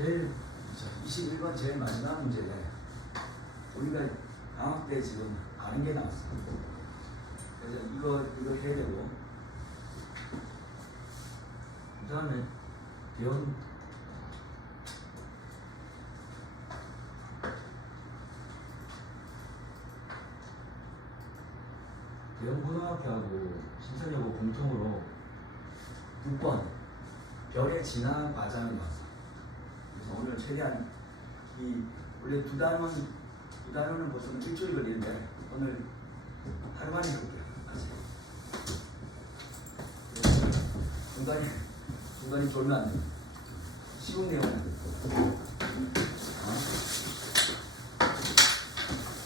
제일 21번 제일 마지막 문제네. 우리가 방학 때 지금 아는 게 나왔어. 그래서 이거 해야 되고, 그 다음에 대형고등학교하고 신천여고 공통으로 6번 별의 진화 과정이 나왔어. 그래서 오늘 최대한 원래 두 단원은 보통 일주일 걸리는데 오늘 하루 만에 해볼게요. 중간에 졸면 안 돼. 쉬운 내용은 안 돼.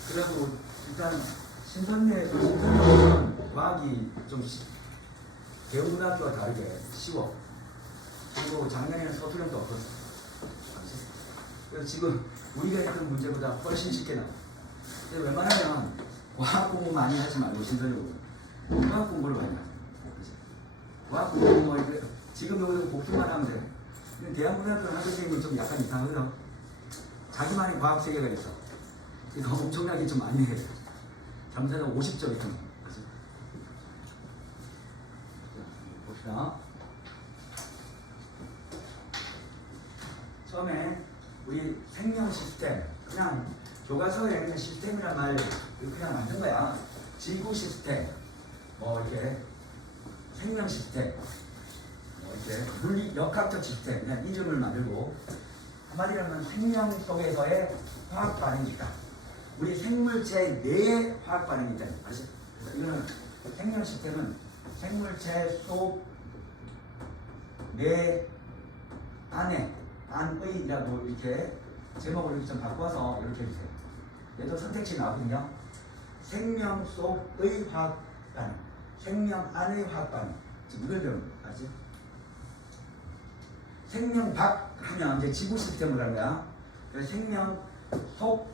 그리고 일단 신선여고는 과학이 좀 대형고등학교와 다르게 쉬워. 그리고 작년에는 서투령도 없었어. 그래서 지금 우리가 했던 문제보다 훨씬 쉽게 나와. 그래서 웬만하면 과학 공부 많이 하지 말고 신선여고는 과학 공부를 많이 하자. 과학 공부 뭐 이렇게 지금 여기서 복습만 하면 돼. 근데 대학고등학교는 학교생님은 좀 약간 이상하거든. 자기만의 과학 세계가 있어. 그래서 엄청나게 좀 많이 해. 잠사는 50점 있던 거. 봅시다. 처음에 우리 생명 시스템, 그냥 교과서에 그냥 시스템이란 말 그냥 만든 거야. 지구 시스템, 뭐 이렇게 생명 시스템, 뭐 이렇게 물리 역학적 시스템, 그냥 이름을 만들고 한마디로 하면 생명 속에서의 화학 반응이다. 우리 생물체 내의 화학 반응이 있다. 아시죠? 이거는 생명 시스템은 생물체 속 내 안에 안의라고 이렇게 제목을 이렇게 좀 바꿔서 이렇게 해주세요. 얘도 선택지 나오거든요. 생명 속의 화학 반응, 생명 안의 화학 반응. 지금 이걸 배우는 거 알지? 생명 밖 하면 이제 지구 시스템을 하는 거야. 그래서 생명 속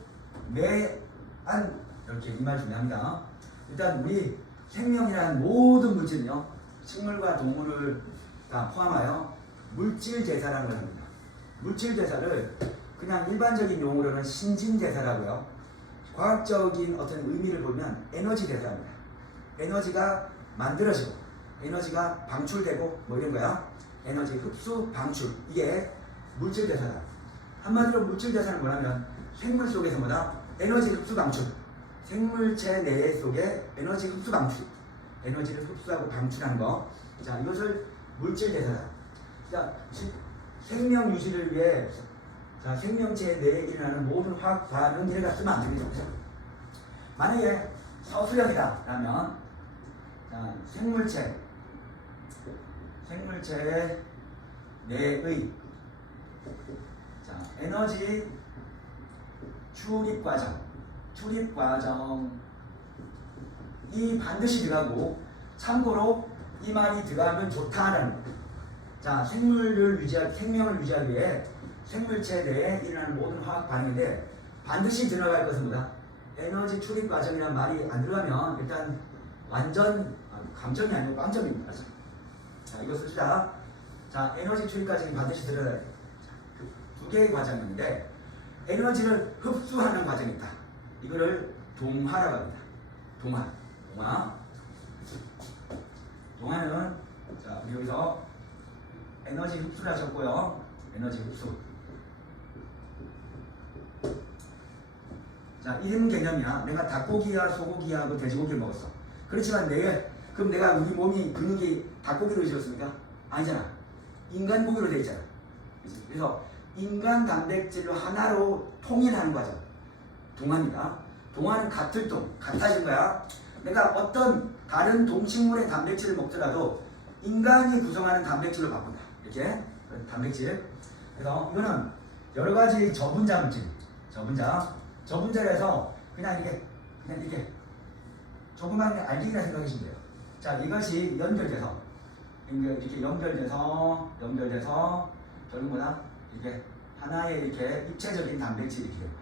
내 안 이렇게 이 말 중요합니다. 일단 우리 생명이라는 모든 물질은요, 식물과 동물을 다 포함하여 물질 대사라는 걸 합니다. 물질 대사를 그냥 일반적인 용어로는 신진 대사라고요. 과학적인 어떤 의미를 보면 에너지 대사입니다. 에너지가 만들어지고 에너지가 방출되고 뭐 이런 거야. 에너지 흡수 방출, 이게 물질 대사다. 한마디로 물질 대사는 뭐냐면 생물 속에서 뭐다? 에너지 흡수 방출. 생물체 내 속에 에너지 흡수 방출. 에너지를 흡수하고 방출하는 거. 자, 이것을 물질 대사다. 자, 생명 유지를 위해 자, 생명체 내에 일어나는 모든 화학 반응 이래가 쓰면 안 되겠죠. 만약에 서술형이다 라면 자, 생물체 내의 자, 에너지 출입 과정이 반드시 들어가고, 참고로 이 말이 들어가면 좋다라는 거예요. 자, 생명을 유지하기 위해 생물체 내에 일어나는 모든 화학 반응인데 반드시 들어갈 것은 뭐다? 에너지 출입 과정이라는 말이 안 들어가면 일단 완전 감점이 아니고 빵점입니다. 자, 이거 씁시다. 자, 에너지 출입 과정이 반드시 들어가야 돼요. 두 개의 과정인데 에너지를 흡수하는 과정이 있다. 이거를 동화라고 합니다. 동화는 자, 우리 여기서 에너지 흡수를 하셨고요. 에너지 흡수. 자, 이런 개념이야. 내가 닭고기와 소고기하고 돼지고기를 먹었어. 그렇지만 그럼 내가 우리 몸이 근육이 닭고기로 지었습니까? 아니잖아. 인간 고기로 되어 있잖아. 그래서 인간 단백질로 하나로 통일하는 과정. 동화입니다. 동화는 같아진 거야. 내가 어떤 다른 동식물의 단백질을 먹더라도 인간이 구성하는 단백질로 바꾼다. 이렇게 단백질. 그래서 이거는 여러 가지 저분자 물질. 저분자에서 그냥 이렇게 조그만 알갱이라 생각하시면 돼요. 자, 이것이 연결돼서 이렇게 연결돼서 결국 뭐다? 이렇게 하나의 이렇게 입체적인 단백질이 이렇게 됩니다.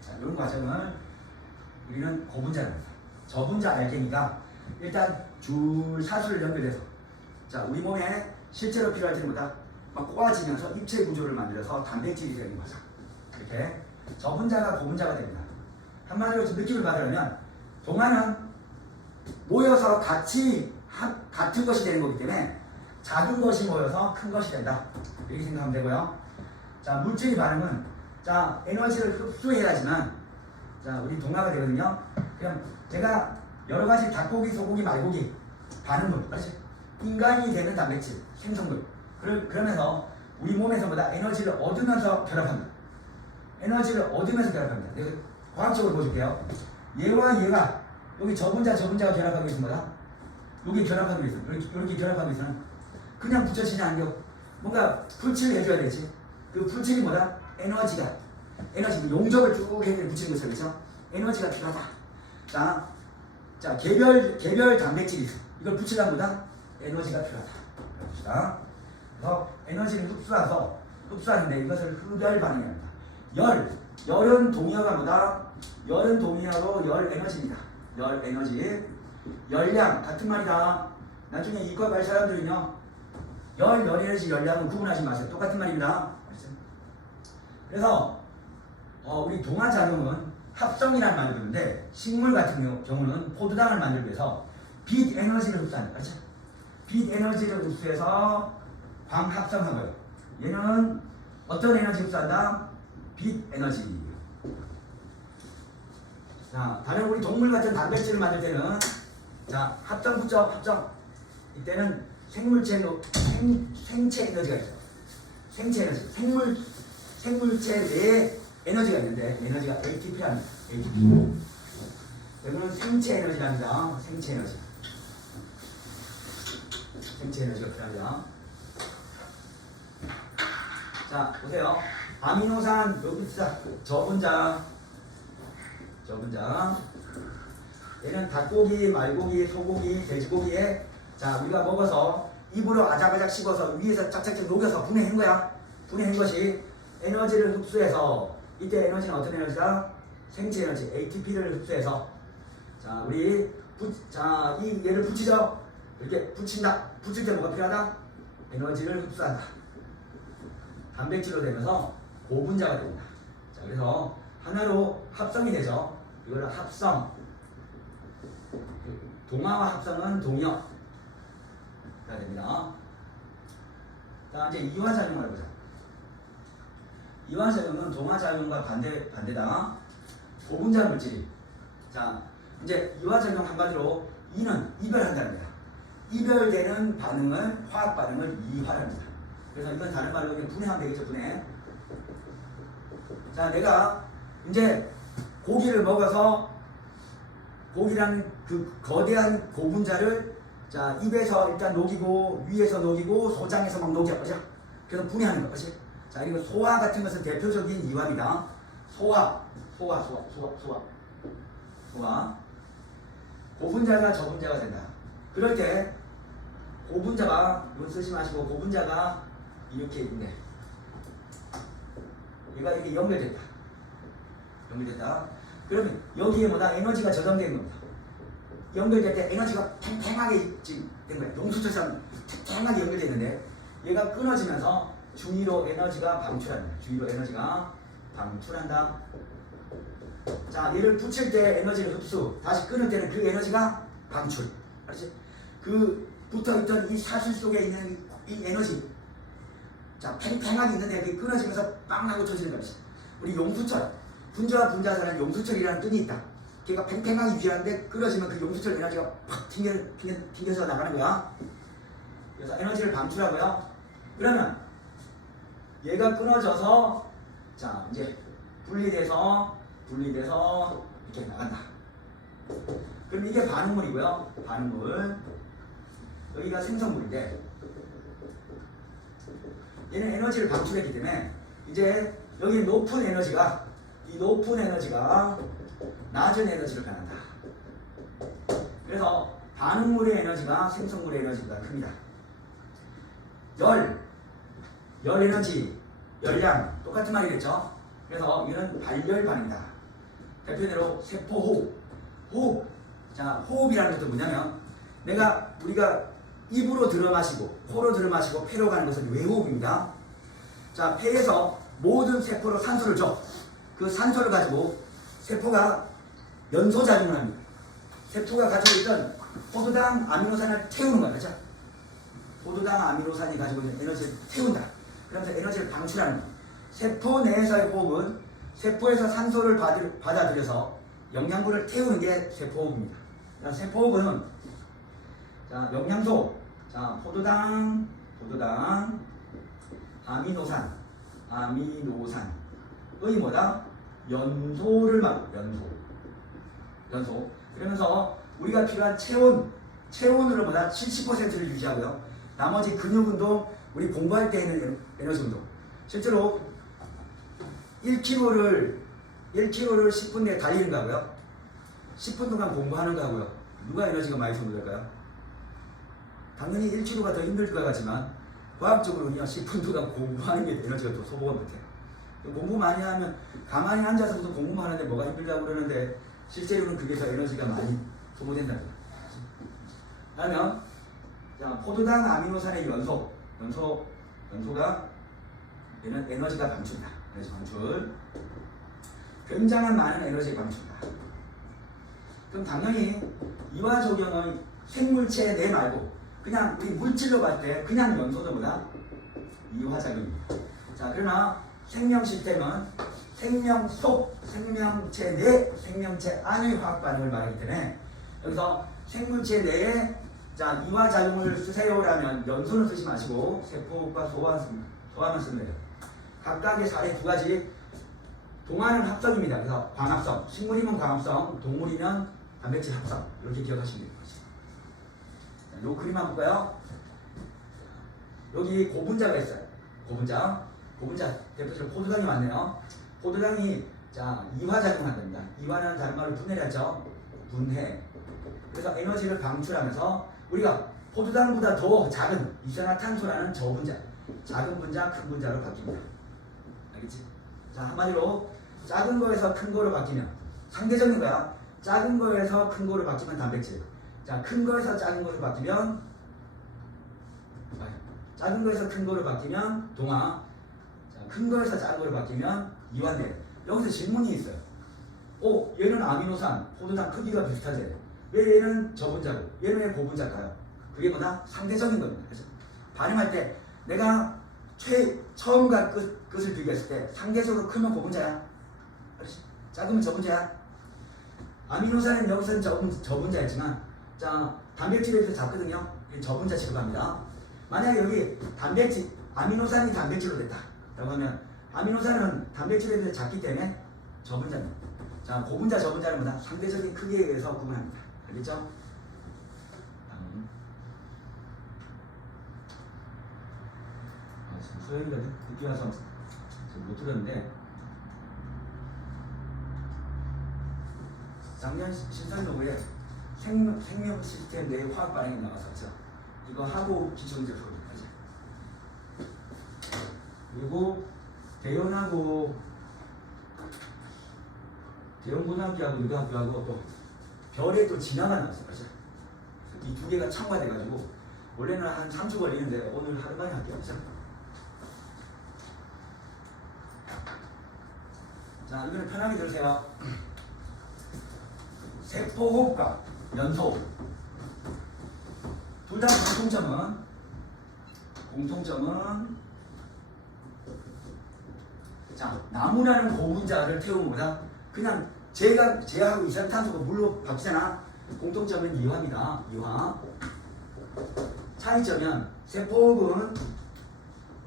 자, 이런 과정을 우리는 고분자라고 합니다. 저분자 알갱이가 일단 사수를 연결해서 자, 우리 몸에 실제로 필요할 때는 뭐다? 막 꼬아지면서 입체 구조를 만들어서 단백질이 되는 거죠. 이렇게 저분자가 고분자가 됩니다. 한마디로 좀 느낌을 받으려면 동화는 모여서 같은 것이 되는 거기 때문에 작은 것이 모여서 큰 것이 된다. 이렇게 생각하면 되고요. 자, 물질의 반응은 자, 에너지를 흡수해야지만 자, 우리 동화가 되거든요. 그럼 제가 여러 가지 닭고기, 소고기, 말고기 반응물, 그렇지? 인간이 되는 단백질, 생성물. 그러면서 우리 몸에서 보다 에너지를 얻으면서 결합합니다. 에너지를 얻으면서 결합합니다. 내가 과학적으로 보여줄게요. 얘와 얘가 여기 저분자가 결합하고 있습니다. 여기 결합하고 있어. 이렇게 결합하고 있어는 그냥 붙여지지 않고 뭔가 풀칠을 해줘야 되지. 그 풀칠이 뭐다? 에너지 용접을 쭉 해서 붙이는 것처럼 그렇죠? 에너지가 필요하다. 자, 개별 단백질이 있어. 이걸 붙이려면 뭐다? 에너지가 필요하다. 봅시다. 그래서 에너지를 흡수하는데 이것을 흡열 반응이랍니다. 열은 동위어가 뭐다? 열은 동위어로 열 에너지입니다. 열 에너지. 열량 같은 말이다. 나중에 이과 갈 사람들은요, 열 에너지 열량은 구분하지 마세요. 똑같은 말입니다. 그래서 우리 동화작용은 합성이라는 말을 부르는데 식물 같은 경우는 포도당을 만들기 위해서 빛 에너지를 흡수한다. 그렇죠? 빛 에너지를 흡수해서 광합성하고요. 얘는 어떤 에너지 흡수한다? 빛 에너지. 자, 다른 우리 동물 같은 단백질을 만들 때는 자, 합성 붙죠? 합성. 이때는 생체 에너지가 있죠. 생체 에너지. 생물체 내에 에너지가 있는데 에너지가 ATP랍니다. ATP. 여기는 생체 에너지랍니다. 생체 에너지. 생체 에너지가 필요합니다. 자, 보세요. 아미노산 여기 있다. 저분자. 얘는 닭고기, 말고기, 소고기, 돼지고기에 자, 우리가 먹어서 입으로 아작아작 씹어서 위에서 짝짝짝 녹여서 분해한 거야. 분해한 것이 에너지를 흡수해서 이때 에너지는 어떤 에너지다? 생체 에너지 ATP를 흡수해서 자, 얘를 붙이죠. 이렇게 붙인다. 붙일 때 뭐가 필요하다? 에너지를 흡수한다. 단백질로 되면서 고분자가 됩니다. 자, 그래서 하나로 합성이 되죠. 이걸 합성. 동화와 합성은 동역가 됩니다. 자, 이제 이화작용을 해보자. 이화작용은 동화작용과 반대다. 고분자 물질이. 자, 이제 이화작용 한마디로 이는 이별한다는 겁니다. 이별되는 반응을, 화학 반응을 이화합니다. 그래서 이건 다른 말로 그냥 분해하면 되겠죠, 분해. 자, 내가 이제 고기를 먹어서 고기라는 그 거대한 고분자를 자, 입에서 일단 녹이고 위에서 녹이고 소장에서 막 녹여. 그죠? 그래서 분해하는 거. 그렇지? 자, 그리고 소화 같은 것은 대표적인 이화입니다. 소화. 고분자가 저분자가 된다. 그럴 때 고분자가 이거 쓰지 마시고 고분자가 이렇게 있는데 얘가 이렇게 연결됐다. 그러면 여기에 뭐다? 에너지가 저장된 겁니다. 연결될 때 에너지가 팽팽하게 된 거야. 용수철처럼 팽팽하게 연결되는데 얘가 끊어지면서 중위로 에너지가 방출합니다. 중위로 에너지가 방출한다. 자, 얘를 붙일 때 에너지를 흡수, 다시 끊을 때는 그 에너지가 방출. 알았지? 그 붙어있던 이 사슬 속에 있는 이 에너지, 자, 팽팽하게 있는데 여기 끊어지면서 빵 하고 터지는 거지. 우리 용수철, 분자와 분자사는 용수철이라는 끈이 있다. 걔가 팽팽하게 유지하는데 끊어지면 그 용수철 에너지가 팍 튕겨서 나가는 거야. 그래서 에너지를 방출하고요. 그러면 얘가 끊어져서 자, 이제 분리돼서 이렇게 나간다. 그럼 이게 반응물이고요. 반응물. 여기가 생성물인데 얘는 에너지를 방출했기 때문에 이제 여기 높은 에너지가 낮은 에너지로 변한다. 그래서 반응물의 에너지가 생성물의 에너지보다 큽니다. 열 에너지, 열량 똑같은 말이겠죠. 그래서 이는 발열 반응이다. 대표대로 세포 호흡. 자, 호흡이라는 것도 뭐냐면 우리가 입으로 들어 마시고 코로 들어 마시고 폐로 가는 것은 외호흡입니다. 자, 폐에서 모든 세포로 산소를 줘. 그 산소를 가지고 세포가 연소작용을 합니다. 세포가 가지고 있던 포도당 아미노산을 태우는 거야. 그렇죠? 포도당 아미노산이 가지고 있는 에너지를 태운다. 그러면서 에너지를 방출하는 거야. 세포 내에서의 호흡은 세포에서 산소를 받아들여서 영양분을 태우는 게 세포호흡입니다. 세포호흡은 자, 영양소, 자, 포도당, 아미노산의 뭐다? 연소를 연소. 그러면서 우리가 필요한 체온으로 보다 70%를 유지하고요. 나머지 근육 운동, 우리 공부할 때 있는 에너지 운동. 실제로 1km를 10분 내에 달리는 거고요. 10분 동안 공부하는 거고요. 누가 에너지가 많이 소모될까요? 당연히 1km가 더 힘들 것 같지만 과학적으로는요 10분 동안 공부하는 게 에너지가 더 소모가 못해요. 공부 많이 하면 가만히 앉아서도 공부만 하는데 뭐가 힘들다고 그러는데 실제로는 그게 더 에너지가 많이 소모된다는 거예요. 그러면 자, 포도당 아미노산의 연소가 에너지가 방출이다. 에너지 방출. 굉장한 많은 에너지가 방출이다. 그럼 당연히 이화조경의 생물체 내 말고 그냥 우리 물질로 봤을 때 그냥 연소도 보다 이화작용입니다. 자, 그러나 생명 시스템은 생명 속, 생명체 내, 생명체 안의 화학 반응을 말하기 때문에 여기서 생물체 내에 자, 이화작용을 쓰세요라면 연소는 쓰지 마시고 세포과 소화만 쓰면 돼요. 각각의 사례 두 가지. 동화는 합성입니다. 그래서 광합성, 식물이면 광합성, 동물이면 단백질 합성. 이렇게 기억하시면 됩니다. 이 그림 한번 볼까요? 여기 고분자가 있어요. 고분자 대표적으로 포도당이 많네요. 포도당이 자, 이화작용한답니다. 이화는 다른 말로 분해했죠. 분해. 그래서 에너지를 방출하면서 우리가 포도당보다 더 작은 이산화탄소라는 저분자, 작은 분자, 큰 분자로 바뀝니다. 알겠지? 자, 한마디로 작은 거에서 큰 거로 바뀌면 상대적인 거야. 작은 거에서 큰 거로 바뀌면 단백질. 자, 큰 거에서 작은 거로 바뀌면 동화. 자, 큰 거에서 작은 거로 바뀌면 이완돼. 여기서 질문이 있어요. 얘는 아미노산, 포도당 크기가 비슷하지. 왜 얘는 저분자고 얘는 왜 고분자일까요? 그게 뭐다? 상대적인 겁니다. 그래서 반응할 때 내가 처음과 끝을 비교했을 때 상대적으로 크면 고분자야. 작으면 저분자야. 아미노산은 여기서는 저분자였지만 자, 단백질에 대해서 작거든요. 저분자 취급합니다. 만약에 여기 아미노산이 단백질로 됐다 라고 하면 아미노산은 단백질에 대해서 작기 때문에 저분자입니다. 자, 고분자, 저분자는 뭐다? 상대적인 크기에 의해서 구분합니다. 알겠죠? 소영이가 늦게 와서 못 들었는데 작년 신산노무에 생명 시스템 내 화학 반응이 나왔었죠. 이거 하고 기초문제 풀어보자. 그리고 대연고등학교하고 유도학교하고 또 별에 또 진화가 나왔어요. 이 두 개가 첨가돼가지고 원래는 한 3주 걸리는데 오늘 하루 만에 할게요. 자, 이거는 편하게 들으세요. 세포호흡과 연소호흡 둘 다 공통점은 자, 나무라는 고분자를 태우면 뭐다? 그냥 제하고 이산탄소가 물로 바뀌잖아. 공통점은 이화입니다. 이화. 차이점은 세포호흡은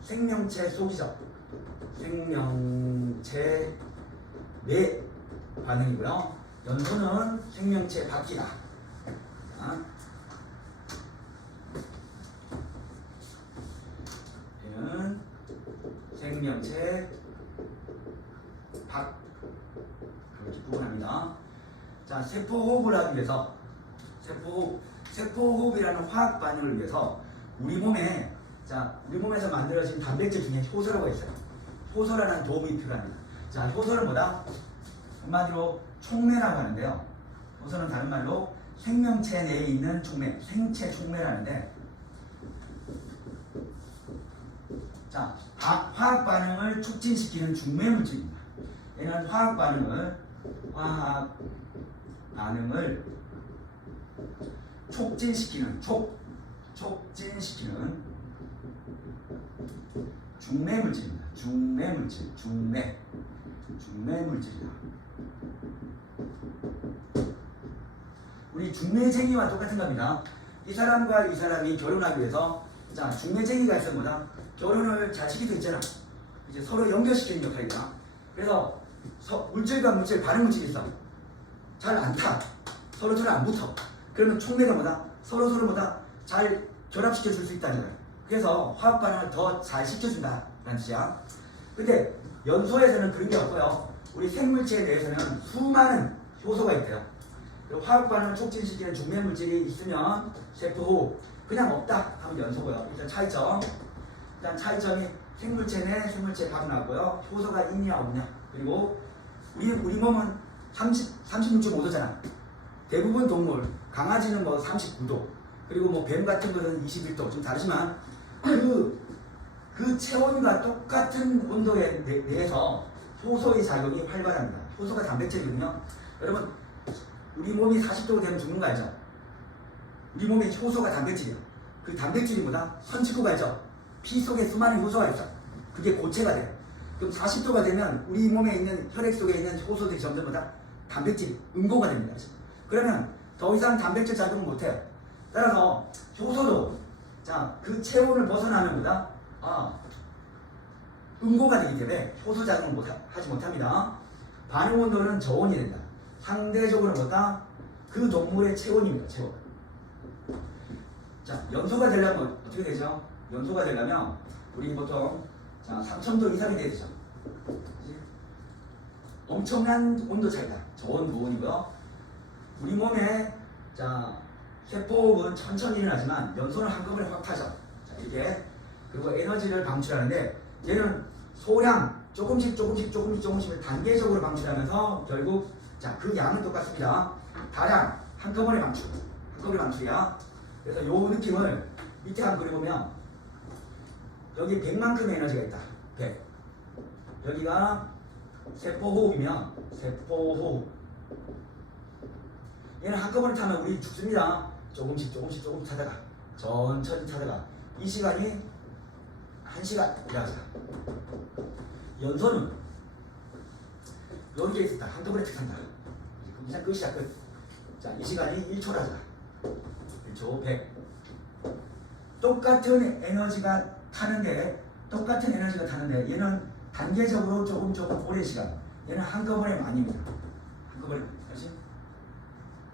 생명체 속이죠. 생명체 내 반응이고요. 연소는 생명체 밖이다. 얘는 생명체 밖. 그렇게 구분합니다. 자, 세포호흡을 하기 위해서 세포호흡이라는 화학 반응을 위해서 우리 몸에서 만들어진 단백질 중에 효소라고 있어요. 효소라는 도움이 필요합니다. 자, 효소는 뭐다? 한마디로 촉매라고 하는데요. 효소는 다른 말로 생명체 내에 있는 촉매, 생체 촉매라는데 자, 화학 반응을 촉진시키는 중매 물질입니다. 얘는 화학 반응을 촉진시키는 중매 물질입니다. 중매 물질이다. 우리 중매쟁이와 똑같은 겁니다. 이 사람과 이 사람이 결혼하기 위해서 자, 중매쟁이가 있으면 뭐다? 결혼을 잘 시킬 수 있잖아. 이제 서로 연결시키는 역할이다. 그래서 물질과 물질, 반응 물질이 있어. 잘 안 타. 서로 안 붙어. 그러면 촉매가 뭐다? 서로 뭐다? 잘 결합시켜 줄 수 있다는 거야. 그래서 화학 반응을 더 잘 시켜준다 라는 뜻이야. 근데 연소에서는 그런 게 없고요. 우리 생물체 내에서는 수많은 효소가 있대요. 화학 반응을 촉진시키는 중매 물질이 있으면 세포 그냥 없다 하면 연소고요. 일단 차이점이 생물체 내 생물체 밖 나고요. 효소가 있냐 없냐. 그리고 우리 몸은 36.5도잖아. 대부분 동물, 강아지는 뭐 39도, 그리고 뭐 뱀 같은 것은 21도, 좀 다르지만 그 체온과 똑같은 온도에 내에서 효소의 작용이 활발합니다. 효소가 단백질이거든요. 여러분, 우리 몸이 40도가 되면 죽는 거 알죠? 우리 몸에 효소가 단백질이야. 그 단백질이 뭐다? 선취구가 알죠? 피 속에 수많은 효소가 있어. 그게 고체가 돼. 그럼 40도가 되면 우리 몸에 있는 혈액 속에 있는 효소들이 점점 뭐다? 단백질, 음고가 됩니다. 그러면 더 이상 단백질 작용을 못해요. 따라서 효소도 자, 그 체온을 벗어나면 뭐다? 음고가 되기 때문에 효소 작용을 하지 못합니다. 반응 온도는 저온이 된다. 상대적으로 뭐다? 그 동물의 체온입니다. 체온. 자, 연소가 되려면 어떻게 되죠? 연소가 되려면 우리 보통 자, 3000도 이상이 돼야 되죠. 그치? 엄청난 온도 차이다. 저온, 고온이고요. 우리 몸에 자, 세포는 천천히 일어나지만 연소는 한꺼번에 확 타죠. 자, 이렇게. 그리고 에너지를 방출하는데 얘는 소량 조금씩을 단계적으로 방출하면서 결국 자, 그 양은 똑같습니다. 다량 한꺼번에 방출이야. 그래서 요 느낌을 밑에 한번 그려보면 여기 100만큼의 에너지가 있다. 100. 여기가 세포호흡이면 세포호흡. 얘는 한꺼번에 타면 우리 죽습니다. 조금씩 타다가 천천히 타다가 이 시간이 1시간 이라자. 연소는 여기에 있었다. 한꺼번에 탁 탄다. 이상 끝이야 끝. 자, 이 시간이 1초라자. 1초 100. 똑같은 에너지가 타는데 얘는 단계적으로 조금 오랜 시간. 얘는 한꺼번에 많이입니다. 한꺼번에. 알지?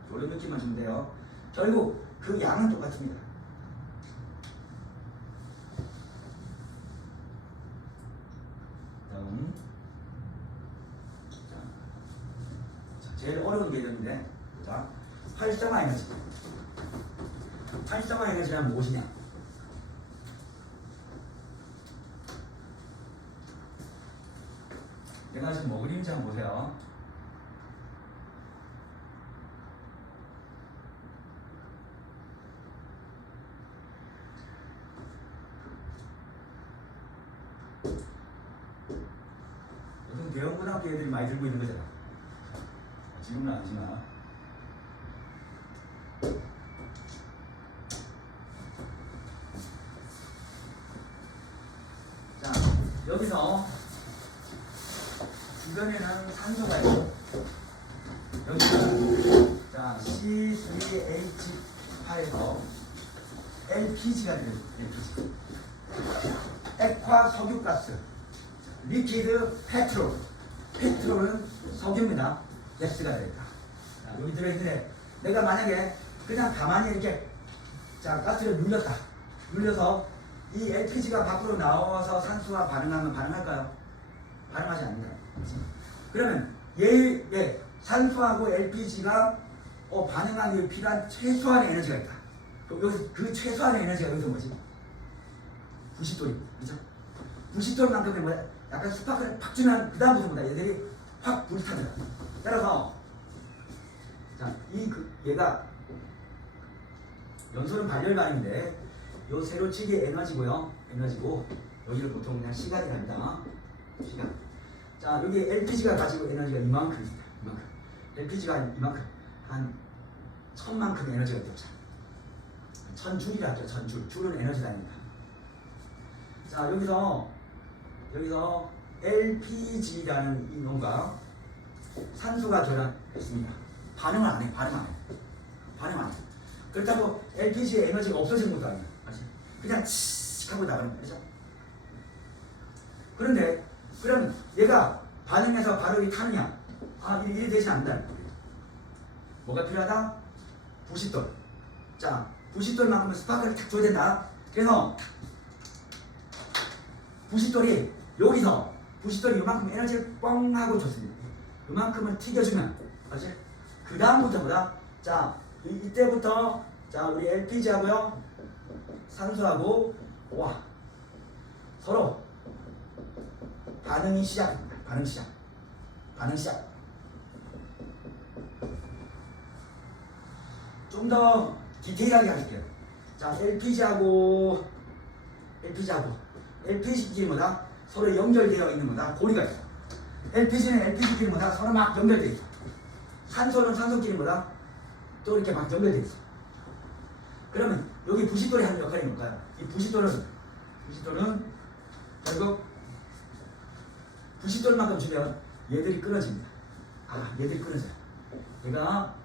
이런 느낌만 주면 돼요. 결국 그 양은 똑같습니다. 다음. 자, 제일 어려운 게 있는데, 자, 활성화 에너지. 활성화 에너지란 무엇이냐? 내가 지금 뭐 그리는지 한번 보세요. 요즘 대형고등학교 애들이 많이 들고 있는 거잖아. 지금은 아니지만. 자, 여기서 주변에는 산소가 있고 여기는 자 C3H8에서 LPG가 되는 LPG. 액화 석유가스, 리퀴드 페트롤은 석유입니다. 가스가 되겠다. 자, 여기 들어있는데 내가 만약에 그냥 가만히 이렇게 자 가스를 눌려서 이 LPG가 밖으로 나와서 산소와 반응하면 반응할까요? 반응하지 않는다. 그러면 산소하고 LPG가 반응하기 위해 필요한 최소한의 에너지가 있다. 여기서 그 최소한의 에너지가 여기서 뭐지? 90도입니다. 그죠? 90도만큼의 뭐야? 약간 스파크를 팍 주면 그 다음부터보다 얘들이 확 불이 타더라. 따라서 자, 얘가 연소는 발열 반응인데 요 세로치기 에너지고요. 에너지고 여기를 보통 그냥 시간이랍니다. 시간. 자, 여기 LPG가 가지고 에너지가 이만큼 있습니다. 이만큼. LPG가 이만큼. 한 1000만큼 에너지가 있죠. 1000줄이라 하죠. 1000줄. 줄은 에너지가 아닙니다. 자, 여기서 LPG라는 이 놈과 산소가 결합했습니다. 반응을 안 해. 반응 안 해. 그렇다고 LPG의 에너지가 없어지는 것도 아니에요. 그냥 칙 하고 나가는 거죠. 그런데 그럼 얘가 반응해서 바로 이 타느냐? 이래 되지 않는다. 뭐가 필요하다? 부싯돌. 자, 부싯돌만큼은 스파크를 탁 줘야 된다. 그래서 부싯돌이 여기서 부싯돌이 이만큼 에너지를 뻥 하고 줬습니다. 이만큼을 튀겨주면, 맞지? 그 다음부터 뭐다? 자, 이때부터 자, 우리 LPG하고요 산소하고 서로 반응이 시작입니다. 반응 시작. 좀 더 디테일하게 할게요. 자, LPG끼리 뭐다? 서로 연결되어 있는 거다. 고리가 있어. LPG는 LPG끼리 뭐다? 서로 막 연결되어 있어. 산소는 산소끼리 뭐다? 또 이렇게 막 연결되어 있어. 그러면 여기 부싯돌이 하는 역할이 뭘까요? 이 부싯돌은 결국 부싯돌만큼 주면 얘들이 끊어집니다. 얘들이 끊어져요. 얘가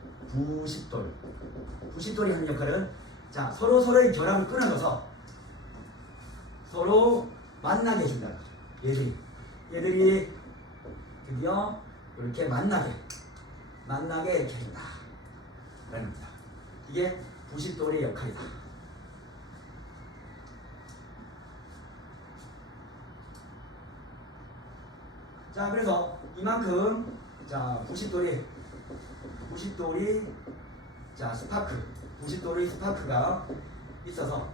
부싯돌이 하는 역할은 자, 서로의 결합을 끊어줘서 서로 만나게 해준다는 거죠. 얘들이 드디어 이렇게 만나게 이렇게 해준다 라는 겁니다. 이게 부싯돌의 역할이다. 자, 그래서 이만큼 자, 부싯돌이 자, 부싯돌의 스파크가 있어서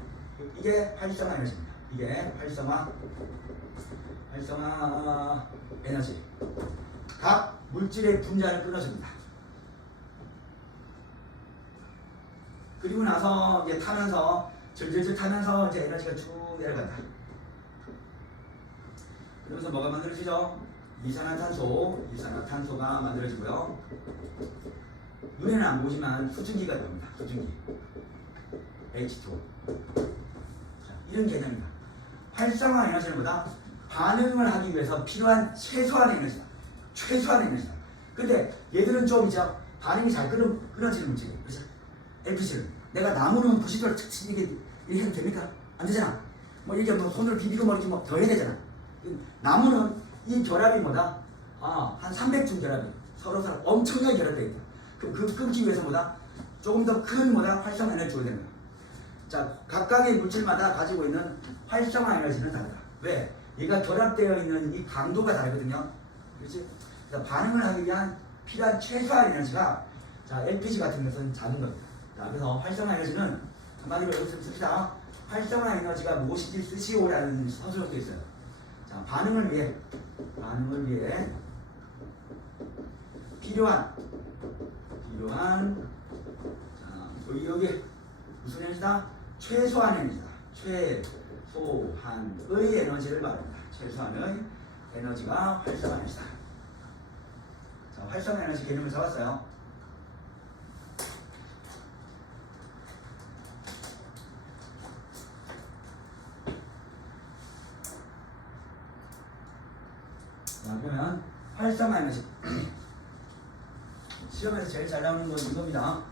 이게 활성화 에너지입니다. 이게 활성화 에너지. 각 물질의 분자를 끊어줍니다. 그리고 나서 이제 타면서 질질질 타면서 이제 에너지가 쭉 내려간다. 그러면서 뭐가 만들어지죠? 이산화탄소가 만들어지고요. 눈에는 안 보이지만 수증기가 나옵니다. 수증기. H2O. 이런 개념입니다. 활성화 에너지는 뭐다? 반응을 하기 위해서 필요한 최소한의 에너지다. 근데 얘들은 좀 이제 반응이 잘 끊어지는 물질이에요. 그렇죠? LPG는 내가 나무는 부싯돌을 이렇게 해도 됩니까? 안 되잖아. 뭐 이렇게 뭐 손으로 비비고 뭐 이렇게 뭐 더 해야 되잖아. 나무는 이 결합이 뭐다? 한 300중 결합이 서로 엄청나게 결합되어 있다. 그럼 그 끊기 위해서 뭐다? 조금 더 큰 활성화 에너지 줘야 되는 거야. 자, 각각의 물질마다 가지고 있는 활성화 에너지는 다르다. 왜? 얘가 결합되어 있는 이 강도가 다르거든요. 그렇지? 그래서 반응을 하기 위한 필요한 최소한 에너지가 자, LPG 같은 것은 작은 겁니다. 자, 그래서 활성화 에너지는 한마디로 여기서 씁시다. 활성화 에너지가 무엇이지 쓰시오라는 서술도 있어요. 자, 반응을 위해 필요한 자, 여기 무슨 에너지다? 최소한 에너지다. 최소한의 에너지를 말합니다. 최소한의 에너지가 활성화 에너지다. 자, 활성화 에너지 개념을 잡았어요. 자, 그러면 활성화 에너지 시험에서 제일 잘 나오는 건 이겁니다.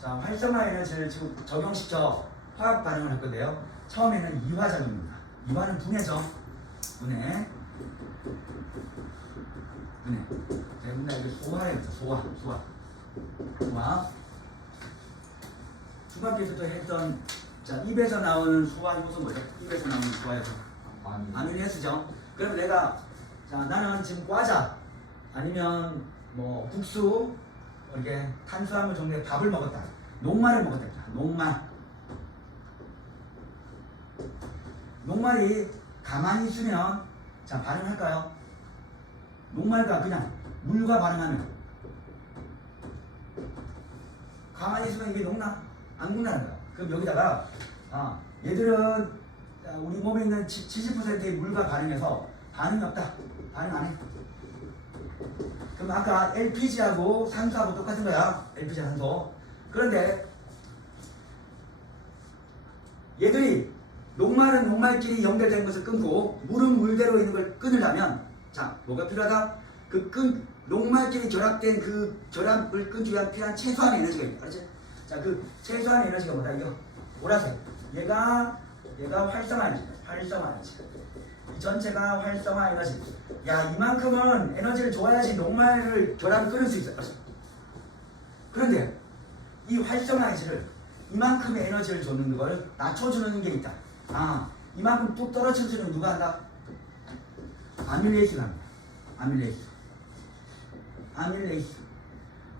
자, 활성화 에너지를 지금 적용시켜 화학 반응을 할 건데요. 처음에는 이화작용입니다. 이화는 분해죠. 분해. 자, 옛날에 소화했죠. 소화. 중학교에서도 했던 자, 입에서 나오는 소화 효소 뭐죠? 입에서 나오는 소화 효소. 아미노에스죠. 그럼 내가 자, 나는 지금 과자 아니면 뭐 국수 이렇게 탄수화물 정도의 밥을 먹었다. 녹말을 먹었다. 녹말이 가만히 있으면 자, 반응할까요? 녹말과 그냥 물과 반응하면 가만히 있으면 이게 녹나? 안 녹나는 거야. 그럼 여기다가 얘들은 우리 몸에 있는 70%의 물과 반응해서 반응이 없다. 반응 안 해. 그럼 아까 LPG하고 산소하고 똑같은 거야. LPG 산소. 그런데 얘들이 녹말은 녹말끼리 연결된 것을 끊고 물은 물대로 있는 걸 끊으려면 자 뭐가 필요하다? 녹말끼리 결합된 그 결합을 끊기 위한 필요한 최소한의 에너지가 있다. 그렇지? 자 그 최소한의 에너지가 뭐다? 이거 보라색. 얘가 활성화 에너지. 활성화 에너지. 이 전체가 활성화 에너지. 야 이만큼은 에너지를 줘야지 녹말을 결합을 끊을 수 있어. 그렇지? 그런데 이 활성화 에너지를 이만큼의 에너지를 줬는 걸 낮춰주는 게 있다. 이만큼 뚝 떨어져주는 누가 한다? 아밀레이스가 합니다.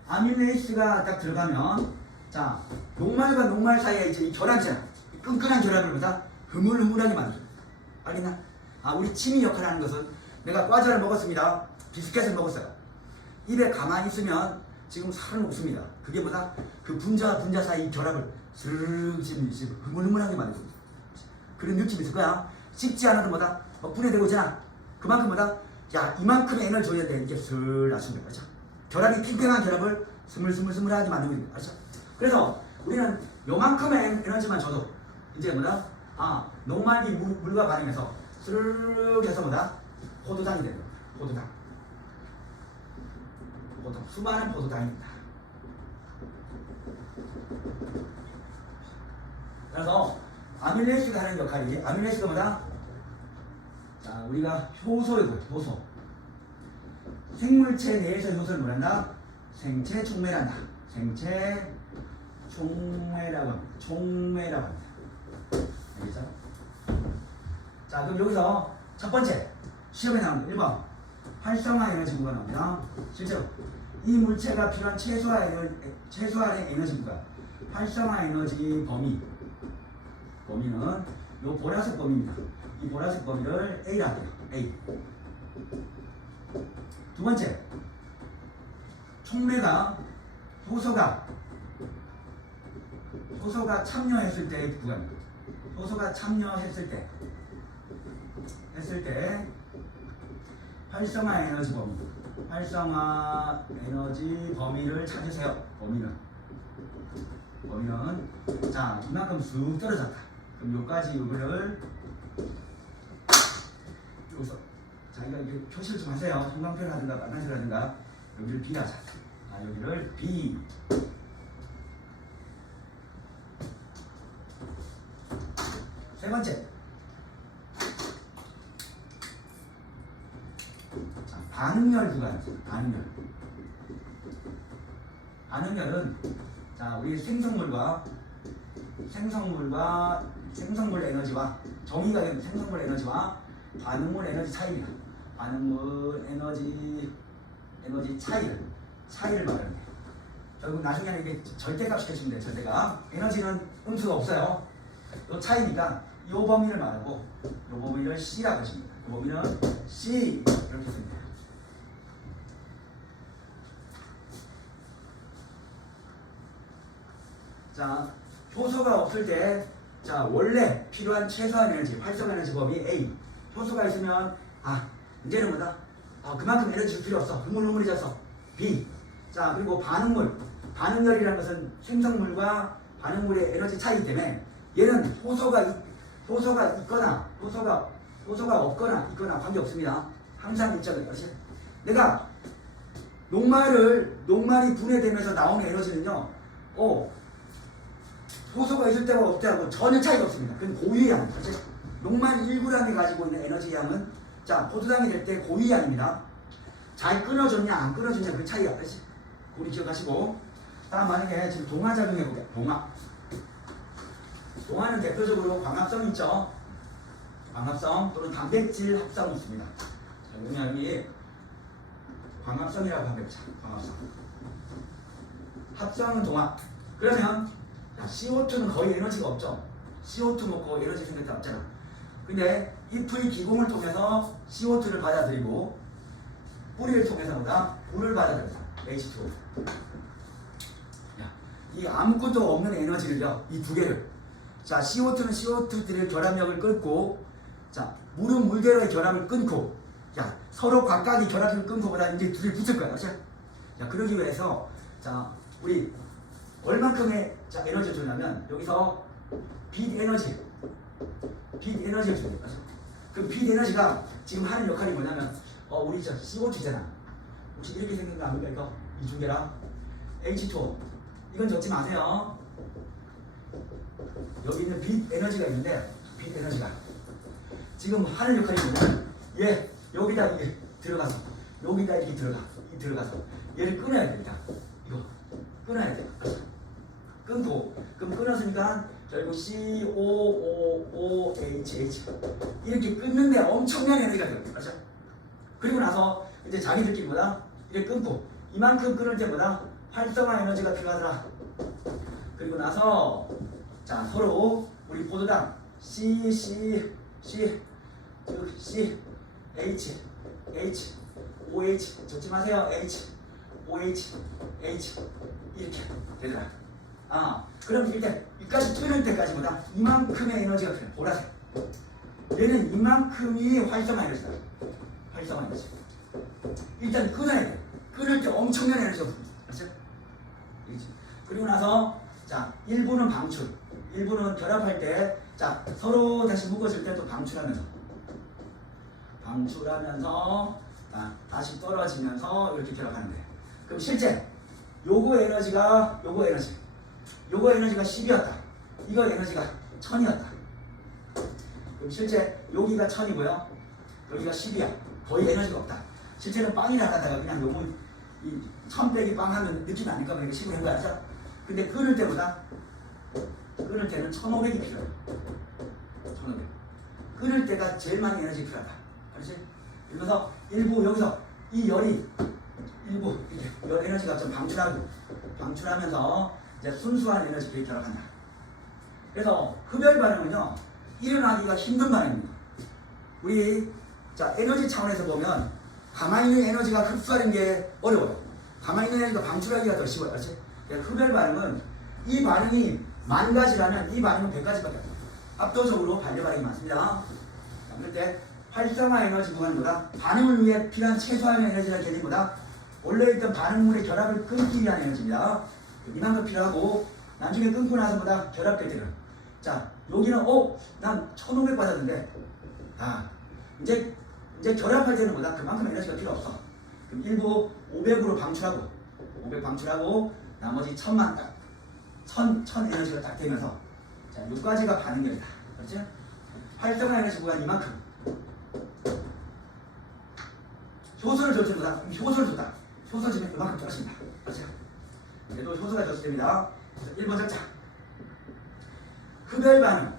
아밀레이스가 딱 들어가면 자 녹말과 녹말 사이에 이제 이 결합이잖아. 끈끈한 결합을 보다 흐물흐물하게 만들어. 알겠나? 우리 침이 역할을 하는 것은 내가 과자를 먹었습니다. 비스켓을 먹었어요. 입에 가만히 있으면 지금 살은 녹습니다. 그게 보다 그 분자와 분자 사이 결합을 스르륵 흐물흐물하게 만들어줍니다. 그런 느낌이 있을 거야. 씹지 않아도 뭐다 분해되고 있잖아. 그만큼 뭐다 야 이만큼의 에너지 줘야 돼. 이렇게 슬 낮춘 거야. 결합이 팽팽한 결합을 스물스물하게 만들고 있는 거야. 그래서 우리는 요만큼의 에너지만 줘도 이제 뭐다 녹말이 물과 반응해서 스르륵 해서 뭐다 포도당이 되는 거야. 수많은 포도당입니다. 그래서 아밀레이스가 하는 역할이 아밀레이스가 뭐다? 자 우리가 효소이고 효소 생물체 내에서 효소를 뭐란다? 생체 촉매란다. 생체 촉매라고 합니다. 알겠죠? 자 그럼 여기서 첫 번째 시험에 나오는 1번 활성화 에너지 부가 나옵니다. 실제로 이 물체가 필요한 최소한의 에너지 부가 활성화 에너지 범위는 요 보라색 범위입니다. 이 보라색 범위를 A라 할게요. A. 두 번째 촉매가 효소가 참여했을 때의 구간입니다. 효소가 참여했을 때 활성화 에너지 범위를 찾으세요. 범위는 자 이만큼 쑥 떨어졌다. 그럼 요까지 이거를 여기서 자기가 이렇게 표시를 좀 하세요. 형광펜을 하든가 빨간색을 하든가 여기를 B 하자. 여기를 B. 세 번째 반응열 구간. 반응열은 자 우리 생성물 에너지와 정의가 있는 생성물 에너지와 반응물 에너지 차이입니다. 반응물 에너지 차이를 말하는 거예요. 결국 나중에는 이게 절대값 시켜주면 돼요. 절대값. 에너지는 음수가 없어요. 이 차이니까 이 범위를 말하고 이 범위를 C라고 하십니다. 이 범위는 C 이렇게 씁니다. 자, 효소가 없을 때, 자, 원래 필요한 최소한 에너지, 활성 에너지 범위 A. 효소가 있으면, 이제는 뭐다? 그만큼 에너지 필요 없어. 흐물흐물해졌어. B. 자, 그리고 반응열이라는 것은 생성물과 반응물의 에너지 차이기 때문에 얘는 효소가 있거나, 효소가 없거나 관계없습니다. 항상 일정해요. 그렇지? 내가 녹말이 분해되면서 나오는 에너지는요, 효소가 있을 때와 없을 때하고 전혀 차이가 없습니다. 그건 고유의 양. 녹말 1g이 가지고 있는 에너지 양은 자 포도당이 될 때 고유의 양입니다. 잘 끊어졌냐 안 끊어졌냐 그 차이가 없지. 우리 기억하시고 다음 만약에 지금 동화 작용해볼게요. 동화는 대표적으로 광합성 있죠. 광합성 또는 단백질 합성이 있습니다. 자, 그러면 여기 광합성이라고 하면 합성은 동화. 그러면 CO2는 거의 에너지가 없죠. CO2 먹고 에너지 생길 때 없잖아. 근데 잎의 기공을 통해서 CO2를 받아들이고 뿌리를 통해서 물을 받아들여서 H2O. 이 아무것도 없는 에너지를요, 이 두 개를. 자, CO2는 CO2들의 결합력을 끊고, 자, 물은 물대로의 결합을 끊고, 자, 서로 각각의 결합력을 끊고보다 이제 둘이 붙을 거야. 그렇죠? 자, 그러기 위해서, 자, 우리 얼만큼의 자, 에너지를 주냐면, 여기서 빛 에너지를 주는 거죠. 그럼 빛 에너지가 지금 하는 역할이 뭐냐면, 우리 저 CO2잖아. 혹시 이렇게 생긴 거 아닙니까? 이거? 이 두 개랑 H2O. 이건 적지 마세요. 여기 있는 빛 에너지가 있는데, 빛 에너지가 지금 하는 역할이 뭐냐면, 얘 여기다 이게 들어가서, 여기다 이렇게 들어가서 얘를 끊어야 됩니다. 이거 끊어야 돼. 끊고, 그럼 끊었으니까 결국 COOOH 이렇게 끊는데 엄청난 에너지가 됩니다. 그렇죠? 그리고 나서 이제 자기들끼리 뭐다? 이렇게 끊고, 이만큼 끊을 때보다 활성화 에너지가 필요하더라. 그리고 나서 자, 서로 우리 포도당 C, H, OH 적지 마세요. H, OH, H 이렇게 되더라. 그럼 일단 여기까지 끊을 때까지보다 이만큼의 에너지가 필요해. 보라색. 얘는 이만큼이 활성화 에너지다. 활성화 에너지. 일단 끊어야 돼. 끊을 때 엄청난 에너지가 듭니다. 그렇죠? 그리고 나서 자, 일부는 방출, 일부는 결합할 때, 자, 서로 다시 묶어줄 때 또 방출하면서, 자, 다시 떨어지면서 이렇게 결합하는데, 그럼 실제 요거 에너지가 10이었다. 이거 에너지가 1000이었다. 그럼 실제 여기가 1000이고요. 여기가 10이야. 거의 에너지가 없다. 실제는 빵이 나가다가 그냥 요거 이 1000 빼기 빵 하면 느낌 아닐까 봐 이렇게 10을 한 거야. 그죠? 근데 끊을 때는 1500이 필요해. 1500. 끊을 때가 제일 많이 에너지 필요하다. 알지? 그래서 일부 여기서 이 열이 일부 이렇게 열 에너지가 좀 방출하면서 이제 순수한 에너지를 결합한다. 그래서 흡열 반응은요, 일어나기가 힘든 반응입니다. 우리 자, 에너지 차원에서 보면 가만히 있는 에너지가 흡수하는 게 어려워요. 가만히 있는 에너지가 방출하기가 더 쉬워요. 그렇지? 흡열 반응은 이 반응이 10,000가지라면 이 반응은 100가지밖에 안 돼요. 압도적으로 반려 반응이 많습니다. 그럴 때 활성화 에너지 구간보다 반응을 위해 필요한 최소한의 에너지라는 개념보다 원래 있던 반응물의 결합을 끊기 위한 에너지입니다. 이만큼 필요하고, 나중에 끊고 나서보다 결합될 때는, 자, 여기는 난 1500 받았는데, 이제 결합할 때는 뭐다? 그만큼 에너지가 필요 없어. 그럼 일부 500으로 방출하고 500 방출하고 나머지 1000만 딱 1000 에너지가 딱 되면서, 자, 여기까지가 반응열이다. 그렇죠? 활성화 에너지 구간 이만큼. 효소를 줬을 때보다 효소를 줬다. 효소 주면 이만큼 떨어진다. 그렇죠? 그래도 효소가 줬을 때입니다. 그래서 1번 적자. 흡열 반응,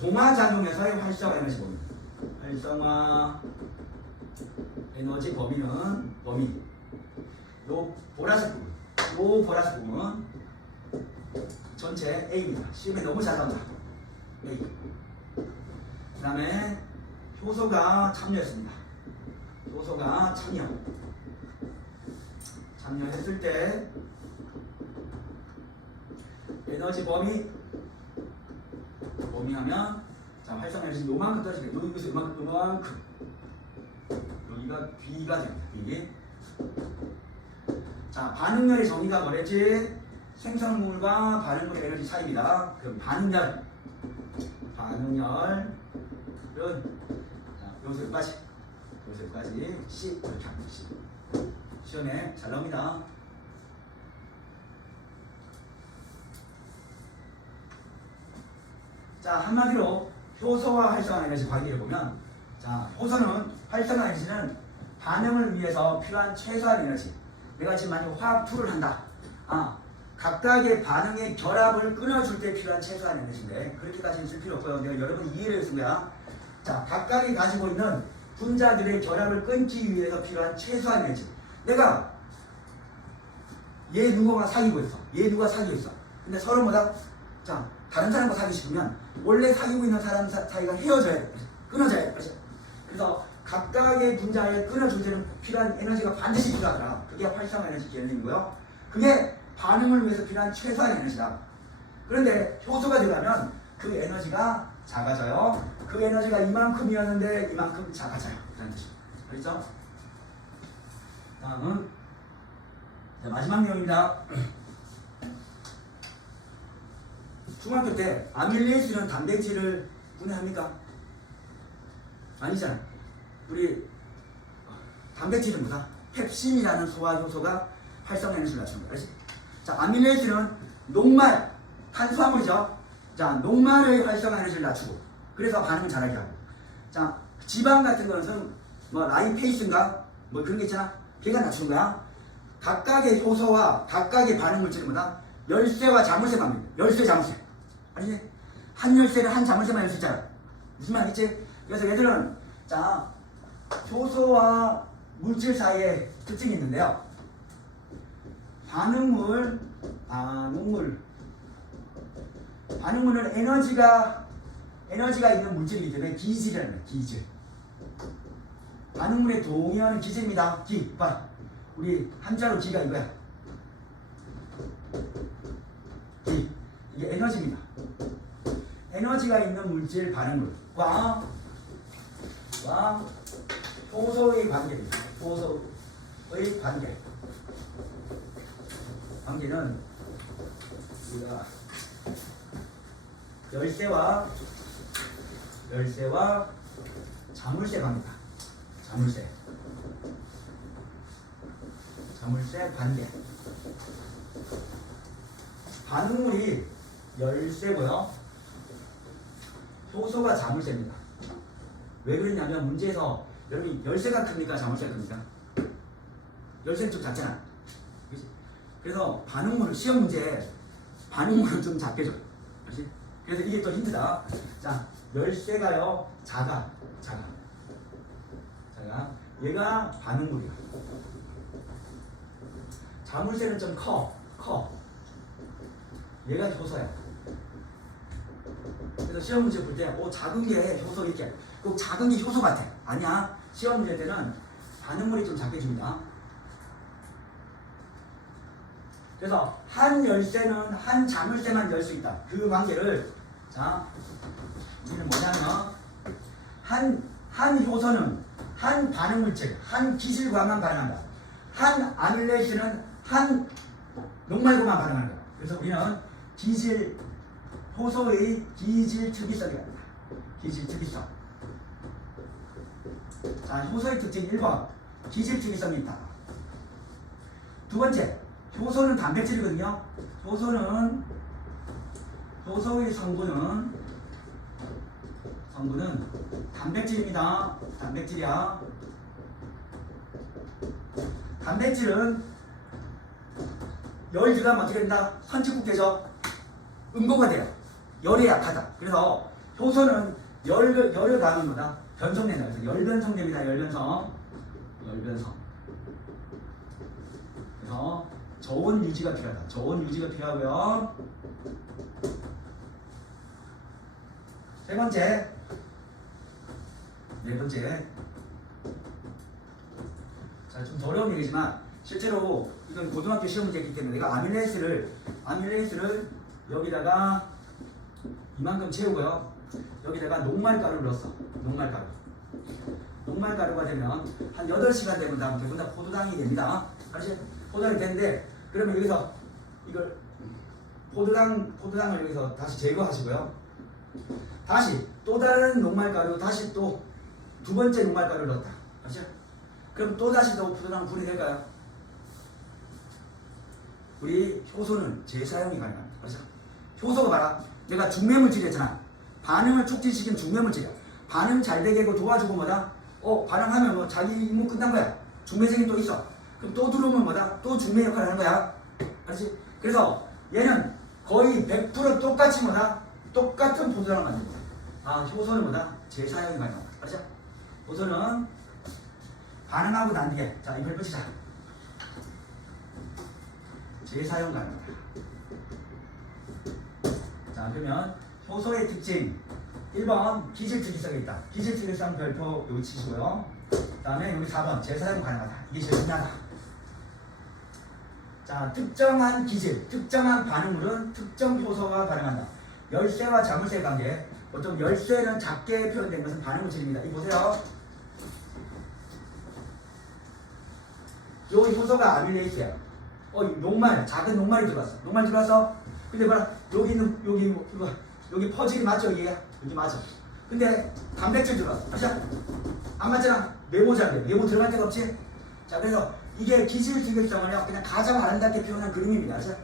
동화작용에서의 활성화 에너지 범위. 활성화 에너지 범위는 요 보라색 부분, 전체 A입니다. 시험에 너무 잘 나온다. A. 그 다음에 효소가 참여했습니다. 효소가 참여했을 때 에너지 범위하면, 자, 활성화 에너지 요만큼 떨어지게, 여기서 요만큼, 여기가 B가 됩니다. B. 자, 반응열의 정의가 뭐랬지? 생성물과 반응물의 에너지 차이입니다. 그럼 반응열은, 자, 여기까지 C 이렇게 합니다. C. 시험에 잘 나옵니다. 자, 한마디로 효소와 활성화 에너지 관계를 보면, 자, 활성화 에너지는 반응을 위해서 필요한 최소한 에너지. 내가 지금 만약 화학 투를 한다. 각각의 반응의 결합을 끊어줄 때 필요한 최소한 에너지인데, 그렇게까지는 쓸 필요 없고요. 내가 여러분 이해를 해준 거야. 자, 각각이 가지고 있는 분자들의 결합을 끊기 위해서 필요한 최소한 에너지. 내가 얘 누구가 사귀고 있어. 근데 서로 뭐다? 자, 다른 사람과 사귀고 싶으면 원래 사귀고 있는 사람 사이가 헤어져야 돼. 끊어져야 돼. 그래서 각각의 분자를 끊어줄 때는 필요한 에너지가 반드시 필요하더라. 그게 활성화 에너지 개념이고요. 그게 반응을 위해서 필요한 최소한의 에너지다. 그런데 효소가 들어가면 그 에너지가 작아져요. 그 에너지가 이만큼이었는데 이만큼 작아져요. 그런 뜻입니다. 알겠죠? 다음은 마지막 내용입니다. 중학교 때 아밀레이스는 단백질을 분해합니까? 아니잖아. 우리 단백질은 뭐다? 펩신이라는 소화 효소가 활성 에너지를 낮추는 거야. 알지? 자, 아밀레이스는 녹말, 탄수화물이죠. 자, 녹말의 활성 에너지를 낮추고 그래서 반응을 잘하게 하고. 자, 지방 같은 것은 뭐 라이페이스인가 뭐 그런 게 있잖아. 걔가 낮추는 거야. 각각의 효소와 각각의 반응 물질은 뭐다? 열쇠와 자물쇠 반응입니다. 열쇠, 자물쇠. 아니지? 한 열쇠를 한 자물쇠만 열 수 있잖아. 무슨 말이겠지? 그래서 얘들은 자, 효소와 물질 사이에 특징이 있는데요. 반응물, 반응물은 에너지가 있는 물질이기 때문에 기질이라는 거예요. 기질. 반응물에 동의하는 기질입니다. 기, 봐. 우리 한자로 기가 이거야. 기. 이게 에너지입니다. 에너지가 있는 물질 반응물과 효소의 관계입니다. 효소의 관계는 우리가 열쇠와 자물쇠 관계다. 자물쇠 관계. 반응물이 열쇠고요. 효소가 자물쇠입니다. 왜 그러냐면 문제에서 여러분이 열쇠가 큽니까? 자물쇠가 큽니까? 열쇠는 좀 작잖아. 그치? 그래서 반응물을 시험 문제에 반응물을 좀 작게 줘. 그렇지? 그래서 이게 또 힌트다. 자, 열쇠가요 작아. 얘가 반응물이야. 자물쇠는 좀 커. 얘가 효소야. 그래서 시험 문제 볼 때, 작은 게 효소 이렇게, 꼭 작은 게 효소 같아. 아니야. 시험 문제 때는 반응물이 좀 작게 줍니다. 그래서 한 열쇠는 한 자물쇠만 열 수 있다. 그 관계를, 자, 우리는 뭐냐면, 한 효소는 한 반응물질, 한 기질과만 반응한다. 한 아밀레이스는 한 녹말고만 반응하는 거야. 그래서 우리는 효소의 기질 특이성이랍니다. 기질 특이성. 자, 효소의 특징 1번. 기질 특이성이 있다. 두 번째, 효소는 단백질이거든요. 효소의 성분은 단백질입니다. 단백질이야. 단백질은 열 들어가면 어떻게 된다? 선진국되죠. 음고가 돼요. 열에 약하다. 그래서 효소는 열을 가하면 뭐다? 변성된다. 그래서 열변성됩니다. 열변성. 그래서 저온 유지가 필요하다. 저온 유지가 필요하고요. 네 번째. 자, 좀 어려운 얘기지만 실제로 이건 고등학교 시험 문제이기 때문에 내가 아밀레이스를 여기다가 이만큼 채우고요. 여기다가 녹말가루를 넣었어. 녹말가루가 되면 한 8시간 되면 대부분 다 포도당이 됩니다. 사실 포도당이 되는데 그러면 여기서 이걸 포도당을 여기서 다시 제거하시고요. 다시 또 다른 녹말가루, 다시 또 두 번째 녹말가루를 넣었다. 아시죠? 그럼 또 다시 또 포도당 분해될까요? 우리 효소는 재사용이 가능합니다. 아시죠? 효소가 봐라. 내가 중매물질이었잖아. 반응을 촉진시킨 중매물질이야. 반응 잘 되게 하고 도와주고 뭐다? 반응하면 뭐 자기 임무 끝난 거야. 중매생이 또 있어. 그럼 또 들어오면 뭐다? 또 중매 역할을 하는 거야. 알지? 그래서 얘는 거의 100% 똑같이 뭐다? 똑같은 포도당을 만듭니다. 효소는 뭐다? 재사용이 가능합니다. 알죠? 효소는 반응하고 난 뒤에, 자, 이걸 붙이자. 재사용 가능합니다. 자, 그러면 효소의 특징 1번 기질 특이성이 있다. 기질 특이성 별표 여기 치시고요. 그 다음에 여기 4번 재사용 가능하다. 이게 제일 중요하다. 자, 특정한 기질, 특정한 반응물은 특정 효소가 발생한다. 열쇠와 자물쇠 관계. 보통 열쇠는 작게 표현된 것은 반응물질입니다. 이 보세요. 요 효소가 아밀레이스야. 녹말, 작은 녹말이 들어왔어. 녹말 들어왔어. 근데 봐라, 여기는 여기 퍼즐이 맞죠? 이게 여기 맞아. 근데 단백질 들어왔어. 맞아? 안 맞잖아. 메모자인데 메모 들어갈 데가 없지. 자, 그래서 이게 기질 특이성을요 그냥 가장 아름답게 표현한 그림입니다. 자,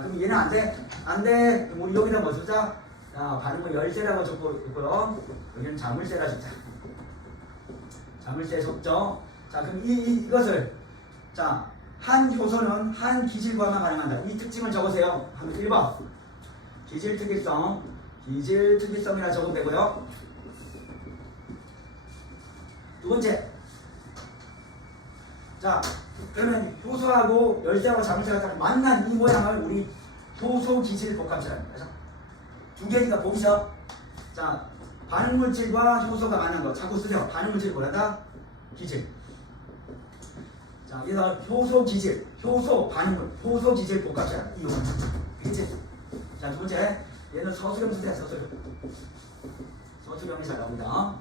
그럼 얘는 안 돼. 안 돼. 그럼 우리 여기다 뭐 쓰자? 반응물 열쇠라고 적고 있고요. 여기는 자물쇠라 적자. 자물쇠 적죠. 자, 그럼 이것을 자, 한 효소는 한 기질과만 반응한다. 이 특징을 적으세요. 한번 1번. 기질 특이성. 기질 특이성이라 적으면 되고요. 두 번째. 자, 그러면 효소하고 열쇠하고 자물쇠가 딱 만난 이 모양을 우리 효소 기질 복합체랍니다. 두 개니까 보이죠? 자, 반응물질과 효소가 만난 거 자꾸 쓰세요. 반응물질 뭐란다? 기질. 자, 그래서 효소 기질, 효소 반응물, 효소 기질 복합체 이거 그치? 자, 두 번째 얘는 서술형 쓰세요. 서술형이 잘 나옵니다.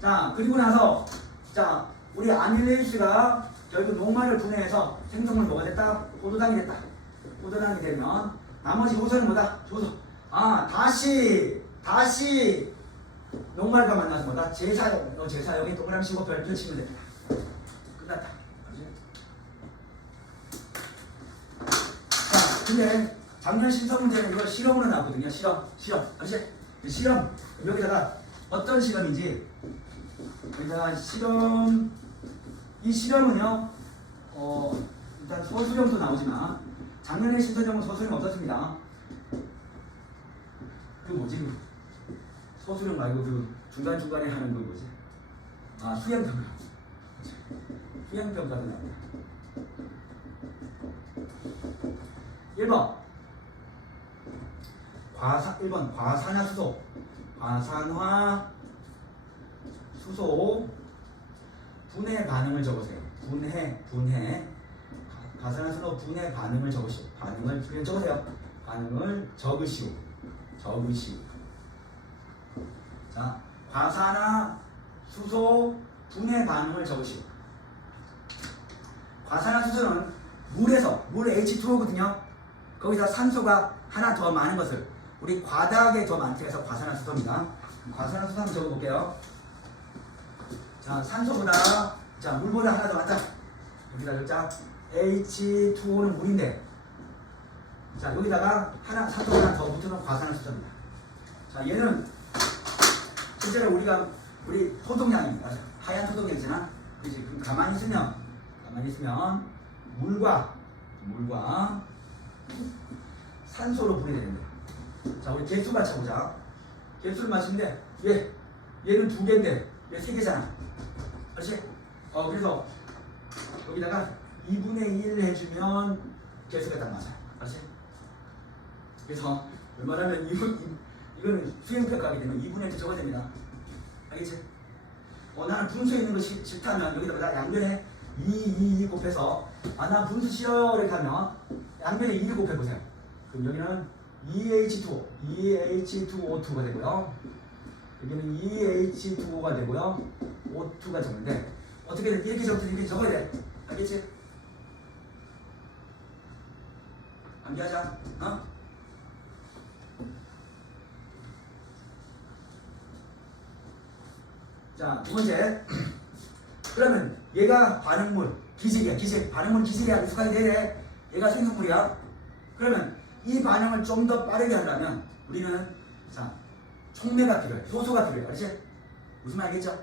자, 그리고 나서 자, 우리 아밀레이스가 결국 녹말을 분해해서 생성물 뭐가 됐다? 포도당이 됐다. 포도당이 되면 나머지 효소는 뭐다? 효소. 다시 녹말과 만나서 뭐다? 제사용이 동그라미 치고 별표 치면 됩니다. 끝났다. 자, 근데 작년 신서 문제는 이거 실험으로 나왔거든요. 실험. 알지? 실험. 여기다가 어떤 실험인지 여기다가 이 실험은요 일단 소수령도 나오지만 작년에 신서정은 소수령 없었습니다. 그 뭐지? 소수령 말고 그 중간중간에 하는 거 뭐지? 수행평가. 수행평가도 나옵니다. 1번 1번 과산화수소. 과산화수소 분해 반응을 적으세요. 분해. 과산화수소 분해 반응을 적으시오. 반응을 그냥 적으세요. 반응을 적으시오. 자, 과산화수소 분해 반응을 적으시오. 과산화수소는 물 H2O거든요. 거기서 산소가 하나 더 많은 것을 우리 과다하게 더 많게 해서 과산화수소입니다. 과산화수소 한번 적어볼게요. 자, 산소보다 물보다 하나 더 많다. 여기다 적자. H2O는 물인데 자, 여기다가 산소가 하나 더 붙어놓은 과산화수소입니다. 자, 얘는 실제로 우리 소독량입니다. 하얀 소독량이잖아. 그치? 그럼 가만히 있으면 물과 산소로 분해되는 거야. 자, 우리 개수 맞춰보자. 개수를 맞추는데 얘는 2개인데 얘 3개잖아. 그렇지? 그래서 여기다가 2분의 1 해주면 개수가 딱 맞아. 그렇지? 그래서 웬만하면 이거는 수행평가하게 되면 2분의 1 적어야 됩니다. 알겠지? 나는 분수에 있는 거 싫다면 여기다가 양변에 2 곱해서 나 분수 싫어요 이렇게 하면 양변에 2를 곱해보세요. 그럼 여기는 2H2O2가 되고요. 여기는 2H2O가 되고요. O2가 적는데 어떻게 돼? 이렇게 적어야 돼. 알겠지? 암기하자. 자, 두 번째. 그러면 얘가 반응물 기질이야. 반응물 기질이야. 익숙하게 돼. 얘가 생성물이야. 그러면 이 반응을 좀 더 빠르게 하려면 우리는 촉매가 필요해. 효소가 필요해. 알지? 무슨 말 알겠죠?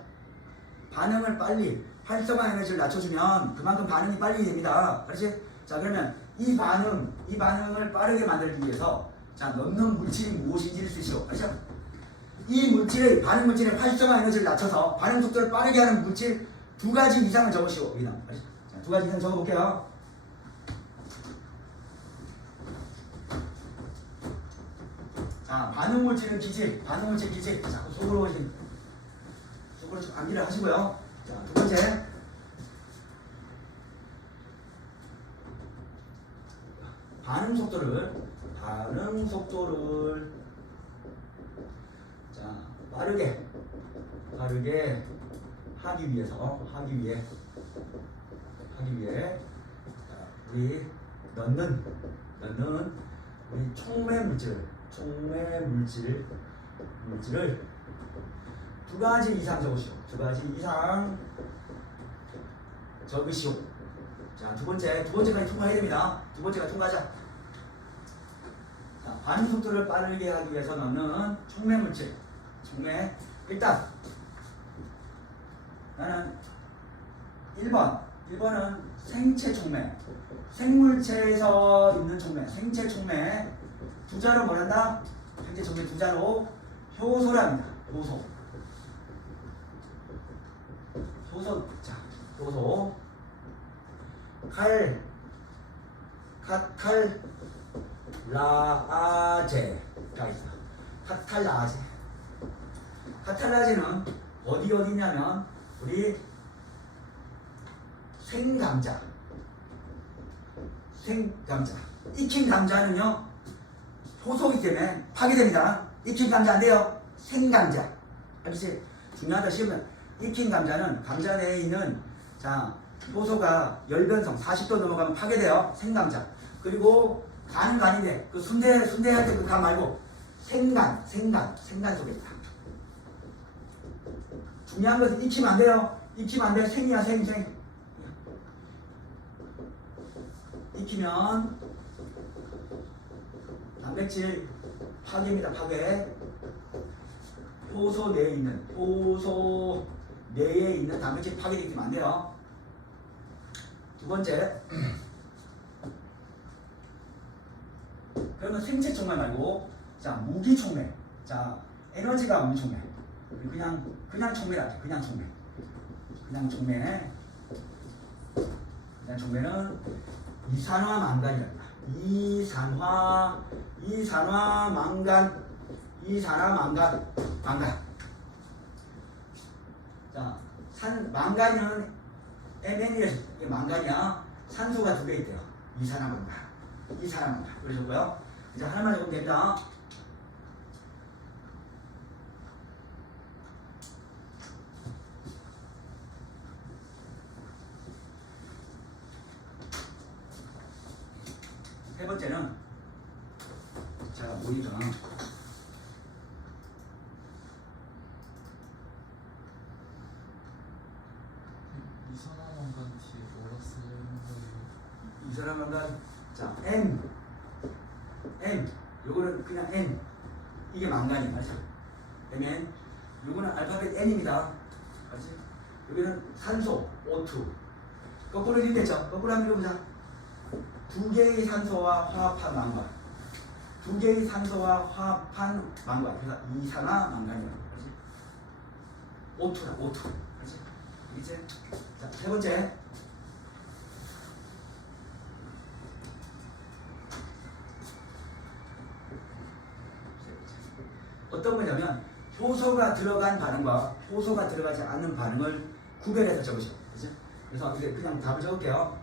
반응을 빨리 활성화 에너지를 낮춰주면 그만큼 반응이 빨리 됩니다. 알지? 자, 그러면 이 반응을 빠르게 만들기 위해서 넣는 물질이 무엇인지를 쓰시오. 알죠? 이 반응 물질의 활성화 에너지를 낮춰서 반응 속도를 빠르게 하는 물질 2가지 이상을 적으시오. 여기다. 알죠? 자, 2가지 이상 적어볼게요. 자, 반응물질은 기질. 자, 속으로 좀 암기를 하시고요. 자, 두 번째. 반응 속도를 자 빠르게 하기 위해 자, 우리 넣는 우리 촉매 물질을 두 가지 이상 적으시오. 자, 두 번째까지 통과해야 됩니다. 두 번째가 통과하자. 자, 반응 속도를 빠르게 하기 위해서 넣는 촉매 물질. 일단 나는 1번은 생체 촉매. 생물체에서 있는 촉매. 생체 촉매. 두 자로 뭐란다? 생체 촉매 두 자로 효소랍니다. 효소. 카탈라제가 있어. 카탈라제는 어디냐면 우리 생감자. 익힌 감자는요 효소이기 때문에 파괴됩니다. 익힌 감자 안 돼요. 생감자. 알겠지? 중요하다 시험은 익힌 감자는 감자 내에 있는 자 효소가 열변성 40도 넘어가면 파괴돼요. 생감자. 그리고 간은 간인데 그 순대할 때 그 간 말고 생간 속에 있다. 중요한 것은 익히면 안 돼요. 생이야. 익히면 단백질 파괴입니다. 파괴. 효소 내에 있는 단백질 파괴되기 때문에 안 돼요. 두 번째, 그러면 생체 촉매 말고 자 무기 촉매. 자 에너지가 없는 촉매. 그냥 촉매라. 그냥 촉매는 이산화 망간이란다. 이산화 망간. 자, 망간은 Mn이라서 이게 망간이야. 산소가 두 개 있대요. 이산화 망간. 그러셨고요. 이제 하나만 적으면 됩니다. 세 번째는 제가 보이잖아. 이산화망간 뒤에 뭐라 쓰는 거예요? 이산화망간 자 M 요거는 그냥 N 이게 망간이 맞죠? Mn 요거는 알파벳 N입니다. 맞지? 여기는 산소 O2 거꾸로 읽겠죠? 거꾸로 한번 읽어보자. 두 개의 산소와 화합한 망간. 그래서 이산화 망간이라고 그러지. O2라. 그렇지? 이제 자, 세 번째. 어떤 거냐면 효소가 들어간 반응과 효소가 들어가지 않는 반응을 구별해서 적으셔. 그렇지? 그래서 이제 그냥 답을 적을게요.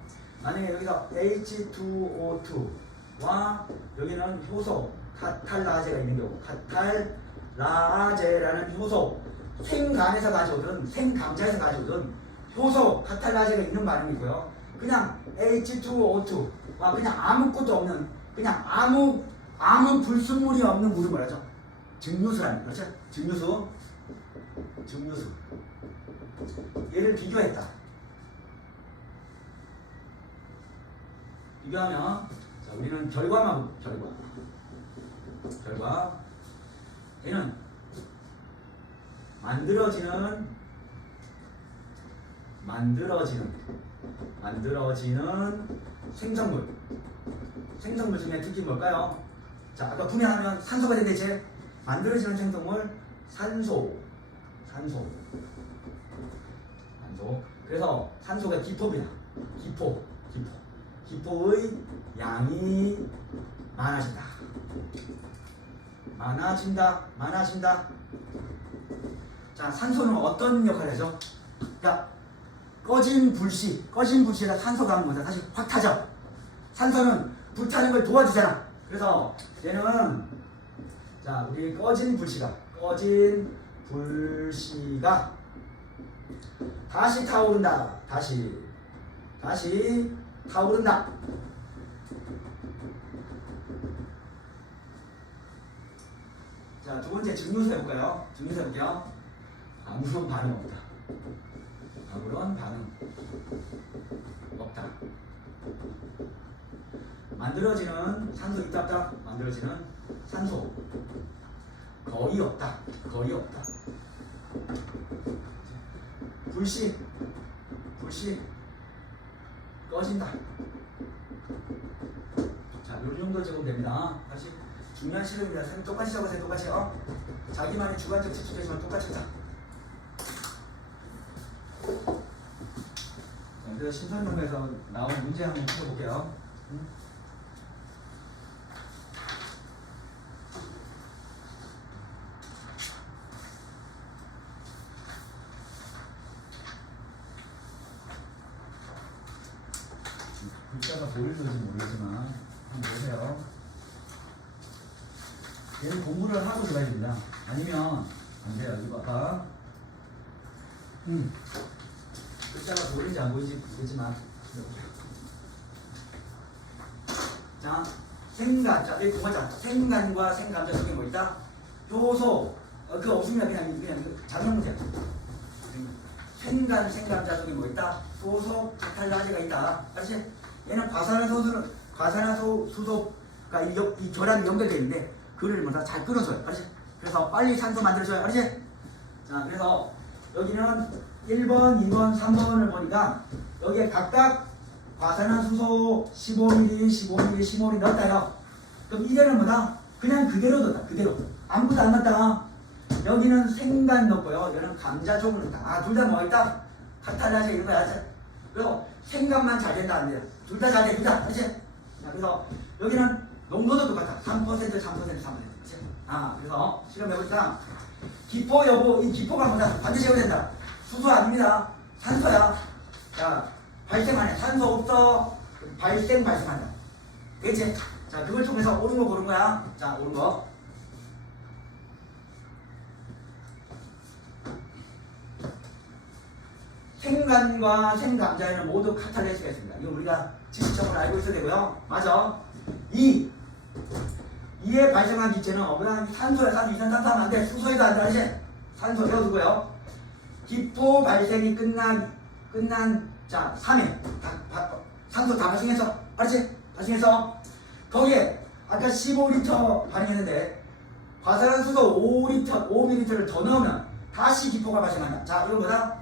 만약에 여기서 H2O2와 여기는 효소 카탈라제가 있는 경우 카탈라제라는 효소 생간에서 가져오든 생감자에서 가져오든 효소 카탈라제가 있는 반응이고요. 그냥 H2O2와 그냥 아무것도 없는 그냥 아무 불순물이 없는 물을 뭐라죠? 증류수라는 거죠. 증류수 얘를 비교했다. 비교하면 자, 우리는 결과 얘는 만들어지는 생성물 중에 특징이 뭘까요? 자, 아까 분해하면 산소가 된대. 이제 만들어지는 생성물 산소. 그래서 산소가 기포입니다. 기포의 양이 많아진다. 자, 산소는 어떤 역할을 하죠? 야, 꺼진 불씨에다 산소가 하는 거다. 다시 확 타죠. 산소는 불타는 걸 도와주잖아. 그래서 얘는 자 우리 꺼진 불씨가 다시 타오른다. 다시 타오른다. 자, 두 번째 증류소 해볼까요? 증류소 해볼게요. 아무런 반응 없다. 아무런 반응 없다. 만들어지는 산소 있다 없다? 만들어지는 산소 거의 없다. 거의 없다. 불씨 꺼진다. 자, 요 정도 적으면 됩니다. 다시 중요한 실험입니다. 선생님 똑같이 적으세요. 똑같이요. 자기만의 주관적 측정이지만 똑같이 하자. 자, 그래서 신설명에서 나온 문제 한번 풀어볼게요. 글자가 보일지 모르겠지만 한번 보세요. 얘는 공부를 하고 들어야 됩니다. 아니면 안 돼요. 이거 아까 글자가 보이는지 안 보이는지 모르겠지만 자, 생간. 자, 여기 공부하자. 생간과 생감자 속에 뭐 있다? 효소. 그거 없으면 그냥 자동 문제야. 생간, 생감자 속에 뭐 있다? 효소, 카탈라제가 있다. 알지? 얘는 과산화수소가 이 결합이 연결되어 있는데 그를 뭐다 잘 끊어줘요. 알지? 그래서 빨리 산소 만들어줘요. 알지? 자, 그래서 여기는 1번, 2번, 3번을 보니까 여기에 각각 과산화수소 15ml, 15ml, 15ml 넣었다요. 그럼 이제는 뭐다? 그냥 그대로 넣었다. 그대로. 아무것도 안 넣었다. 여기는 생간 넣고요. 여기는 감자종을 넣었다. 아, 둘 다 뭐 있다? 카탈라제 이런 거 알지? 그래서 생간만 잘 된다 안 돼요. 둘 다 잘 됩니다. 알지? 자, 그래서 여기는 농도도 똑같다. 3%, 3%. 아, 그래서 실험 해보니까 기포 여부, 이 기포가 뭐다? 반드시 해야 된다. 수소 아닙니다. 산소야. 자, 발생 안 해. 산소 없어. 발생한다. 되겠지? 자, 그걸 통해서 옳은 거 고른 거야. 자, 옳은 거. 생간과 생감자에는 모두 카탈레이스가 있습니다. 이거 우리가 지식적으로 알고 있어야 되고요. 맞아. 이에 발생한 기체는 산소야. 산소, 이산산소 하면 안 돼. 수소에도 안 돼. 알지? 산소 외워두고요. 기포 발생이 끝난 자 3회 산소 다 발생했어. 알지? 발생했어. 거기에 아까 15L 발생했는데 과산화수소 5ml를 더 넣으면 다시 기포가 발생한다. 자, 이건 뭐다?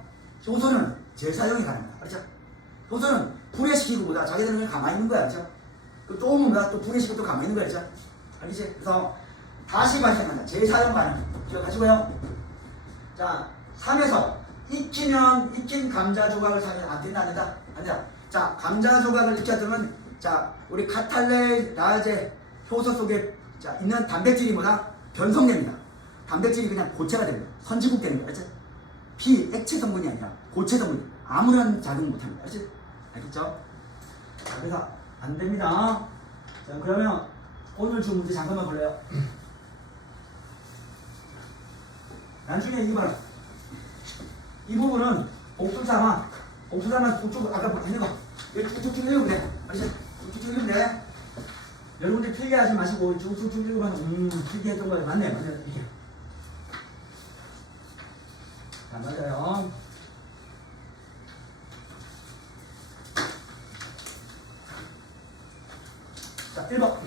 효소는 재사용이 가능하다. 알죠? 효소는 분해시키고 보다 자기들은 그냥 가만히 있는 거야. 알죠? 또 뭔가 또 분해시키고 또 가만히 있는 거야. 알죠? 알겠지? 그래서 다시 발생한다. 재사용 가능. 기억하시고요. 자, 3에서 익힌 감자 조각을 사면 안 된다, 안 된다? 안 된다. 자, 감자 조각을 익혀두면 자, 우리 카탈레라제 효소 속에 자, 있는 단백질이 뭐다? 변성됩니다. 단백질이 그냥 고체가 됩니다. 선지국 되는 거야. 알죠? 액체 성분이 아니라 고체 성분이 아무런 작용을 못합니다. 알지? 알겠죠? 자, 그래서 안 됩니다. 자, 그러면 오늘 준 문제 잠깐만 볼래요? 나중에 이거 봐라. 이 부분은 복수 삼아 쭉쭉 아까 보는 거 쭉쭉 읽으면 돼. 알지? 쭉쭉 읽으면 돼. 여러분들 필기하지 마시고 쭉쭉 읽으면 필기했던 거 맞네. 이렇게. 자, 맞아요. 자, 1번.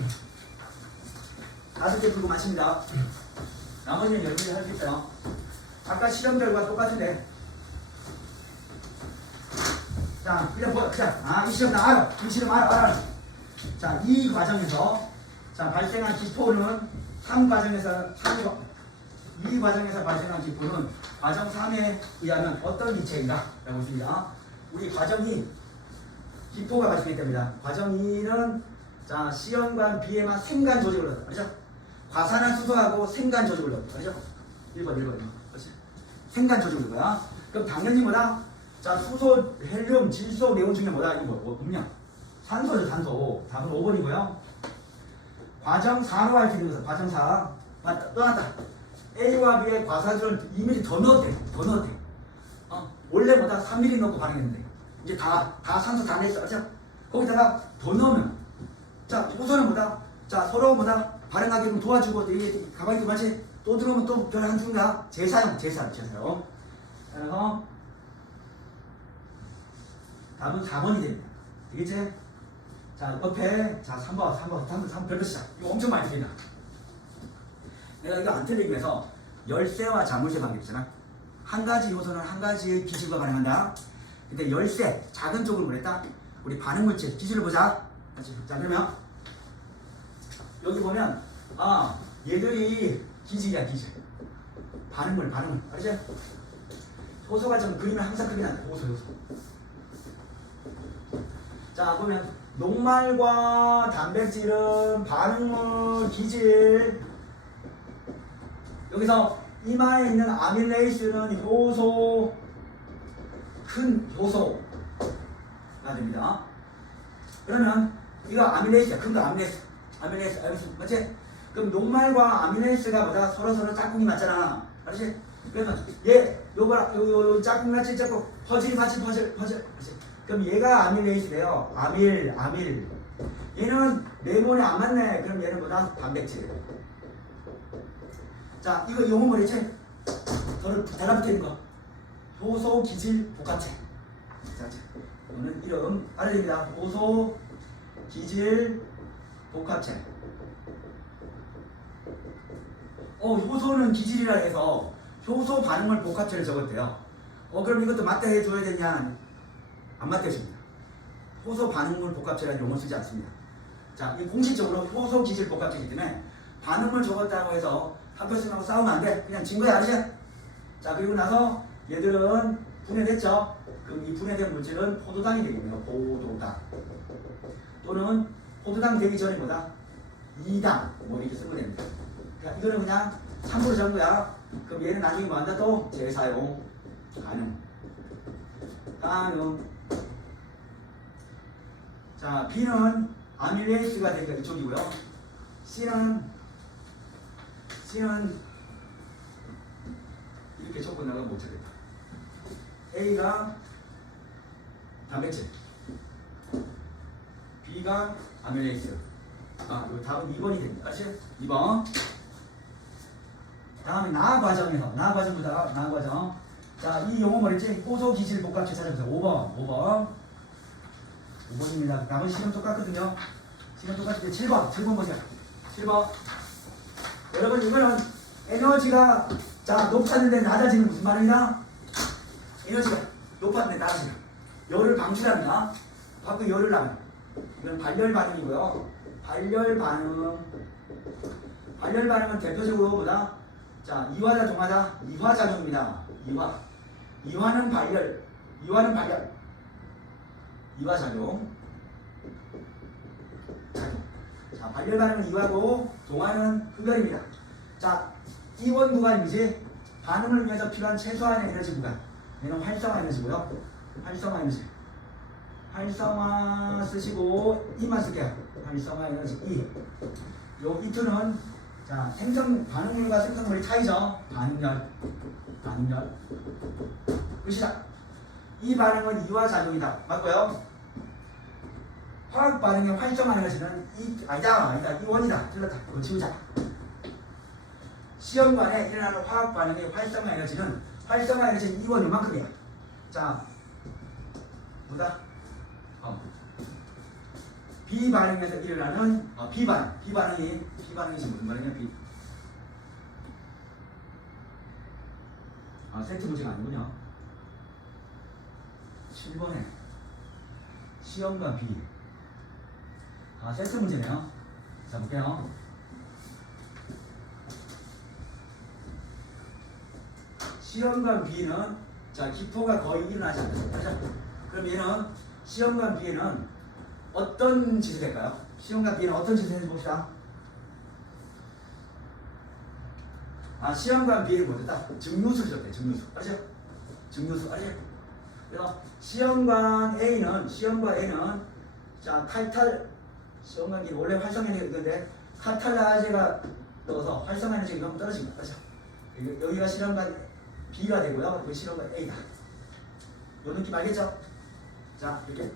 5개 풀고 마십니다. 나머지는 여러분이 할 수 있어요. 아까 실험 결과 똑같은데. 자, 이제 뭐, 자, 이 실험 나 알아. 이 실험 알아. 자, 이 과정에서, 자, 발생한 기포는 이 과정에서 발생한 기포는 과정 3에 의하면 어떤 기체인가? 라고 있습니다. 우리 과정이 기포가 발생했기 때문이다. 과정 2는 자, C연관 B에만 생간 조직을 넣었다. 그렇죠? 과산화수소하고 생간 조직을 넣었다. 그렇죠? 1번. 그렇지? 생간 조직을 넣어야. 그럼 당연히 뭐다? 자, 수소, 헬륨, 질소, 네온 중에 뭐다? 이거 뭐, 분명. 산소죠, 산소. 답은 5번이고요. 과정 4로 할 수 있는 것은 과정 4. 맞다, 떠났다. A와 B의 과사주를 2mm 더 넣어도 돼. 더 넣어도 돼. 원래보다 3mm 넣고 반응했는데. 이제 다 산소 다 냈어. 그죠? 거기다가 더 넣으면. 자, 우선은 뭐다? 자, 서로 뭐다? 발행하게끔 도와주고, 이게 가만히 있고 마치 또 들어오면 또 별 한 줄인가? 재사용. 그래서 답은 4번이 됩니다. 되겠지? 자, 옆에, 자, 3번 별표시자. 이거 엄청 많이 틀린다. 내가 이거 안 틀리기 위해서 열쇠와 자물쇠 관계 있잖아. 한 가지 요소는 한 가지의 기질과 반응한다. 근데 열쇠, 작은 쪽을 보냈다. 우리 반응물질, 기질을 보자. 자, 그러면 여기 보면 얘들이 기질이야, 기질. 반응물. 알지? 효소가 좀 그리면 항상 크게 난다. 효소. 자, 보면 녹말과 단백질은 반응물, 기질. 여기서 이마에 있는 아밀레이스는 효소, 큰 효소가 됩니다. 그러면 이거 아밀레이스야. 큰 거 아밀레이스, 맞지? 그럼 녹말과 아밀레이스가 뭐다? 서로 짝꿍이 맞잖아. 알지? 그러면 요 짝꿍 같이 짝꿍 퍼즐. 그럼 얘가 아밀레이스래요. 아밀. 얘는 네모네 안 맞네. 그럼 얘는 뭐다? 단백질. 자, 이거 용어 뭐랬지? 달라붙어 있는 거. 효소, 기질, 복합체. 자, 오늘 이름 알아야 효소, 기질, 복합체. 효소는 기질이라 해서 효소 반응물 복합체를 적었대요. 그럼 이것도 맞다 해줘야 되냐? 안 맞다 해줍니다. 효소 반응물 복합체라는 용어 쓰지 않습니다. 자, 이 공식적으로 효소, 기질, 복합체이기 때문에 반응물 적었다고 해서 학교 생하고 싸우면 안 돼. 그냥 진 거야, 알지? 자, 그리고 나서 얘들은 분해됐죠? 그럼 이 분해된 물질은 포도당이 되겠네요. 포도당. 또는 포도당 되기 전에 뭐다? 2당. 뭐 이렇게 쓰면 됩니다. 그러니까 이거는 그냥 참고로 적은 거야. 그럼 얘는 나중에 뭐 한다 또? 재사용. 가능. 자, B는 아밀레이스가 되니까 이쪽이고요. C는 이렇게 적고 나가면 못 찾겠다. A가 단백질, B가 아밀레이스. 이 답은 2번이 됩니다. 알지? 2번. 다음에 나 과정에서 나 과정. 자, 이 용어 뭐랬지? 효소, 기질, 복합체 찾아보세요. 5번입니다. 답은 시간 똑같거든요. 시간 똑같을 때 7번 보세요. 7번. 여러분, 이거는 에너지가 높았는데 낮아지는 무슨 말입니다? 에너지가 높았는데 낮아지는. 열을 방출합니다. 밖에 열을 나가요. 이건 발열 반응이고요. 발열 반응은 대표적으로 뭐다? 자, 이화자 동화자 이화작용입니다. 이화는 발열. 이화작용. 자, 발열 반응은 이화고 동화는 흡열입니다. 자, 이원 구간이지 반응을 위해서 필요한 최소한의 에너지 구간. 얘는 활성화 에너지고요. 활성화 쓰시고 E만 쓸게요. 활성화 에너지 E. 요 E2는 자, 반응물과 생성물의 차이죠. 반응열. 끝이다. 이 반응은 이화작용이다. 맞고요. 화학 반응의 활성화 에너지는 아니다. 이원이다. 틀렸다. 이거 지우자. 시험관에 일어나는 화학 반응의 활성화 에너지는 이원 요만큼이야. 자, 뭐다? 비반응에서 일어나는 비반응이 무슨 말이냐? 세트 문제가 아니군요. 7번에 시험관 B. 세트 문제네요. 자, 볼게요. 시험관 B는 자, 기포가 거의 일어나지 않습니다. 그럼 얘는 시험관 B에는 어떤 짓을 할까요? 시험관 B는 어떤 짓을 했는지 봅시다. 시험관 B는 뭐였다? 증류수를 줬대. 증류수. 알죠? 증류수. 알죠? 그래서 시험관 A는 자, 칼탈 시험관계 원래 활성 에너지가 있는데 카탈라제가 넣어서 활성 에너지가 너무 떨어진 거야. 그렇죠? 여기가 실험관 B가 되고요. 여기 실험관 A다. 요 느낌 알겠죠? 자, 이렇게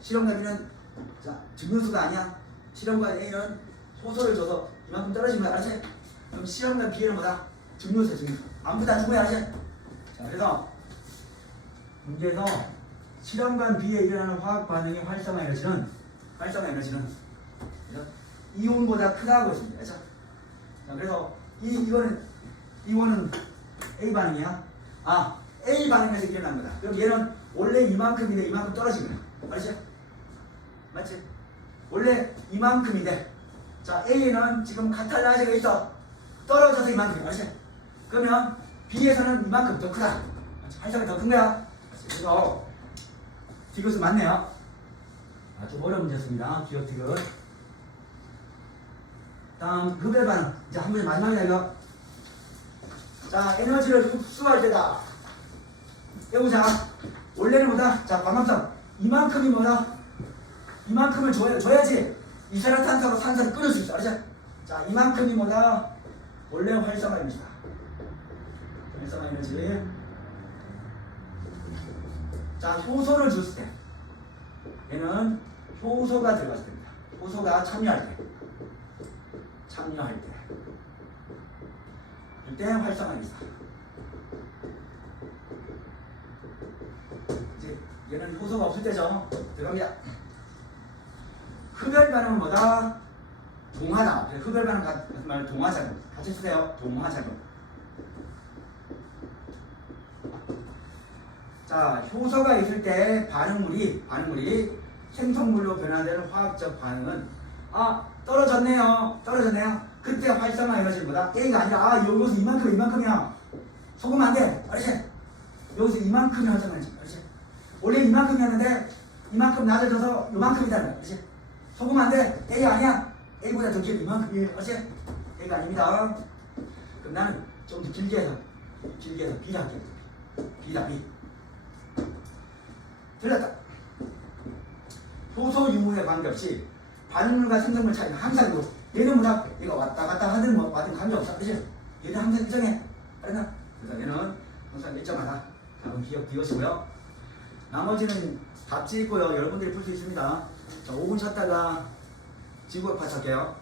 실험관 B는 자, 증류수가 아니야. 실험관 A는 효소를 줘서 이만큼 떨어진 거야. 알았지? 그럼 실험관 B는 뭐다? 증류수야, 증류수. 아무것도 안 준 거야. 알았지? 자, 그래서 문제에서 실험관 B에 일어나는 화학 반응의 활성화 에너지는 이온보다 크다고 했습니다. 그렇죠? 자, 그래서 이거는 A 반응이야. 아, A 반응에서 일어난 거다. 그럼 얘는 원래 이만큼인데 이만큼 떨어진 거야. 알았지? 맞지? 원래 이만큼인데 자, A는 지금 카탈라제가 있어. 떨어져서 이만큼이야. 알았지? 그러면 B에서는 이만큼 더 크다. 활성이 더 큰 거야. 그래서 디귿은 맞네요. 아, 좀 어려운 문제였습니다. 기억 디귿. 다음 흡열 반응. 이제 한 문제 마지막이다 이거. 자, 에너지를 흡수할 때다. 해보자. 원래는 뭐다? 자, 광합성. 이만큼이 뭐다? 이만큼을 줘야지 이산화탄소하고 산소를 끊을 수 있어. 알았지? 자, 이만큼이 뭐다? 원래 활성화 에너지다. 활성화 에너지. 자, 효소를 줬을 때 얘는 효소가 들어갔을 때입니다. 효소가 참여할 때 이때 활성화입니다. 이제 얘는 효소가 없을 때죠. 들어갑니다. 흡열 반응은 뭐다? 동하다. 흡열 반응 같은 말 동화작용. 같이 쓰세요. 동화작용. 자, 효소가 있을 때 반응물이 생성물로 변화되는 화학적 반응은 떨어졌네요. 그때 활성화 에너지는 뭐다? A가 아니라 여기서 이만큼이야. 속으면 안 돼. 알았지? 여기서 이만큼이 활성화 에너지. 알았지? 원래 이만큼이었는데 이만큼 낮아져서 요만큼이다는 거야. 알았지? 속으면 안 돼. A 아니야. A보다 더 길게 이만큼이에요. 알았지? A가 아닙니다. 그럼 나는 좀 더 길게 해서 B를 할게. B다 B. 틀렸다. 효소 유무에 관계없이 반응물과 생성물 차이는 항상 이거. 얘는 뭐다? 얘가 왔다 갔다 하든 뭐 와든 관계없어. 그치? 얘는 항상 일정해. 알았나? 그래서 얘는 항상 일정하다. 다음 기억 비우시고요. 나머지는 답지 있고요. 여러분들이 풀 수 있습니다. 자, 5분 쉬었다가 지구학 파트 할게요.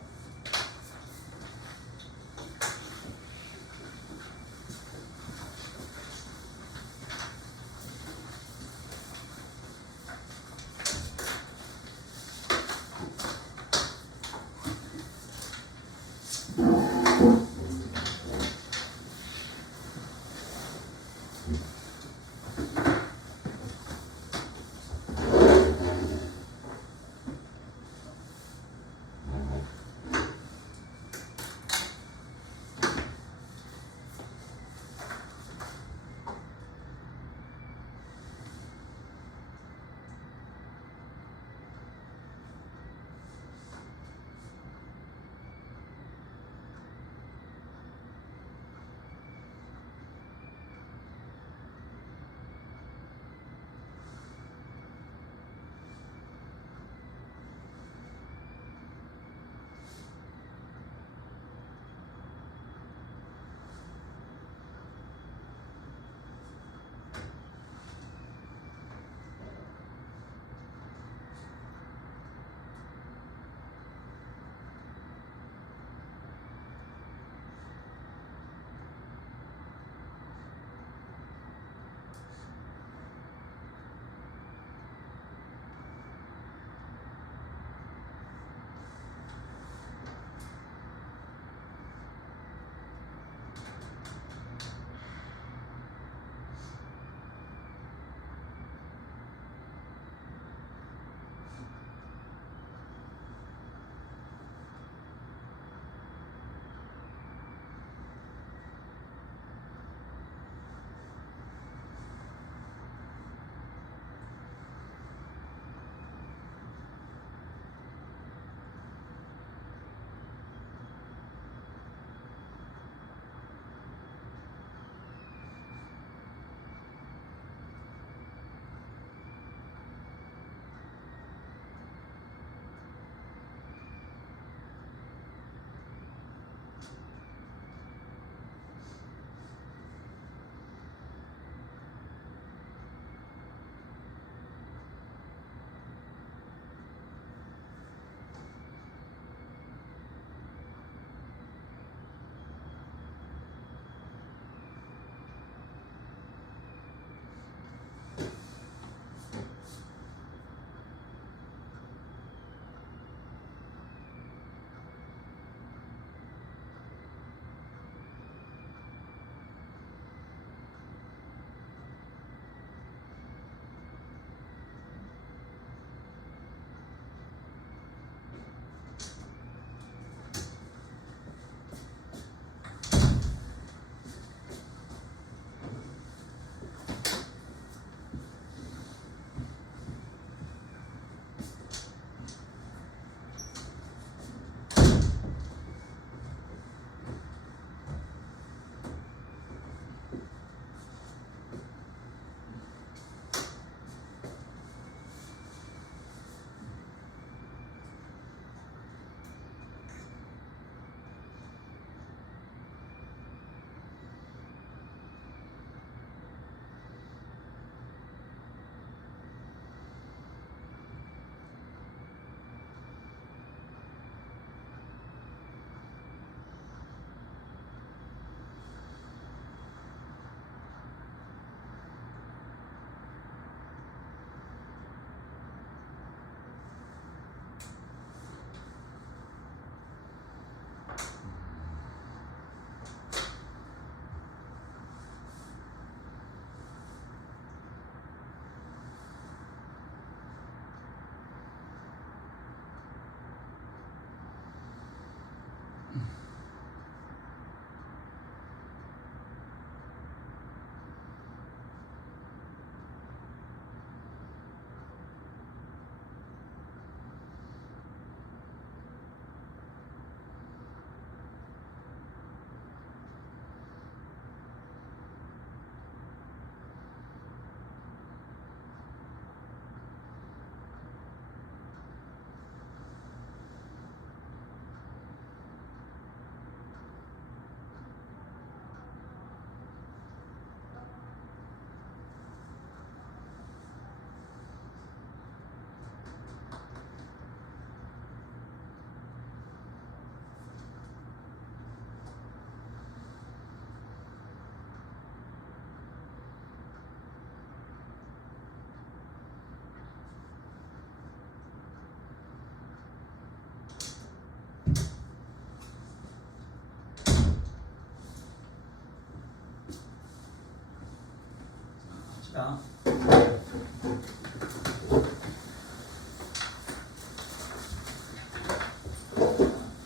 자,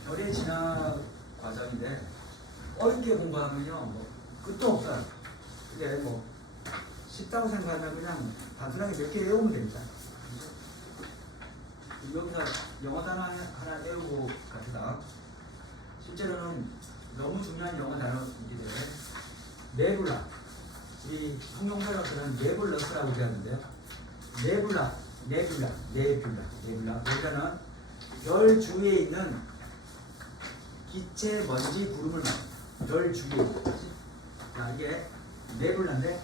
별의 진화 과정인데 어렵게 공부하면요 뭐 끝도 없어요. 이게 뭐 쉽다고 생각하면 그냥 단순하게 몇 개 외우면 됩니다. 여기서 영어 단어 하나 외우고 갑시다. 실제로는 너무 중요한 영어 단어이기 때문에 네뷸라, 우리 형용사로서는 네뷸러스라고 얘기하는데요. 네뷸라는 별 주위에 있는 기체, 먼지, 구름을 말합니다. 별 주위에 있는 것이. 자, 이게 네뷸라인데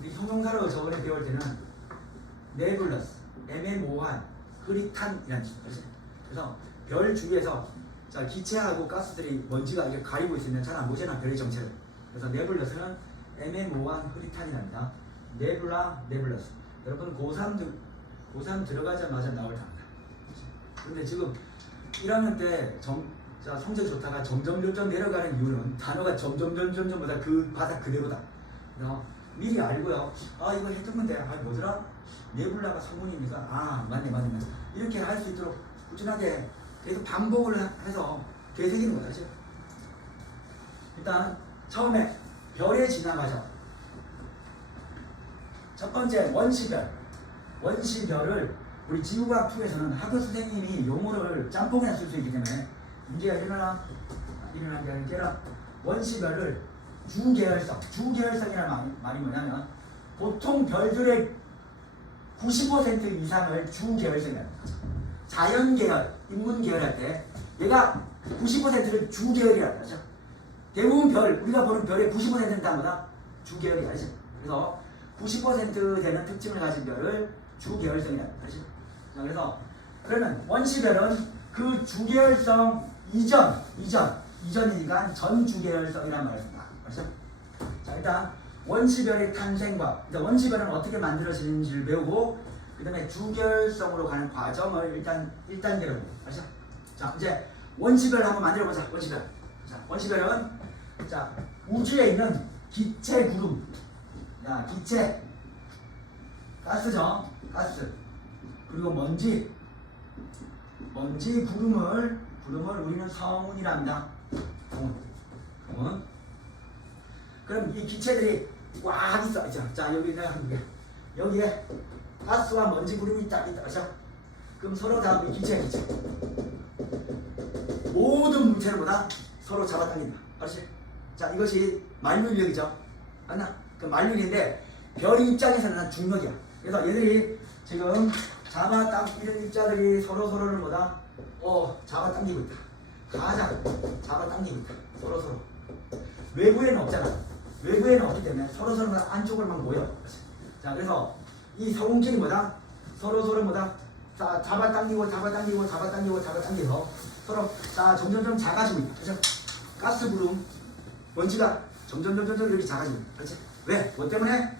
우리 형용사로 저번에 배울 때는 네뷸러스, 애매모호한, 흐릿한이라는 뜻이죠. 그래서 별 주위에서 자, 기체하고 가스들이 먼지가 이렇게 가리고 있으면 잘 안 보잖아, 별의 정체를. 그래서 네뷸러스는 애매모호한, 흐릿한이랍니다. 네뷸러스. 여러분 고3 들어가자마자 나올 단어다. 그런데 지금 1학년 때 자, 성적 좋다가 점점 내려가는 이유는 단어가 점점보다 그 바닥 그대로다. 그래서 미리 알고요. 아, 이거 했던 건데, 아, 뭐더라? 네뷸라가 성분이니까, 아, 맞네. 이렇게 할 수 있도록 꾸준하게 계속 반복을 해서 되새기는 거다. 그렇죠? 일단, 처음에 별의 진화 과정. 첫 번째, 원시별을 우리 지구과학 2에서는 학교 선생님이 용어를 짬뽕이나 쓸 수 있기 때문에 문제가 일어나는 게 아니라 원시별을 주계열성이라는 말이 뭐냐면 보통 별들의 90% 이상을 주계열성이라는 거죠. 자연계열, 인문계열 할 때 얘가 90%를 주계열이라는 거죠. 대부분 우리가 보는 별의 90%는 다 뭐다? 주계열이야. 그렇죠? 그래서 90% 되는 특징을 가진 별을 주계열성이라는 거죠. 자, 그래서 그러면 원시별은 그 주계열성 이전이니까 전주계열성이라는 말을 씁니다. 그렇죠? 자, 일단 원시별의 탄생과 원시별은 어떻게 만들어지는지를 배우고 그 다음에 주계열성으로 가는 과정을 일단 1단계로 그렇죠? 자, 이제 원시별 한번 만들어보자. 원시별은 자, 우주에 있는 기체 구름, 자, 기체 가스죠. 가스 그리고 먼지 구름을 우리는 성운이랍니다. 성운. 그럼 이 기체들이 꽉 있어. 자, 여기 내가 여기에 가스와 먼지 구름이 있다. 그렇죠? 그럼 서로 다 기체. 모든 물체들보다 서로 잡아당긴다. 그렇지? 자, 이것이 만유인력이죠. 맞나? 그 만유인인데 별 입장에서는 중력이야. 그래서 얘들이 지금 이런 입자들이 서로를 잡아당기고 있다. 가장 잡아당기고 있다. 서로. 외부에는 없잖아. 외부에는 없기 때문에 서로 안쪽을 막 모여. 자, 그래서 이 성운끼리 서로 잡아당기고 서로 점점 작아지고 있다. 그렇죠? 가스 구름, 먼지가 점점 이렇게 작아지고 있다. 그렇지? 왜? 뭐 때문에?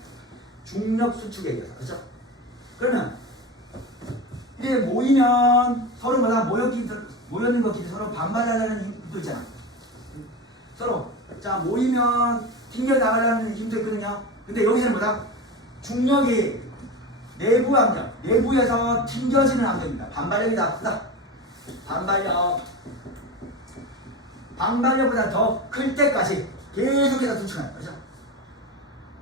중력 수축에 의해서. 그렇죠? 그러면 이게 모이면 서로 모였는 것끼리 서로 반발하려는 힘도 있잖아. 서로 모이면 튕겨 나가려는 힘도 있거든요. 근데 여기서는 중력이 내부 압력, 내부에서 튕겨지는 압력입니다. 반발력이다. 반발력보다 더 클 때까지 계속해서 수축하는 거죠.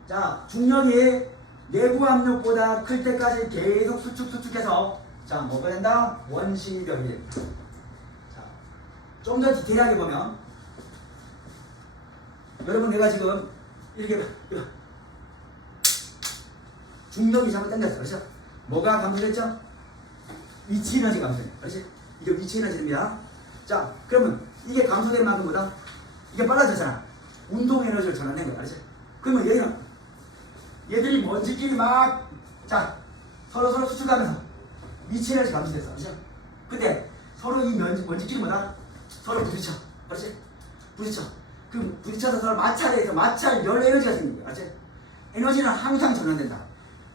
자, 중력이 내부 압력보다 클 때까지 계속 수축해서 자, 뭐가 된다? 원시별이 됩니다. 자, 좀 더 디테일하게 보면 여러분 내가 지금 이렇게 중력이 잡아 당겼어. 그렇죠? 뭐가 감소됐죠? 위치 에너지 감소돼요. 그렇지? 이게 위치 에너지입니다. 자, 그러면 이게 감소된 만큼 이게 빨라졌잖아. 운동 에너지를 전환된 거야. 그렇지? 그러면 얘들이 먼지끼리 서로 수축하면서 위치 에너지 감소됐어. 그렇죠? 근데 서로 이 먼지끼리 서로 부딪혀. 그렇지? 그럼 부딪혀서 서로 마찰 열 에너지가 생긴 거야. 그렇지? 에너지는 항상 전환된다.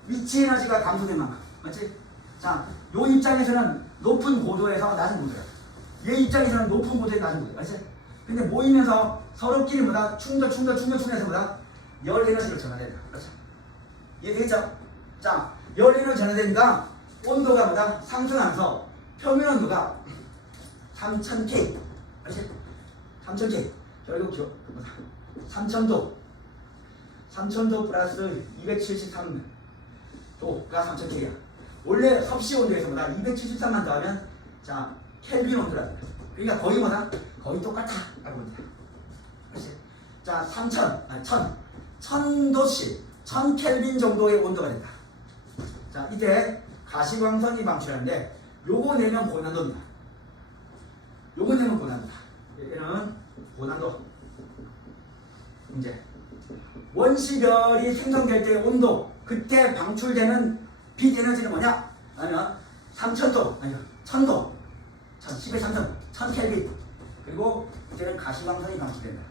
위치 에너지가 감소된 만큼. 맞지? 자, 요 입장에서는 높은 고도에서 낮은 고도야. 얘 입장에서는 높은 고도에 낮은 고도야. 맞지? 근데 모이면서 서로끼리 충격해서 열 에너지를 전환된다. 그렇죠? 이해되겠죠? 자, 열에너지 전해되니까 온도가 보다 상승하면서 표면 온도가 3000K. 알지? 3000K. 결국 3000도. 3000도 플러스 273도가 3000K야. 원래 섭씨 온도에서보다 273만 더하면 자, 켈빈 온도라. 그러니까 거의 뭐다? 거의 똑같아. 라고 보면 돼. 알지? 자, 1000도씨, 1000켈빈 정도의 온도가 된다. 자, 이때 가시광선이 방출하는데 요거 내면 고난도입니다. 요거 내면 고난도다. 얘는 고난도. 이제 원시별이 생성될 때의 온도, 그때 방출되는 빛 에너지는 뭐냐? 아니면 3000도, 아니요 1000도, 10의 3000, 1000켈빈. 그리고 이때는 가시광선이 방출된다.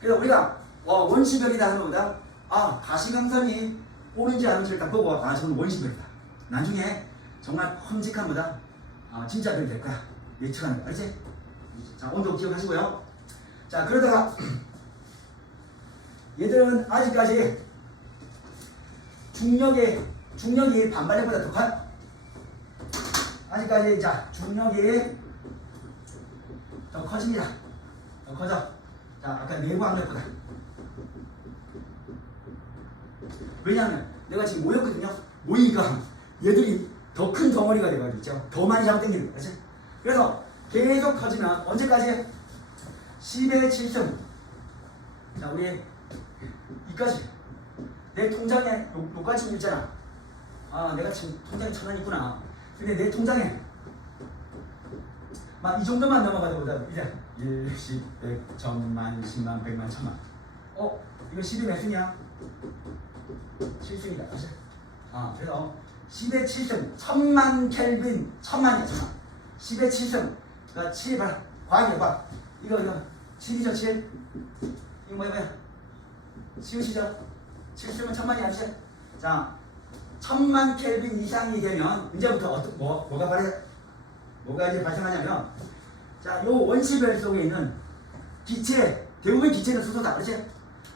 그래서 우리가 원시별이다 하는 것보다 가시광선이 오는지 아닌지 일단 보고 저는 원시별이다. 나중에 정말 험직한 보다 진짜 별이 될 거야. 예측하는 거 알지? 자, 온도 기억하시고요. 자, 그러다가 얘들은 아직까지 중력이 반발력보다 더 커요. 아직까지 자, 중력이 더 커집니다. 더 커져. 자, 아까 내부 압력보다. 왜냐하면 내가 지금 모였거든요. 모이니까 얘들이 더 큰 덩어리가 돼가지고 있죠. 더 많이 잡아당기는 거지. 그래서 계속 커지면 언제까지? 10의 7승. 자, 우리 이까지. 내 통장에 요까지 있잖아. 내가 지금 통장에 1000원 있구나. 근데 내 통장에 막 이 정도만 넘어가도 보다 이제 1, 10, 100, 1000만, 10만, 100만, 1000만. 이거 10이 몇 승이야? 7승이다. 그치? 그래서 10의 7승, 1000만 켈빈, 1000만이야, 1000만. 10의 7승. 그러니까 7, 봐라. 과학이야, 과학. 이거, 7이죠, 7. 이거 뭐야? 치우시죠? 7승은 1000만이 아니지? 자, 1000만 켈빈 이상이 되면, 이제부터 뭐가 이제 발생하냐면, 자, 요 원시별 속에 있는 기체, 대부분 기체는 수소다, 그렇지?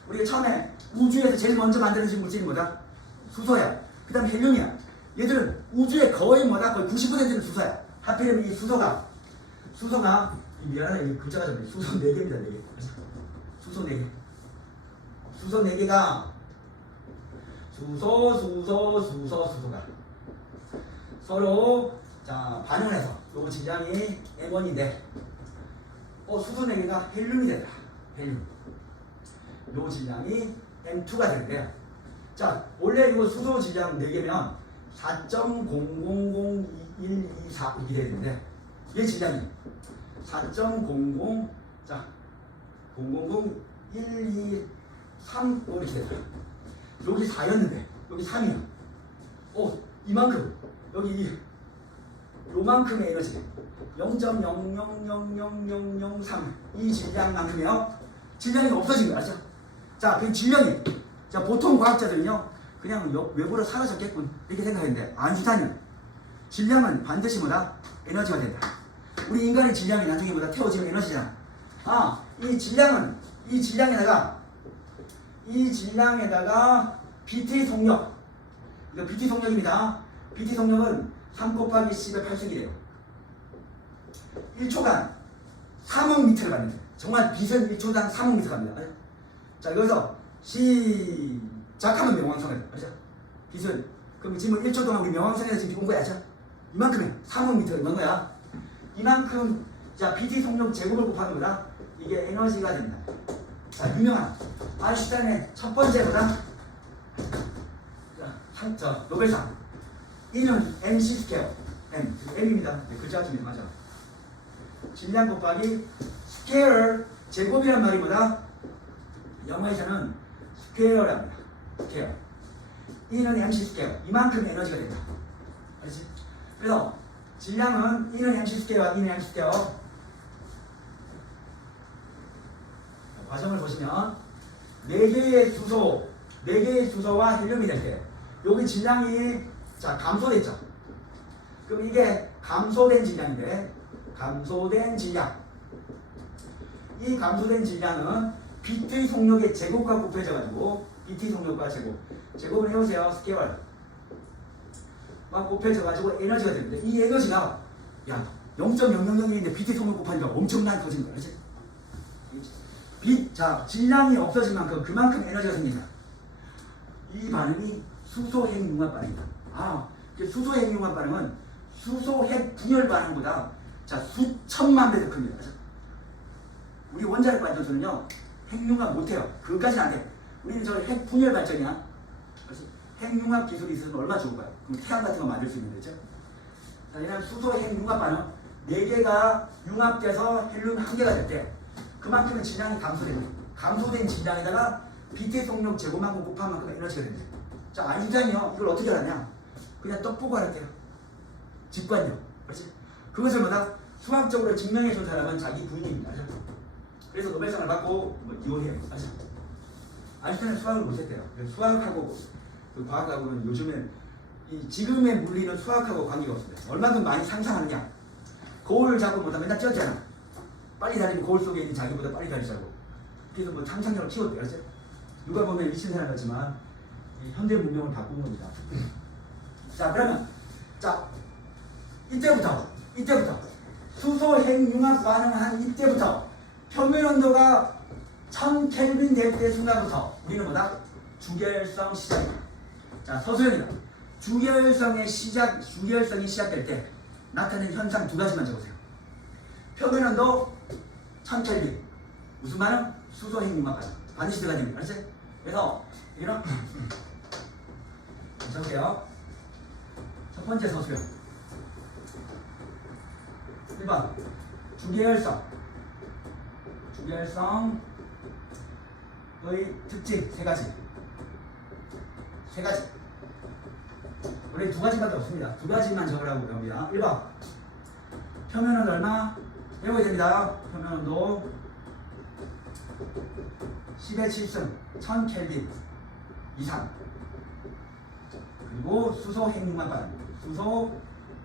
우리가 처음에 우주에서 제일 먼저 만들어진 물질이 뭐다? 수소야. 그 다음에 헬륨이야. 얘들은 우주의 거의 뭐다? 거의 90%는 수소야. 하필이면 이 수소가 미안하다, 이 글자가 좀 수소 4개입니다, 4개. 수소 4개. 수소 4개가 수소가 서로 자, 반응을 해서 요 질량이 M1인데 수소 4개가 헬륨이 된다. 헬륨. 요 질량이 M2가 되는데요. 자, 원래 이거 수소 질량 4개면 4.000124 이렇게 되는데 얘 질량이 4.00 자 000123 이렇게 되더라. 여기 4였는데 여기 3이야. 이만큼 여기 요만큼의 에너지 0.000003 이 질량만큼이요. 질량이 없어진 거 알죠? 자, 그 질량이 자, 보통 과학자들은요 그냥 외부로 사라졌겠군 이렇게 생각했는데 아인슈타인은 질량은 반드시 뭐다? 에너지가 된다. 우리 인간의 질량이 나중에 뭐다? 태워지는 에너지잖아. 이 질량에다가 BT 속력. 이거 BT 속력입니다. BT 속력은 3 곱하기 10의 8승이래요. 1초간 3억 미터를 받는데 정말 빛은 1초당 3억 미터 갑니다. 자, 여기서 시작하면 명왕성을 알죠? 빛은 그럼 지금 1초 동안 우리 명왕성에서 지금 온 거야, 알죠? 이만큼에 3억 미터가 이만 거야. 이만큼 자 BT 속력 제곱을 곱하는 거다. 이게 에너지가 된다. 자, 유명한 아인슈타인의 첫 번째보다 자, 노벨상 E는 MC 스퀘어 M입니다. 네, 글자가 좀 이상하죠. 질량 곱하기 스퀘어 제곱이란 말이보다 영어에서는 스퀘어랍니다. 스퀘어. E는 MC 스퀘어. 이만큼 에너지가 된다. 알지? 그래서 질량은 E는 MC 스퀘어와 E는 MC 스퀘어. 과정을 보시면 4개의 수소와 헬륨이 될 때 여기 질량이 자 감소됐죠. 그럼 이게 감소된 질량인데 감소된 질량. 이 감소된 질량은 BT 속력의 제곱과 곱해져 가지고 BT 속력과 제곱 제곱을 해보세요. 스케월. 막 곱해져가지고 에너지가 됩니다. 이 에너지가 야 0.0001인데 빛의 속력 곱하니까 엄청나게 커진 거야. 그렇지? 자 질량이 없어진 만큼 그만큼 에너지가 생긴다. 이 반응이 수소핵융합 반응이다. 수소핵융합 반응은 수소핵 분열 반응보다 자 수천만 배 더 큽니다. 그렇죠? 우리 원자력 발전소는요 핵융합 못해요. 그것까지는 안 돼. 우리는 저 핵 분열 발전이야. 그렇지? 핵융합 기술이 있으면 얼마나 좋은 거야. 그럼 태양 같은 거 만들 수 있는 거죠. 자, 이런 수소 핵융합 반응 4개가 융합돼서 헬륨 1개가 될 때 그만큼의 질량이 감소되는 거예요. 감소된 질량에다가 빛의 속력 제곱만큼 곱한 만큼 에너지가 됩니다. 자, 아인슈타인이요 이걸 어떻게 알았냐? 그냥 떡 보고 알았대요. 직관력. 그렇지? 그것을 뭐다? 수학적으로 증명해 준 사람은 자기 부인입니다. 그래서 노벨상을 받고 뭐 이혼해요. 아인슈타인은 수학을 못했대요. 수학하고 그 과학하고는 요즘엔 지금의 물리는 수학하고 관계가 없습니다. 얼마큼 많이 상상하느냐. 거울 잡고 못하면 맨날 쪘잖아. 빨리 달리면 거울 속에 있는 자기보다 빨리 달리자고. 그래서 뭐 상상력을 키웠대요. 그렇죠? 누가 보면 미친 사람 같지만 현대 문명을 바꾼 겁니다. 자, 그러면 자 이때부터 수소 핵융합 반응한 이때부터 표면 온도가 1000켈빈 될 때 순간부터 우리는 뭐다? 주결성 시작이다. 자, 서술형이다. 주결성이 시작될 때 나타나는 현상 2가지만 적으세요. 표면 온도 1000켈빈. 무슨 반응? 수소 핵융합 반응. 반드시 들어가야 됩니다. 알았지? 그래서 이런 적을게요. 첫 번째 서술형 1번 주계열성의 특징 3가지. 원래 2가지밖에 없습니다. 2가지만 적으라고 합니다. 1번 표면온도 얼마? 외워야 됩니다. 표면온도 10의 7승 1000켈빈 이상. 그리고 수소 핵융합 반응. 수소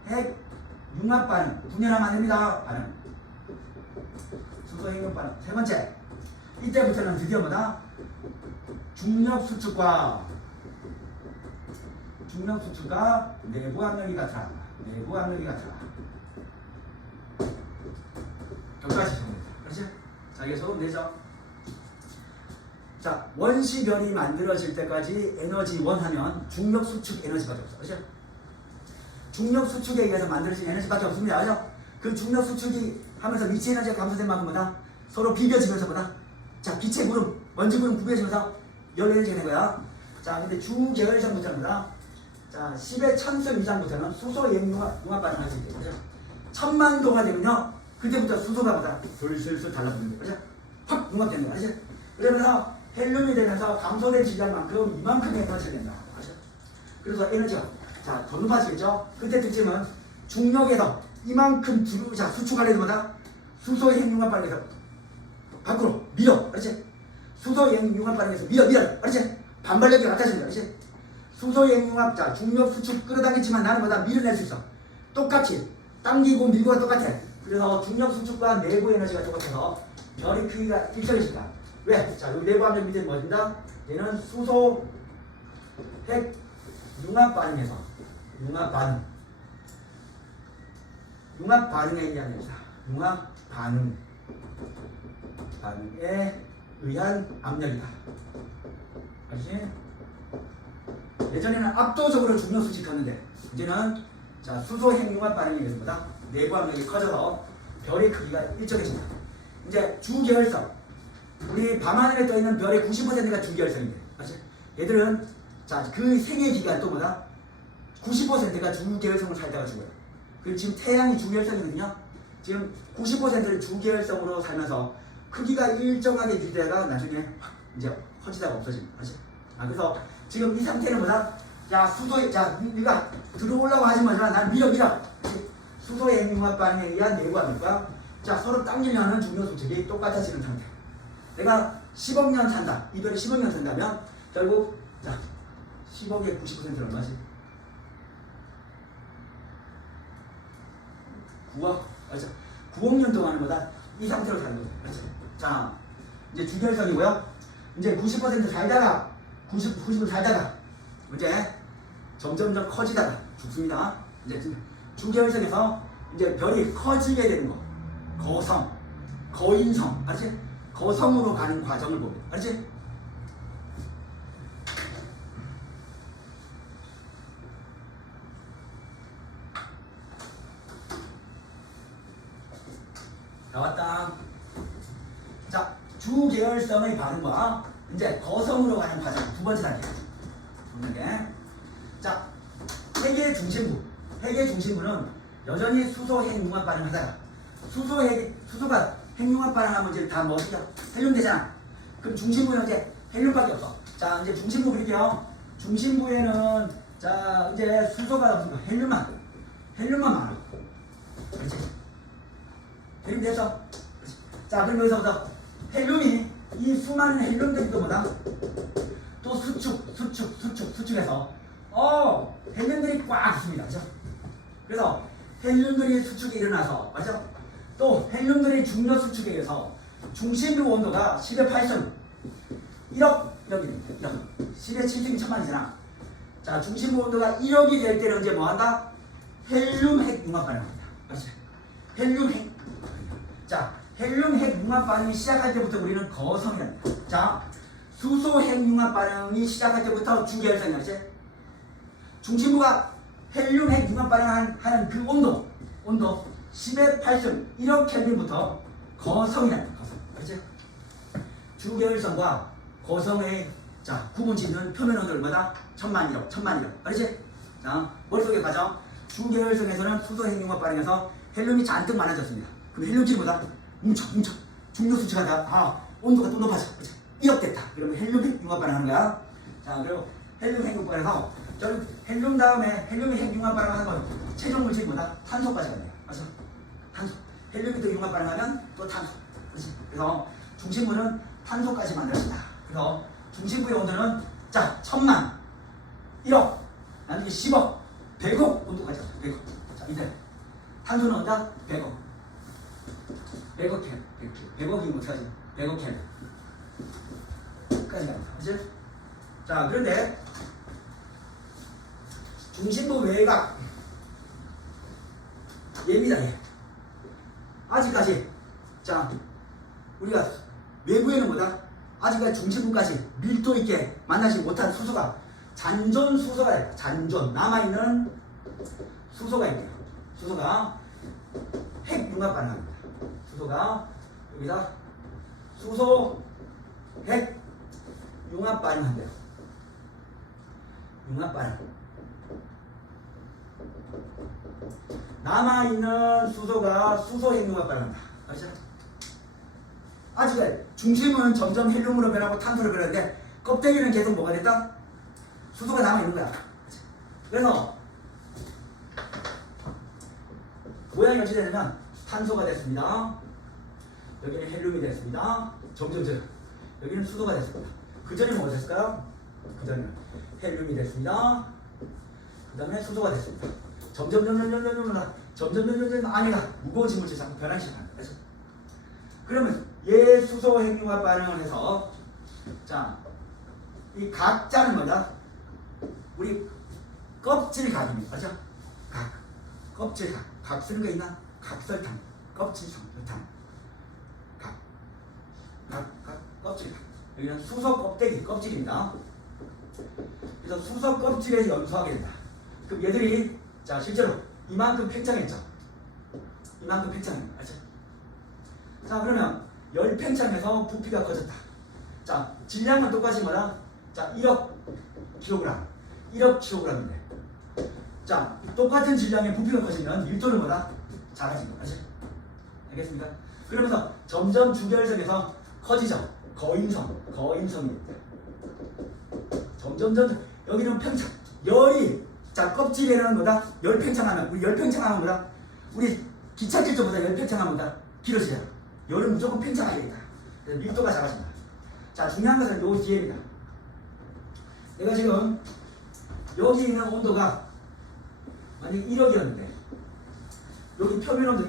핵융합 반응. 분열하면 안 됩니다. 반응. 수소 핵융합 반응. 세 번째. 이때부터는 드디어 뭐다? 중력 수축과 내부 압력이 같아. 여기까지 적습니다. 그렇지? 자, 이게 적으면 되죠? 자, 원시별이 만들어질 때까지 에너지1 하면 중력 수축 에너지밖에 없어. 그렇죠? 중력 수축에 의해서 만들어진 에너지밖에 없습니다. 그렇죠? 그 중력 수축이 하면서 미치 에너지가 감소된 만큼 뭐다? 서로 비벼지면서 뭐다? 자, 빛의 구름, 먼지 구름 부벼지면서 열 에너지가 된 거야. 자, 근데 주계열성부터는 뭐다? 자, 10의 1000승 이상부터는 수소 핵융합 반응을 할 수 있대요. 그렇죠? 1000만 도가 되면요, 그때부터 수소가 뭐다? 슬슬 달라붙는 거예요. 그렇죠? 확 융합되는 거야. 그렇죠? 그러면서 헬륨이 되면서 감소된 질량만큼 이만큼의 에너지가 된다. 그렇죠? 그래서 에너지가 자, 더 높아지겠죠? 그때 특징은 중력에서 이만큼 수축하려는 뭐다? 수소 핵융합 반응에서 밖으로 밀어. 그렇지? 수소 핵융합 반응에서 밀어. 그렇지? 반발력이 같아진다. 그렇지? 수소 핵융합, 자, 중력 수축 끌어당기지만 나는 뭐다? 밀어낼 수 있어. 똑같이 당기고 밀고가 똑같아. 그래서 중력 수축과 내부 에너지가 똑같아서 별의 크기가 일정해진다. 왜? 자, 여기 내부 압력 밑에 뭐진다? 얘는 수소 핵 융합 반응에서 융합 반응에 의한 겁니다. 융합 반응에 의한 압력이다. 알지? 예전에는 압도적으로 중력 수축했는데 이제는 자, 수소 핵융합 반응에 의해서 뭐다? 내부 압력이 커져서 별의 크기가 일정해진다. 이제 주계열성. 우리 밤하늘에 떠있는 별의 90%가 주계열성인데, 맞지? 얘들은 자, 그 생애 기간 또 뭐다? 90%가 주계열성을 살다가 죽어요. 그리고 지금 태양이 주계열성이거든요. 지금 90%를 주계열성으로 살면서 크기가 일정하게 유지되다가 나중에 확 이제 커지다가 없어집니다. 맞지? 그래서 지금 이 상태는 뭐다? 자, 자, 네가 들어오려고 하지 마지만 난 밀어. 수소의 핵융합 반응에 의한 내부 압력과 자, 서로 당기려 하는 중력 수축이 똑같아지는 상태. 내가 10억 년 산다. 이 별이 10억 년 산다면 결국 자, 10억의 90%는 얼마지? 9억. 맞죠? 9억 년 동안은 뭐다? 이 상태로 사는 거죠. 맞죠? 자, 이제 주결성이고요. 이제 90% 살다가 90% 살다가 이제 점점점 커지다가 죽습니다. 이제 중계열성에서 이제 별이 커지게 되는 거. 거성, 거인성, 알지? 거성으로 가는 과정을 봅니다. 알지? 나왔다. 자, 주계열성의 반응과 이제 거성으로 가는 과정 두 번째 단계. 자, 핵의 중심부. 핵의 중심부는 여전히 수소 핵융합 반응하다가 수소가 핵융합 반응하면 이제 다 뭐죠? 헬륨 되잖아. 그럼 중심부는 이제 헬륨밖에 없어. 자, 이제 중심부 그릴게요. 중심부에는 자 이제 수소가 없는 거 헬륨만 많아. 그렇지? 헬륨 됐어? 그렇지. 자, 그럼 여기서부터 헬륨이 이 수많은 헬륨들이 또 뭐다? 또 수축해서 헬륨들이 꽉 있습니다. 그죠? 그래서 헬륨들이 수축이 일어나서 맞죠? 또 헬륨들이 중력 수축에 의해서 중심부 온도가 10의 8승 1억 10의 7승이 천만이잖아. 자, 중심부 온도가 1억이 될 때는 이제 뭐한다? 헬륨 핵 융합 반응합니다. 맞죠? 헬륨 핵. 자, 헬륨 핵 융합 반응이 시작할 때부터 우리는 거성이랍니다. 자, 수소 핵 융합 반응이 시작할 때부터 중계열성이었지. 중심부가 헬륨 핵 융합 반응하는 그 온도 10의 8승 1억 켈빈부터 거성이랍니다. 거성. 그렇지? 주계열성과 거성의 자 구분짓는 표면 온도 얼마다? 1000만 1억. 그렇지? 자, 머릿속에 가정. 주계열성에서는 수소 핵 융합 반응에서 헬륨이 잔뜩 많아졌습니다. 그럼 헬륨질이 뭐다? 뭉쳐 중력 수치가 온도가 또 높아져. 그렇지? 1억 됐다. 그러면 헬륨 핵 융합 반응하는 거야. 자, 그리고 헬륨 핵 융합 반응에서 저는 헬륨 다음에 헬륨이 핵 융합 반응하는 건 최종 물질이 뭐다? 탄소까지 갑니다. 맞죠? 탄소. 헬륨이 또 융합 반응하면 또 탄소. 그렇지? 그래서 중심부는 탄소까지 만들어진다. 그래서 중심부의 온도는 자 1000만 1억 나중에 10억 100억 온도까지 가죠. 100억. 자, 이제 탄소는 온다 100억 100억이면 어떡하지? 100억 켈 까지 갑니다. 그치? 자, 그런데 중심부 외곽 얘입니다. 얘. 아직까지 자 우리가 외부에는 뭐다? 아직까지 중심부까지 밀도 있게 만나지 못한 수소가 잔존 수소가 있다. 잔존 남아있는 수소가 있대요. 수소가 핵 융합 반응합니다. 수소가 여기다 수소 핵 융합 반응한대요. 융합 반응. 남아있는 수소가 수소 핵 융합 반응한다. 알죠? 아직까지 중심은 점점 헬륨으로 변하고 탄소로 변하는데 껍데기는 계속 뭐가 됐다? 수소가 남아있는 거야. 그래서 모양이 어찌 되냐면 탄소가 됐습니다. 여기는 헬륨이 됐습니다. 점점 여기는 수소가 됐습니다. 그 전에 뭐가 됐을까요? 그 전에는 헬륨이 됐습니다. 그 다음에 수소가 됐습니다. 점점 안에가 무거워진 물질 자꾸 변하기 시작합니다. 그렇죠? 그러면 얘 수소 핵 융합 반응을 해서 자, 이 각자는 뭐다? 우리 껍질각입니다. 맞죠? 각. 껍질각. 각 쓰는 거 있나? 각설탕. 껍질설탕. 껍질각. 여기는 수소 껍데기, 껍질입니다. 그래서 수소 껍질에 연소하게 된다. 그럼 얘들이 자 실제로 이만큼 팽창했죠. 이만큼 팽창입니다. 알죠? 자, 그러면 열 팽창해서 부피가 커졌다. 자, 질량은 똑같이 뭐다? 자, 1억 킬로그램인데. 자, 똑같은 질량의 부피가 커지면 밀도는 뭐다? 작아진 거. 알죠? 알겠습니까? 그러면서 점점 주결석에서 커지죠. 거인성이 됩니다. 점점 여기는 팽창. 열이 자 껍질에는 뭐다? 열 팽창하면 뭐다? 우리 기차질조보다 열 팽창하면 뭐다? 길어져요. 열은 무조건 팽창해야 되니까. 그래서 밀도가 작아집니다. 자, 중요한 것은 요 뒤에입니다. 내가 지금 여기 있는 온도가 만약 1억이었는데 여기 표면 온도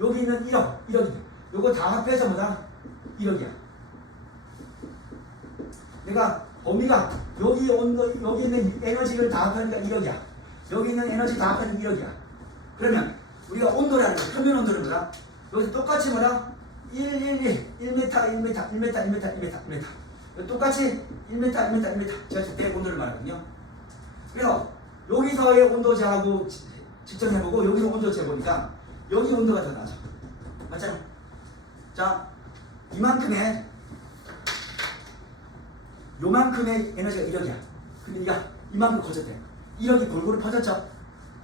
여기 있는 1억인데 요거 다 합해서 뭐다? 1억이야. 내가 범위가 여기 온도 여기 있는 에너지를 다 합하니까 1억이야. 여기 있는 에너지 다 합하니까 1억이야. 그러면 우리가 온도라는 거, 표면 온도는 뭐다? 여기서 똑같이 뭐다? 1m, 1m. 똑같이 1m. 제가 그때 온도를 말하거든요. 그래서 여기서의 온도 제하고 측정해보고 여기서 온도 재보니까 여기 온도가 더 나죠. 맞잖아. 자, 요만큼의 에너지가 1억이야. 근데 얘가 이만큼 커졌대. 1억이 골고루 퍼졌죠?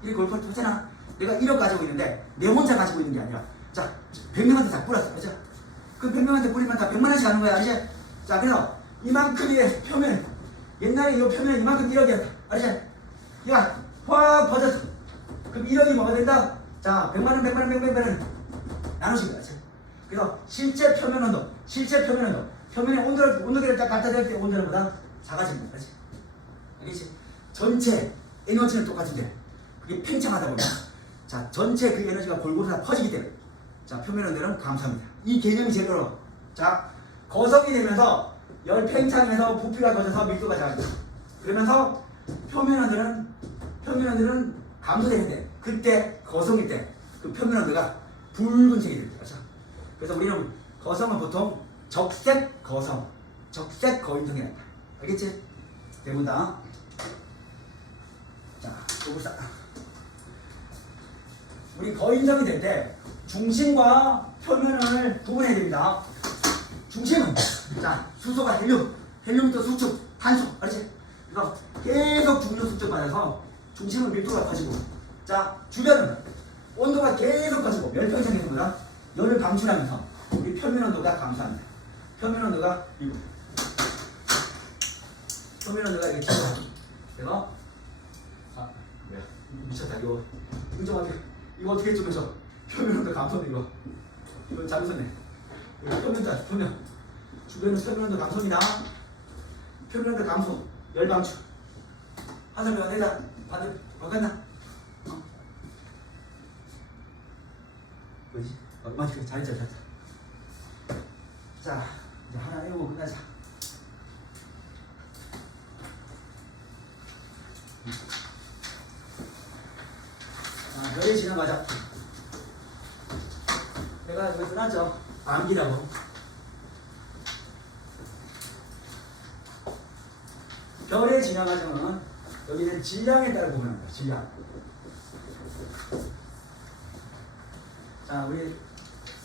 1억이 골고루 퍼졌잖아. 내가 1억 가지고 있는데 내 혼자 가지고 있는 게 아니라 자, 100명한테 다 뿌렸어. 그죠? 그 100명한테 뿌리면 다 100만 원씩 하는 거야. 알지? 자, 그래서 이만큼의 표면, 옛날에 이 표면 이만큼 1억이었다. 알지? 야, 확 퍼졌어. 그럼 1억이 뭐가 된다? 자, 100만 원 나누신 거야. 그래서 실제 표면 온도, 표면의 온도계를 딱 갖다 댈 때 온도는 보다 작아지는 거지. 알겠지? 전체 에너지는 똑같은데 그게 팽창하다 보면 자, 전체 그 에너지가 골고루 다 퍼지기 때문에 자, 표면 온도는 감소합니다. 이 개념이 제일 어려워. 자, 거성이 되면서 열 팽창에서 부피가 커져서 밀도가 작아져. 그러면서 표면 온도는 감소되는데 그때 거성일 때 그 표면 온도가 붉은색이 됩니다. 그렇죠? 그래서 우리는 거성은 보통 적색 거성, 적색 거인성이라 한다. 알겠지? 대부분 다. 자, 요거 우리 거인성이 될 때 중심과 표면을 구분해야 됩니다. 중심은 자, 수소가 헬륨도 수축, 탄소, 알지? 그래서 계속 중력 수축 받아서 중심은 밀도가 커지고, 자, 주변은 온도가 계속 커지고 멸평성에서 보다 열을 방출하면서 우리 표면 온도가 감소합니다. 표면 온도가 이렇게 커져. 그래서 미쳤다. 이거 어떻게 좀 해서 표면 온도 감소네. 이거 잘못 썼네. 표면 주변은 표면 온도 감소입니다. 표면 온도 감소, 열 방출. 한설명 내자. 바꿨나? 뭐지? 맞아, 잘했죠. 자, 이제 하나 외우고 끝나자. 자, 열이 지나가자. 내가 이거 써놨죠? 암기라고. 별의 진화 과정은 여기는 질량에 따라 구분합니다. 질량. 자, 우리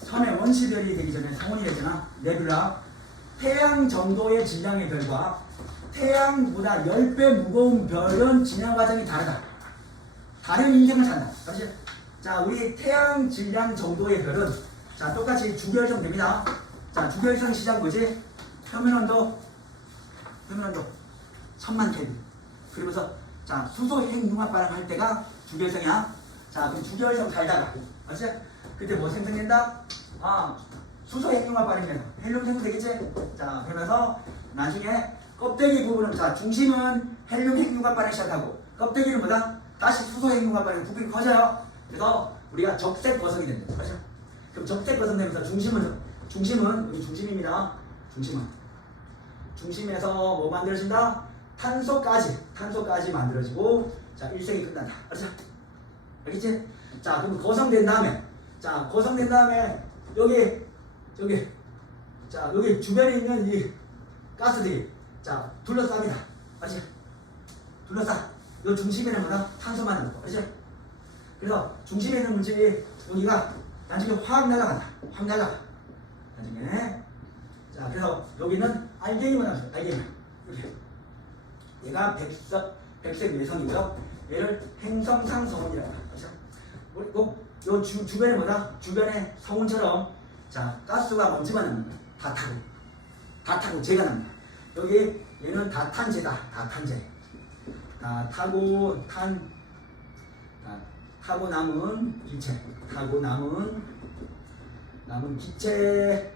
처음에 원시별이 되기 전에 상온이 됐잖아. 네뷸라. 태양 정도의 질량의 별과 태양보다 10배 무거운 별은 진화 과정이 다르다. 다른 인생을 산다. 그렇지? 자, 우리 태양 질량 정도의 별은 자, 똑같이 주결성 됩니다. 자, 주결성 시작 뭐지? 표면 온도 1000만 켈빈. 그러면서 자, 수소 핵융합 반응할 때가 주결성이야. 자, 그럼 주결성 살다가 맞지? 그때 뭐 생성된다? 수소 핵융합 반응이면 헬륨 생성되겠지? 자, 그러면서 나중에 껍데기 부분은 자, 중심은 헬륨 핵융합 반응 시작하고 껍데기는 뭐다? 다시 수소 핵융합 반응 부피가 커져요. 그래서 우리가 적색 거성이 된다. 그렇죠? 그럼 적색 거성 되면서 중심은 여기 중심입니다. 중심에서 뭐 만들어진다? 탄소까지 만들어지고 자, 일생이 끝난다. 그렇죠? 알겠지? 자, 그럼 거성된 다음에 여기 자, 여기 주변에 있는 이 가스들이 자, 둘러쌉니다. 알지? 둘러싸. 요 중심에는 뭐다? 탄소만 있고. 알지? 그래서 중심에 있는 물질이 여기가 나중에 확 날아간다. 나중에. 자, 그래서 여기는 알게닌만 나오죠. 알게닌. 이렇게. 얘가 백색 내성이고요. 얘를 행성상 성운이라고 합니다. 그렇죠? 요 주변에 뭐다? 주변에 성운처럼 자, 가스가 먼지만 납니다. 다 타고 재가 납니다. 여기 얘는 다탄재다. 타고 남은 기체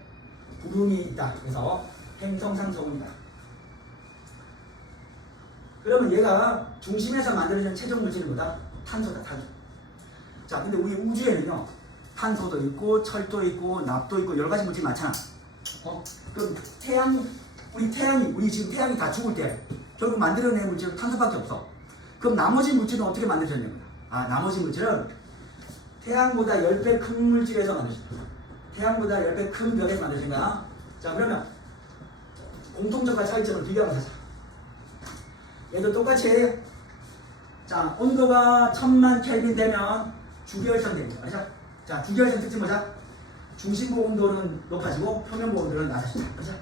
구름이 있다. 그래서 행성상 성운이다. 그러면 얘가 중심에서 만들어진 최종 물질은 뭐다? 탄소다. 자, 근데 우리 우주에는요, 탄소도 있고 철도 있고 납도 있고 여러 가지 물질이 많잖아. 그럼 우리 지금 태양이 다 죽을 때 결국 만들어낸 물질은 탄소밖에 없어. 그럼 나머지 물질은 어떻게 만들어졌냐면, 나머지 물질은 태양보다 10배 큰 물질에서 만들어진다. 태양보다 10배 큰 별에서 만들어진 거야. 자, 그러면 공통점과 차이점을 비교하면서 하자. 얘도 똑같이, 자, 온도가 1000만 켈빈 되면 주기혈성 됩니다. 그렇죠? 자, 주기혈성 특징 보자. 중심부 온도는 높아지고 표면부 온도는 낮아진다. 그렇죠?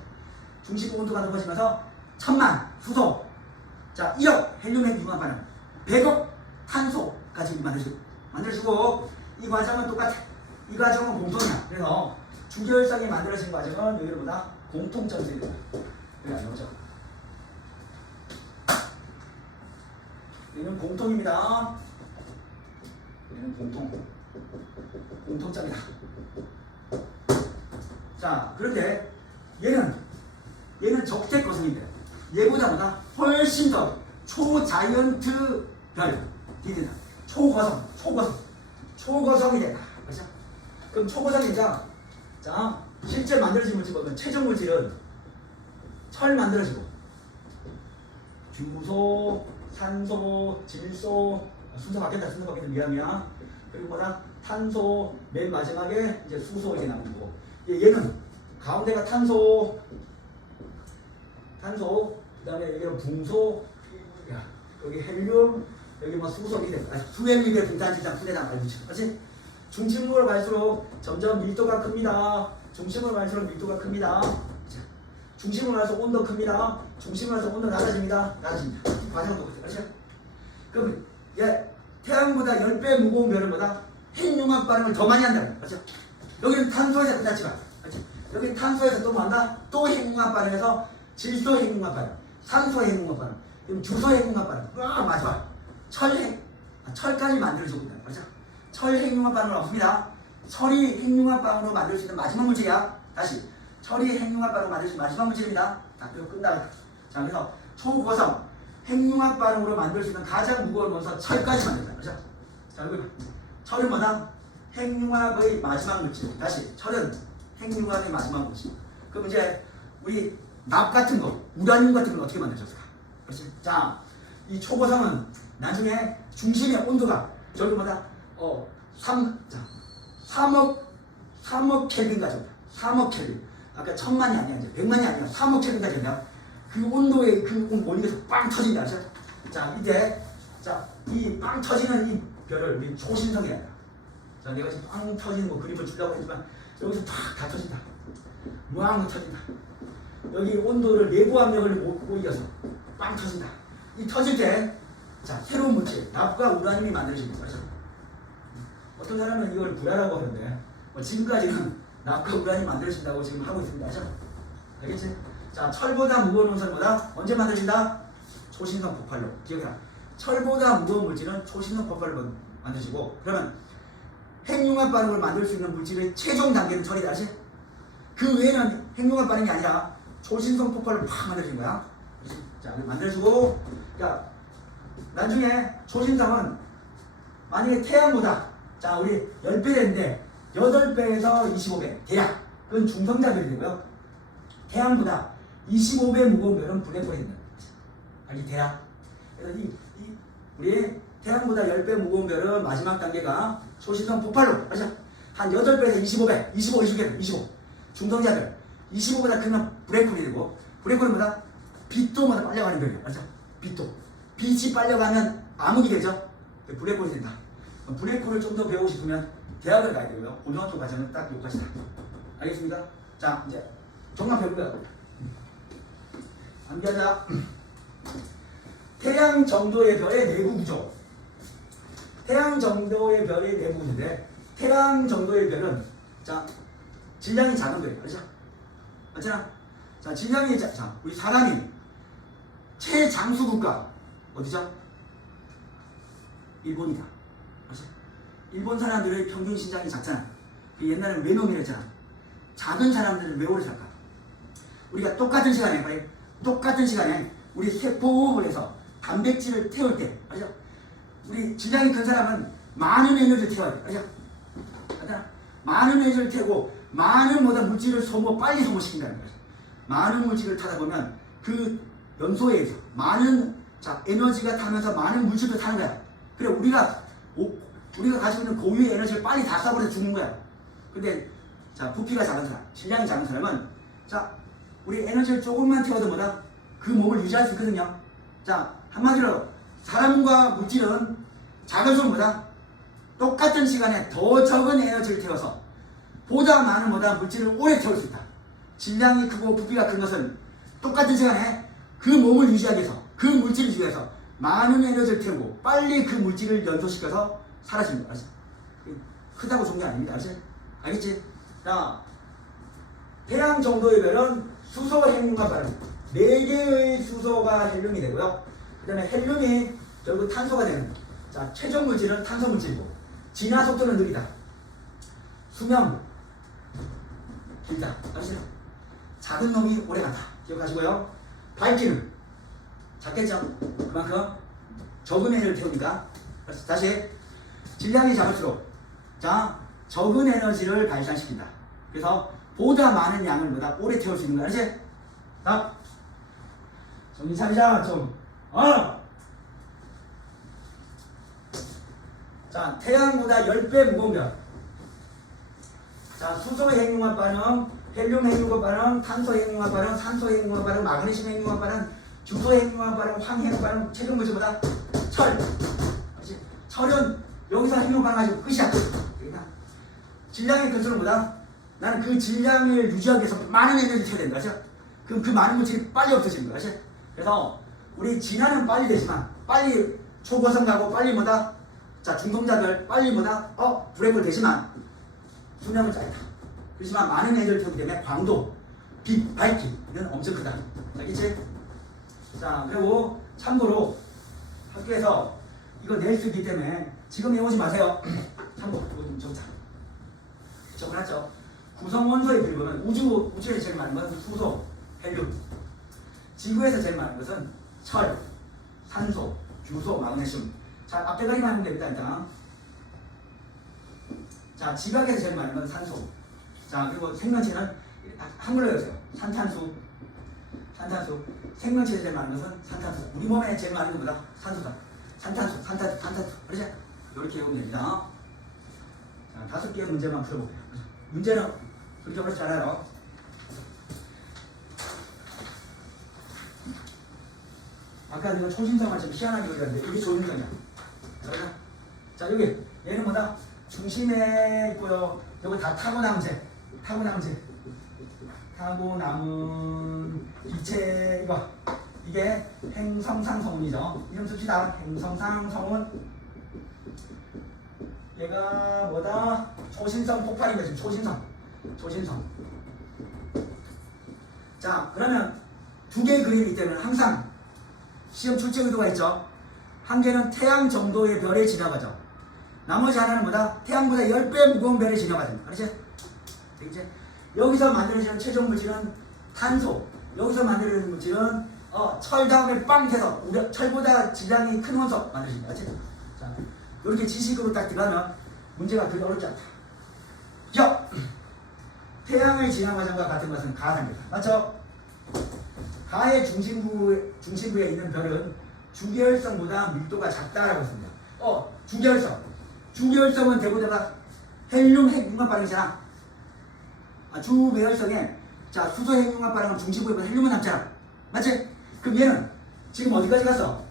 중심부 온도가 높아지면서 1000만 수소, 자, 1억 헬륨 핵융합 반응, 100억 탄소까지 만들어지고 이 과정은 똑같아. 이 과정은 공통이야. 그래서 주기혈성이 만들어진 과정은 여기보다 공통점이 됩니다. 여기 안 나오죠? 얘는 공통입니다. 얘는 공통점이다. 자, 그런데 얘는 적색 거성인데 얘보다 보다 훨씬 더 초자이언트 별 이된다. 초고성이 된다. 그렇죠? 그럼 초고성이자, 자, 실제 만들어진 물질 보면 최종 물질은 철 만들어지고 중구소, 산소, 질소, 순서 바뀌었다. 미안이야. 그리고 뭐다? 탄소, 맨 마지막에 이제 수소 이렇게 나오는 거고, 얘는 가운데가 탄소, 그 다음에 여기는 붕소, 여기 헬륨, 여기 뭐 수소 이래, 수헬륨의 분탄질장 분해당 알겠지? 그렇지? 중심으로 갈수록 점점 밀도가 큽니다. 중심으로 갈수록 밀도가 큽니다. 중심으로 갈수록 온도 큽니다. 중심으로 갈수록 온도 낮아집니다. 이 과정은 똑같아요. 그렇죠? 그럼 태양보다 10배 무거운 별은 뭐다? 핵융합 반응을 더 많이 한다. 그렇죠? 여기는 탄소에서 끝났지만, 그렇죠? 여기 탄소에서 또 뭐한다? 또 핵융합 반응해서 질소 핵융합 반응, 산소 핵융합 반응, 그럼 주소 핵융합 반응, 마지막 철까지 만들어지고 있다. 그렇죠? 철 핵융합 반응은 없습니다. 철이 핵융합 반응으로 만들 수 있는 마지막 물질이야. 다시 철이 핵융합 반응으로 만들 수 있는 마지막 물질입니다. 다 끝나가. 자, 그래서 초고성 핵융합 반응으로 만들 수 있는 가장 무거운 원소 철까지 만든다. 그렇죠? 자, 여기 철은 뭐다? 핵융합의 마지막 물질. 다시 철은 핵융합의 마지막 물질. 그럼 이제 우리 납 같은 거, 우라늄 같은 건 어떻게 만들어졌을까? 그렇지? 자, 이 초고성은 나중에 중심의 온도가 저기 뭐다? 3억 켈빈까지 온다. 3억 켈빈. 아까 1000만이 아니야. 이제 100만이 아니야. 3억 켈빈까지 온다. 그 온도에 그 원리에서 빵 터진다. 그렇죠? 자, 이때 이 빵 터지는 이 별을 우리 초신성이라 한다. 자, 내가 지금 빵 터지는 거 그림을 주려고 했지만 여기서 다 터진다. 무한으로 터진다. 여기 온도를 내부 압력을 못 이겨서 빵 터진다. 이 터질 때, 자, 새로운 물질, 납과 우라늄이 만들어집니다. 그렇죠? 어떤 사람은 이걸 불화라고 하는데, 지금까지는 납과 우라늄이 만들어진다고 지금 하고 있습니다. 그렇죠? 알겠지? 자, 철보다 무거운 원소보다 언제 만들어진다? 초신성 폭발로. 기억해라. 철보다 무거운 물질은 초신성 폭발로 만들어지고, 그러면 핵융합 반응을 만들 수 있는 물질의 최종 단계는 철이다. 알지? 그 외에는 핵융합 반응이 아니라 초신성 폭발을 팍 만들어진 거야. 자, 만들어주고, 자, 나중에 초신성은 만약에 태양보다, 자, 우리 10배 되는데 8배에서 25배 대략, 그건 중성자별이 되고요. 태양보다 25배 무거운 별은 블랙홀이 된다. 알지? 대략. 그래서 우리 태양보다 10배 무거운 별은 마지막 단계가 초신성 폭발로, 그렇죠? 한 8배에서 25배, 25. 중성자별 25보다 크면 블랙홀이 되고, 블랙홀보다 빛도보다 빨려가는 별이에요. 맞죠? 빛이 빨려가면 암흑이 되죠? 블랙홀이 된다. 블랙홀을 좀 더 배우고 싶으면 대학을 가야 되고요. 고등학교 과정은 딱 여기까지다. 알겠습니다? 자, 이제 정말 배울까요? 암기하자. 태양 정도의 별의 내부 구조. 태양 정도의 별의 내부 구조인데, 태양 정도의 별은, 자, 질량이 작은 거예요. 그렇죠? 맞잖아? 자, 질량이 우리 사람이 최장수 국가 어디죠? 일본이다. 그렇죠? 일본 사람들의 평균 신장이 작잖아. 옛날에는 외놈이라 했잖아. 작은 사람들은 왜 오래 살까? 우리가 똑같은 시간에 우리 세포호흡을 해서 단백질을 태울 때, 그렇죠? 우리 질량이 큰 사람은 많은 에너지를 태워야 돼. 그렇죠? 맞잖아? 많은 에너지를 태우고 많은 물질을 빨리 소모시킨다는 거죠. 많은 물질을 타다 보면 그 연소에 의해서 많은 에너지가 타면서 많은 물질도 타는 거야. 그래 우리가 가지고 있는 고유의 에너지를 빨리 다 써버려서 죽는 거야. 근데 부피가 작은 사람, 질량이 작은 사람은 우리 에너지를 조금만 태워도 뭐다? 그 몸을 유지할 수 있거든요. 한마디로 사람과 물질은 작을수록 뭐다? 똑같은 시간에 더 적은 에너지를 태워서 보다 많은 물질을 오래 태울 수 있다. 질량이 크고 부피가 큰 것은 똑같은 시간에 그 몸을 유지하기 위해서, 그 물질을 유지하기 위해서 많은 에너지를 태우고 빨리 그 물질을 연소시켜서 사라지는 거야. 크다고 좋은 게 아닙니다. 알겠지? 태양 정도의 별은 수소, 헬륨과 바람 4개의 수소가 헬륨이 되고요. 그 다음에 헬륨이 결국 탄소가 되는 거예요. 최종 물질은 탄소 물질이고 진화 속도는 느리다. 수명 길다. 알았어요? 작은 놈이 오래 간다. 기억하시고요. 밝기는 작겠죠? 그만큼 적은 에너지를 태우니까. 다시 질량이 작을수록 적은 에너지를 발산시킨다. 그래서 보다 많은 양을 보다 오래 태울 수 있는 거 알지? 정신 차리자 좀. 태양보다 10배 무거운 별. 수소 핵융합 반응, 헬륨 핵융합 반응, 탄소 핵융합 반응, 산소 핵융합 반응, 마그네슘 핵융합 반응, 주소 핵융합 반응, 황 핵융합 반응, 최종 물질보다 철. 철은 여기서 핵융합 반응하시고 끝이야. 질량이 클수록 뭐다? 나는 그 질량을 유지하기 위해서 많은 에너지를 태워야 된다. 그렇죠? 그럼 그 많은 물질이 빨리 없어지는 거야. 그렇죠? 그래서 우리 진화는 빨리 되지만 빨리 초고성 가고 빨리 중성자별 빨리 브레이크를 되지만 수명은 짧다. 그렇지만 많은 에너지를 태우기 때문에 광도, 빛, 밝기는 엄청 크다. 알겠지? 그리고 참고로 학교에서 이거 낼 수 있기 때문에 지금 외우지 마세요. 참고 이거 좀 적자. 적어놨죠? 구성원소의 비율은 우주에서 제일 많은 것은 수소, 헬륨. 지구에서 제일 많은 것은 철, 산소, 규소, 마그네슘. 앞대가리만 하면 됩니다. 일단. 지각에서 제일 많은 건 산소. 그리고 생명체는 한글로 외우세요. 산탄수. 생명체에서 제일 많은 것은 산탄수. 우리 몸에 제일 많은 것보다 산소다. 산탄수. 그러죠? 이렇게 외우면 됩니다. 5개의 문제만 풀어볼게요. 문제는 그렇게 어렵지 않아요. 아까 내가 초신성을 좀 희한하게 그렸는데 이게 조준성이야. 여기 얘는 뭐다? 중심에 있고요. 여기 다 타고남은 이체 이게 행성상성운이죠. 이름 씁시다. 행성상성운. 얘가 뭐다? 초신성 폭발인 거지. 초신성. 그러면 두 개의 그림이 있다면 항상 시험 출제 의도가 있죠. 한 개는 태양 정도의 별에 지나가죠. 나머지 하나는 뭐다? 태양보다 10배 무거운 별에 지나가죠. 알았지? 되겠지? 여기서 만들어지는 최종 물질은 탄소. 여기서 만들어지는 물질은 철 다음에 빵 해서 철보다 질량이 큰 원소 만들어진다. 알았지? 이렇게 지식으로 딱 들어가면 문제가 그리 어렵지 않다. 태양의 진화 과정과 같은 것은 가상입니다. 맞죠? 가의 중심부에 있는 별은 주계열성보다 밀도가 작다라고 했습니다. 주계열성은 대부분 헬륨 핵융합 반응이잖아. 주배열성에 수소 핵융합 반응은 중심부에 헬륨은 남잖아. 맞지? 그럼 얘는 지금 어디까지 갔어?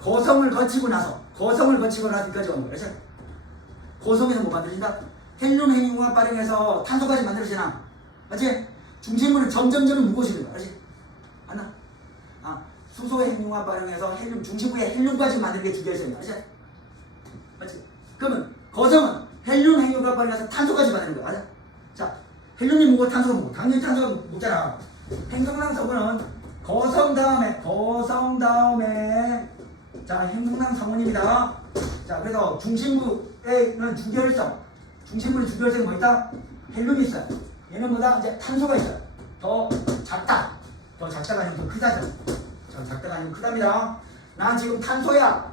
거성을 거치고 나서 어디까지 온 거야? 고성에서 뭐 만들어진다? 헬륨 핵융합 반응에서 탄소까지 만들어지잖아. 맞지? 중심부는 점점 무거워지는 거야. 알지? 맞나? 수소 핵융합 반응에서 중심부에 헬륨까지 만드는 게 주계열성이야. 알지? 맞지? 그러면 거성은 헬륨 핵융합 반응에서 탄소까지 만드는 거야. 맞아? 헬륨이 뭐고 탄소가 뭐고? 당연히 탄소가 먹잖아. 행성상성운은 거성 다음에 행성상성운입니다. 그래서 중심부에는 중심부의 주계열성이 뭐 있다? 헬륨이 있어요. 얘는 뭐다? 이제 탄소가 있어요. 더 작다가 아니면 더 크다죠. 작다가 아니면 크답니다. 난 지금 탄소야.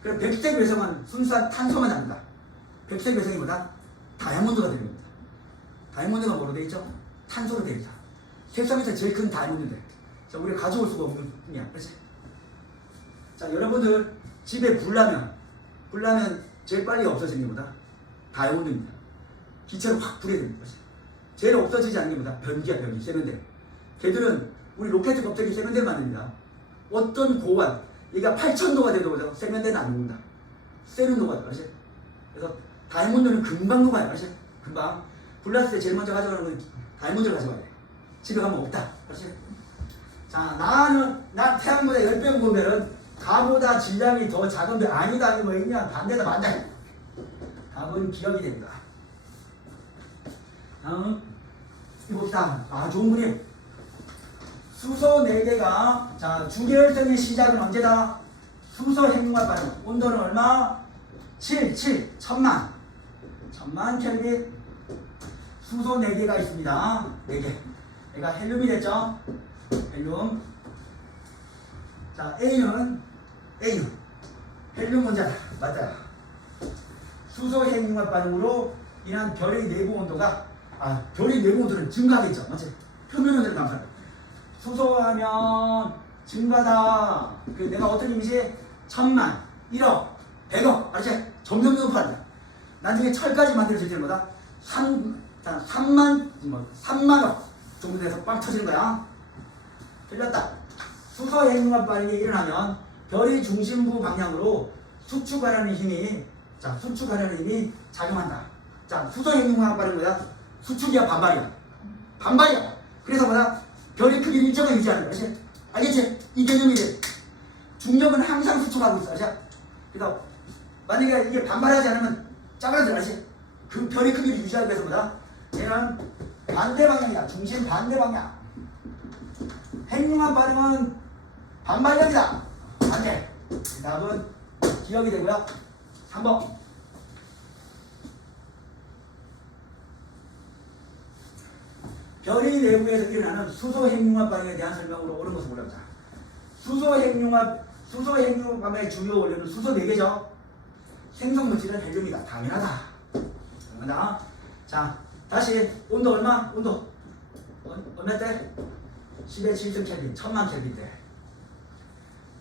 그럼 백색 외성은 순수한 탄소만 합니다. 백색 외성이 뭐다? 다이아몬드가 되는 겁니다. 다이아몬드가 뭐로 되어 있죠? 탄소로 됩니다. 색상에서 제일 큰 다이아몬드인데 자, 우리가 가져올 수가 없는 뿐이야. 그렇지? 자, 여러분들 집에 불나면 제일 빨리 없어지는 게 뭐다? 다이아몬드입니다. 기체로 확 불게 됩니다. 그렇지? 제일 없어지지 않는 게 뭐다? 변기야, 변기. 세면대. 걔들은 우리 로켓 껍데기 세면대를 만듭니다. 어떤 고온, 얘가 8000도가 돼도 그죠? 세면대는 안 녹는다. 셀은 녹아요. 그렇지? 그래서 다이아몬드는 금방 녹아요. 그렇지? 금방. 불났을 때 제일 먼저 가져가는 건 다이아몬드를 가져가야 돼. 집에 가면 없다. 그렇지? 자, 나 태양보다 10배 무거우면은 가보다 질량이 더 작은데 아니다. 뭐 있냐? 반대다, 반대. 답은 기억이 됩니다. 다음, 이거 봅시다. 아, 좋은 문이. 수소 4개가, 자, 주계열성의 시작은 언제다? 수소 핵융합 반응. 온도는 얼마? 1000만 켈빈. 수소 4개가 있습니다. 4개. 얘가 헬륨이 됐죠? 헬륨. 자, A는 헬륨 원자다. 맞다. 수소 핵융합 반응으로 인한 별의 내부 온도가, 별의 내부 온도는 증가하겠죠. 맞지? 표면 온도를 감소한다. 수소하면 증가다. 그 내가 어떤 의미지? 1000만, 1억, 100억. 알지? 점점 높아진다. 나중에 철까지 만들어질 때는 뭐다? 3만억 정도 돼서 빵 터지는 거야. 틀렸다. 수소 핵융합 반응이 일어나면 별의 중심부 방향으로 수축하라는 힘이 작용한다. 자, 수소 핵융합 반응은 뭐야? 수축이야, 반발이야. 그래서 뭐야? 별의 크기를 일정하게 유지하는 거야. 알겠지? 이 개념이 돼. 중력은 항상 수축하고 있어. 알지? 그래서 만약에 이게 반발하지 않으면 작아져. 알지? 그 별의 크기를 유지하기 위해서 뭐다? 얘는 반대 방향이야. 중심 반대 방향. 핵융합 반응은 반발력이다. 반대. 답은 기억이 되고요. 3번. 별의 내부에서 일어나는 수소 핵융합 반응에 대한 설명으로 옳은 것을 보려보자. 수소 핵융합 반응의 주요 원료는 수소 4개죠. 생성 물질은 헬륨이다. 당연하다. 자, 다시 온도 얼마? 온도 얼마 때? 10의 7등 켈빈, 1000만 켈빈 때.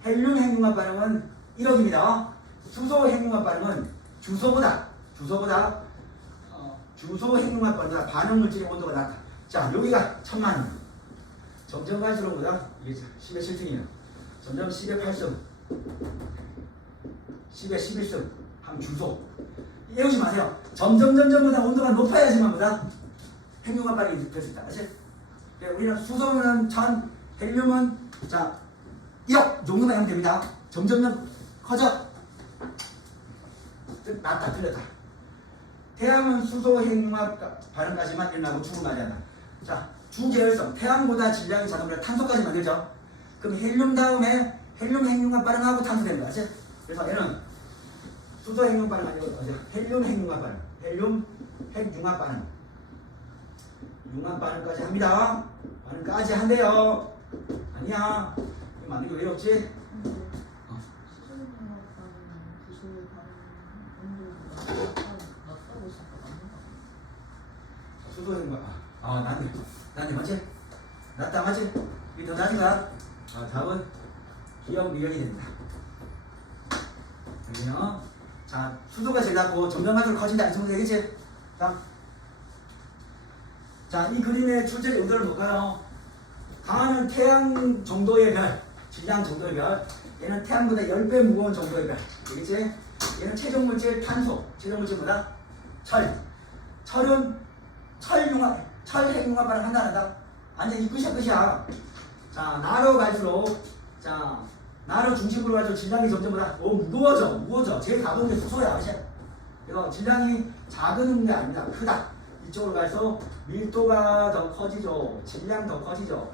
헬륨 핵융합 반응은 1억입니다. 수소 핵융합 반응은 주소 핵융합 반응보다 반응 물질의 온도가 낮다. 자, 여기가 1000만. 점점 갈수록 보다 이게 10의 7등이에요. 점점 10의 8승, 10의 11승 한 주소. 외우지 마세요. 점점보다 온도가 높아야지만 보다 핵융합 반응이 될 수 있다. 아시? 우리는 수소는 1000, 헬륨은 자 1억 정도만 하면 됩니다. 점점 커져. 맞다, 틀렸다. 태양은 수소 핵융합 반응까지만 일어나고 죽을 맞이한다. 자, 주계열성, 태양보다 질량이 작으면 탄소까지 만들죠. 그럼 헬륨 다음에 헬륨 핵융합 반응하고 탄소 됩니다. 아시? 그래서 얘는 수소 핵융합 반응 아니고 헬륨 핵융합 반응, 헬륨 핵융합 반응, 융합 반응까지 합니다. 반응까지 한대요. 아니야. 이거 맞는 게 왜 없지? 수소 핵융합. 낫네 맞지? 낫다 맞지? 이게 더 낮은 거야? 답은 기억 미연이 됩니다. 여기요. 자, 수소가 제일 낮고 점점 갈수록 커진다. 이 정도 되겠지? 자, 이 그림의 출제 의도를 볼까요? 강하는 태양 정도의 별, 질량 정도의 별. 얘는 태양보다 10배 무거운 정도의 별. 되겠지? 얘는 최종물질 탄소. 최종물질보다 철은 철 핵융합 반응 한다. 완전 이 끝이야. 자, 나로 갈수록, 나로 중심으로 갈수록 질량이 점점보다 무거워져. 제일 가벼운 게 수소야. 그래서 질량이 작은 게 아닙니다. 크다. 이쪽으로 갈수록 밀도가 더 커지죠. 질량 더 커지죠.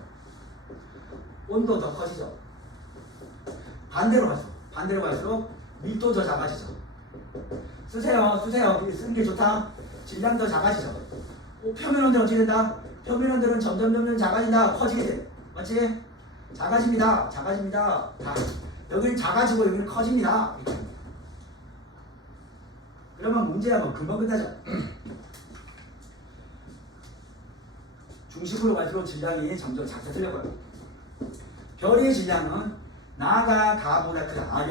온도 더 커지죠. 반대로 갈수록 밀도 더 작아지죠. 쓰세요. 쓰는 게 좋다. 질량 더 작아지죠. 표면 온도는 어떻게 된다? 표면 온도는 점점 작아진다. 커지게 돼. 맞지? 작아집니다. 여기는 작아지고 여기는 커집니다. 이렇게. 그러면 문제야 뭐 금방 끝나죠. 중심으로 갈수록 질량이 점점 작게 틀려버려요. 별의 질량은 나가 가보다 크다.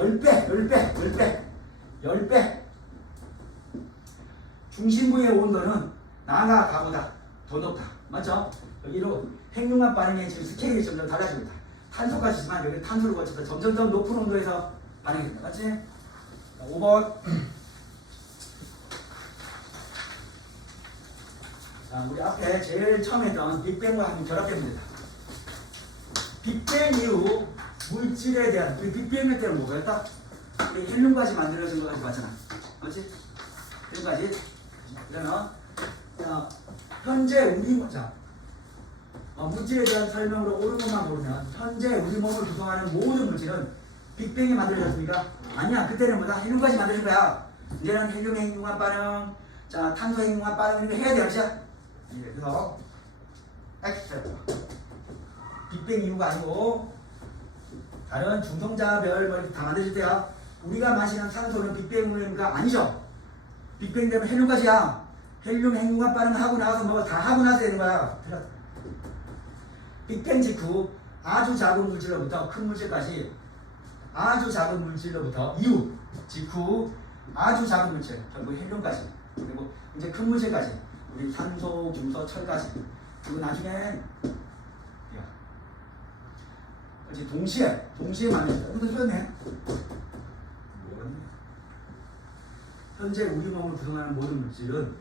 10배. 중심부의 온도는 나가 가보다 더 높다. 맞죠? 여기로 핵융합 반응의 지금 스케일이 점점 달라지고 있다. 탄소까지 있지만 여기 탄소를 거쳐서 점점 더 높은 온도에서 반응이 된다. 맞지? 자, 5번. 자, 우리 앞에 제일 처음 했던 빅뱅과 한번 결합해보면 된다. 빅뱅 이후 물질에 대한, 우리 빅뱅 때는 뭐였다? 우리 헬륨까지 만들어진 거 가지고 봤잖아. 맞지? 헬륨까지. 그러면 현재 우리 물질에 대한 설명으로 옳은 것만 보면 현재 우리 몸을 구성하는 모든 물질은 빅뱅이 만들어졌습니까? 아니야. 그때는 뭐다? 헬륨까지 만들어진 거야. 이제는 헬륨 핵융합 반응, 자 탄소 핵융합 반응 이런 거 해야 돼. 알지? 그래서 X 빅뱅 이후가 아니고 다른 중성자별 뭐 다 만들어질 때야. 우리가 마시는 산소는 빅뱅이가 아니죠. 빅뱅 되면 헬륨까지야. 헬륨 핵융합 반응을 하고 나와서 뭐 다 하고 나서 되는 거야. 빅뱅 직후 아주 작은 물질로부터 큰 물질까지 아주 작은 물질로부터 이후 직후 아주 작은 물질 결국 헬륨까지 그리고 이제 큰 물질까지 우리 산소, 중소, 철까지 그리고 나중에 이제 동시에 만든다. 이것도 틀렸네. 현재 우리 몸을 구성하는 모든 물질은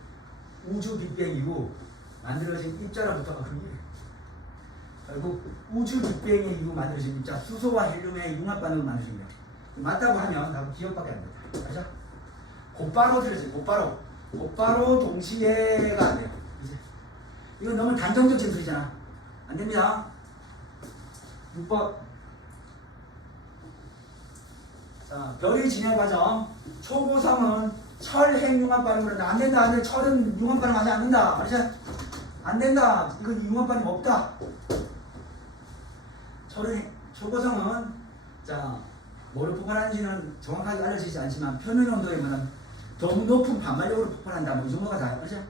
우주 빅뱅 이후 만들어진 입자로부터 결국 우주 빅뱅의 이후 만들어진 입자 수소와 헬륨의 융합 반응을 만들어진 거야. 맞다고 하면 나도 기억밖에 안 된다. 알죠? 곧바로 틀렸지. 곧바로 동시에가 안 돼요. 그치? 이건 너무 단정적 진술이잖아. 안 됩니다. 6번. 자, 별의 진행 과정. 초고성은 철 핵융합 반응으로 안 된다. 철은 융합 반응 하지 않는다. 알죠? 안 된다. 이거 융합 반응 없다. 초고성은 뭐로 폭발하는지는 정확하게 알려지지 않지만 표면 온도에 더 높은 반발력으로 폭발한다. 뭐 이 정도가 다요. 그렇죠?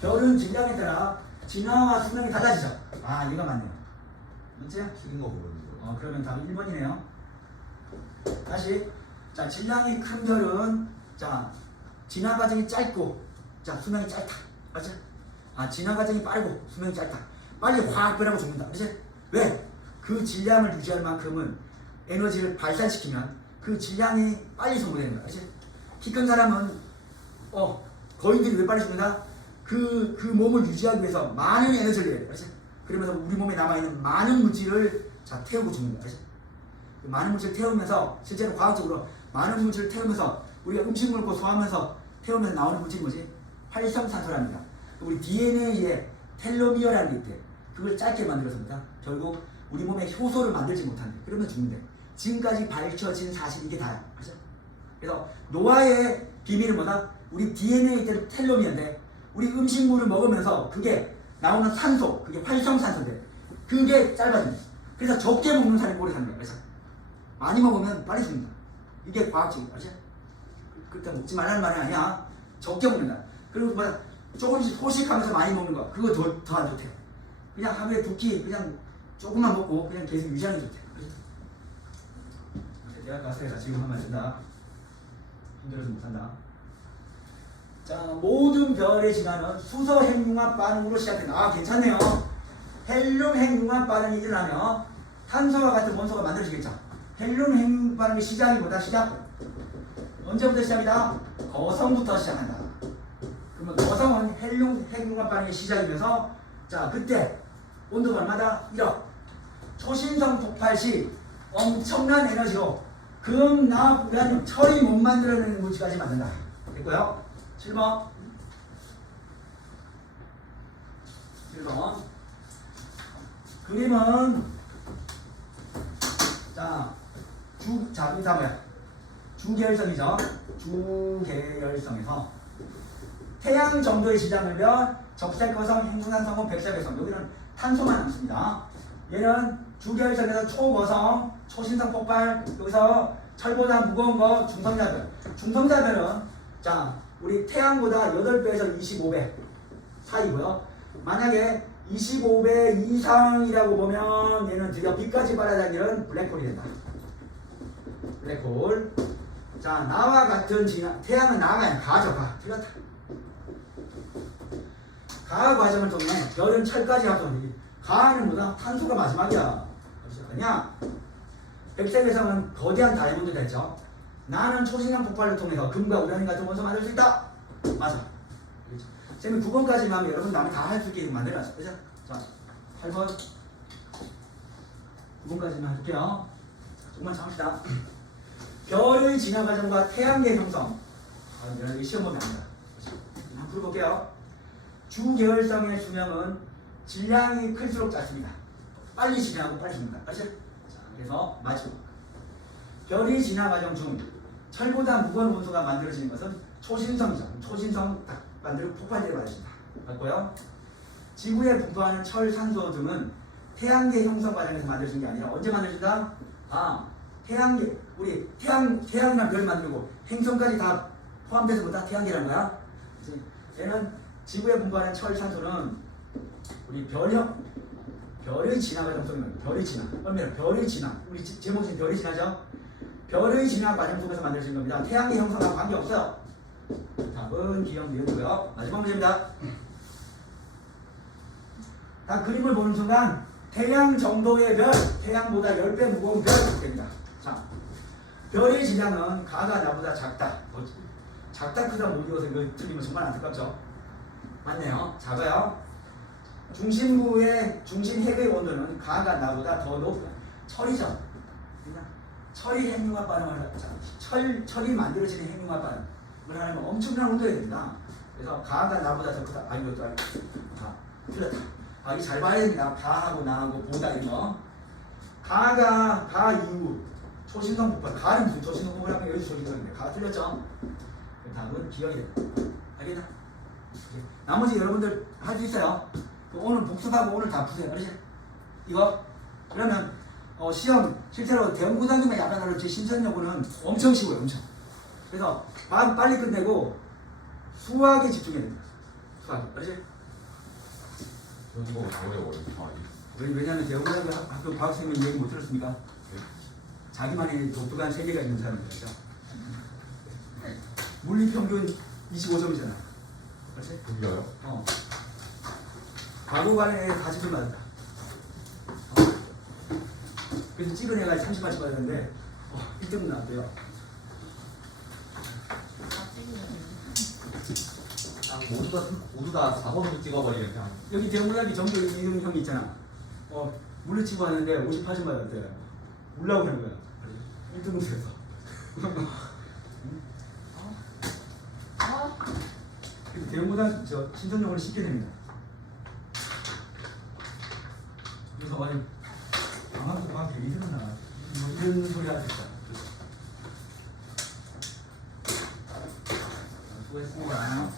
별은 질량에 따라 진화와 수명이 달라지죠. 얘가 맞네요. 맞지? 틀린 거 보는 그러면 답이 1번이네요. 다시 질량이 큰 별은 진화 과정이 짧고 수명이 짧다. 맞지? 진화 과정이 빠르고 수명이 짧다. 빨리 확 변하고 죽는다. 그렇지? 왜? 그 질량을 유지할 만큼은 에너지를 발산시키면 그 질량이 빨리 소모되는 거야. 그렇지? 키 큰 사람은 거인들이 왜 빨리 죽는다? 그 몸을 유지하기 위해서 많은 에너지를 내야 돼. 그렇지? 그러면서 우리 몸에 남아있는 많은 물질을 태우고 죽는 거야. 그렇지? 많은 물질을 태우면서 실제로 과학적으로 많은 물질을 태우면서 우리가 음식 먹고 소화하면서 태우면서 나오는 물질이 뭐지? 활성산소랍니다. 우리 DNA에 텔로미어라는 게 있대. 그걸 짧게 만들었습니다. 결국 우리 몸에 효소를 만들지 못한대. 그러면 죽는데. 지금까지 밝혀진 사실 이게 다야. 그렇죠? 그래서 노화의 비밀은 뭐다? 우리 DNA에 있는 텔로미어인데 우리 음식물을 먹으면서 그게 나오는 산소, 그게 활성산소인데 그게 짧아집니다. 그래서 적게 먹는 사람이 오래 사는 거야. 그래서 많이 먹으면 빨리 죽는다. 이게 과학적이야. 그렇지? 그때 먹지 말라는 말이 아니야. 적게 먹는다. 그리고 조금씩 소식하면서 많이 먹는 거 그거 더 안 좋대. 그냥 하루에 2끼 그냥 조금만 먹고 그냥 계속 유지하는 게 좋대. 그렇지? 대학 가서 해서 지금 하면 안 된다. 힘들어서 못한다. 모든 별의 진화는 수소 핵융합 반응으로 시작된다. 괜찮네요. 헬륨 핵융합 반응이 일어나면 탄소와 같은 원소가 만들어지겠죠. 헬륨 핵융합 반응의 시작이 뭐다? 언제부터 시작이다? 거성부터 시작한다. 그러면 거성은 헬륨 핵융합 반응의 시작이면서 그때 온도가 얼마다? 1억. 초신성 폭발 시 엄청난 에너지로 금, 납, 우라늄, 철이 못 만들어내는 물질까지 만든다. 됐고요. 7번. 그림은 이다 뭐야? 주계열성이죠. 주계열성에서 태양 정도의 질량이면 적색거성, 행성산성은 백색거성. 여기는 탄소만 남습니다. 얘는 주계열성에서 초거성, 초신성 폭발, 여기서 철보다 무거운 거 중성자별. 중성자별은 우리 태양보다 8배에서 25배 사이고요. 만약에 25배 이상이라고 보면 얘는 드디어 빛까지 빨아당기는 블랙홀이 된다. 블랙홀. 자, 나와 같은 진화, 태양은 나가 아니야. 가죠, 가. 틀렸다. 가 과정을 통해 별은 철까지 합성되지. 가는 뭐다? 탄소가 마지막이야. 아니야. 백색에서는 거대한 다이아몬드가 있죠. 나는 초신형 폭발을 통해서 금과 우라늄 같은 원소 만들 수 있다. 맞아. 쌤이 9번까지만 하면 여러분 남이 다 할 수 있게 만들어놨어. 그죠? 자, 8번. 9번까지만 할게요. 조금만 참읍시다. 별의 진화 과정과 태양계 형성. 여기 시험 보면 안 돼. 한번 풀어볼게요. 주계열성의 수명은 질량이 클수록 짧습니다. 빨리 진화하고 빨리 죽는다. 알죠? 자, 그래서 마지막. 별의 진화 과정 중 철보다 무거운 원소가 만들어지는 것은 초신성이죠. 초신성 딱 만들고 폭발되게 만들어진다. 맞고요. 지구에 분포하는 철, 산소 등은 태양계 형성 과정에서 만들어진 게 아니라 언제 만들어진다? 아, 태양계. 우리 태양이나 별 만들고 행성까지 다 포함돼서 뭐다? 태양계라는 거야. 그치? 얘는 지구에 분포하는 철, 산소는 우리 별의 진화 과정 속에는 별의 진화. 그러면 별의 진화. 우리 제목이 별의 진화죠. 별의 진화 과정 속에서 만들어진 겁니다. 태양계 형성과 관계없어요. 답은 기억 미역이고요. 마지막 문제입니다. 딱 그림을 보는 순간 태양 정도의 별, 태양보다 10배 무거운 별 됩니다. 자, 별의 질량은 가가 나보다 작다. 작다 크다 못 이어서 이거 틀리면 정말 안타깝죠. 맞네요. 작아요. 중심 핵의 온도는 가가 나보다 더 높다. 철이죠. 철이 핵융합 반응을 하자. 철이 만들어지는 핵융합 반응을 하려면 엄청난 온도여야 됩니다. 그래서 가가 나보다 더 크다. 아, 이것도 아니고. 틀렸다. 이 잘 봐야 됩니다. 가하고 나하고 보다 이거. 가 이후 초신성 폭발. 가는 무슨 초신성 폭발하면 여기서 초신성인데. 가 틀렸죠? 답은 기억이 됩니다. 알겠나? 나머지 여러분들 할 수 있어요. 오늘 복습하고 오늘 다 푸세요. 알지? 이거? 그러면 시험 실제로 대형고등학교만 약간 어렵지 신천여고는 엄청 쉬워요. 엄청. 그래서 빨리 끝내고 수학에 집중해야 됩니다. 수학. 알지? 이거 어려워요. 왜냐하면 대형고등학교 학교 과학생님 얘기 못 들었습니까? 자기만의 독특한 세계가 있는 사람들이죠. 물리 평균 25점이잖아. 그렇지? 그게요? 과거관에 40점 맞았다. 그래서 찍은 애가 30만씩 받았는데 1등 나왔대요. 모두 다 4번으로 찍어버리는 그냥. 여기 대형고등학교 정교 이등 형이 있잖아. 물리치고 하는데 58점 받았대. 울라고 하는 거야. 1등으로 해서. 그래서 대형고등학교 신천여고를 쉽게 됩니다. 그래서 아니 방학도 방학 되게 힘들나 뭐 이런 소리 하겠다. 수고했습니다.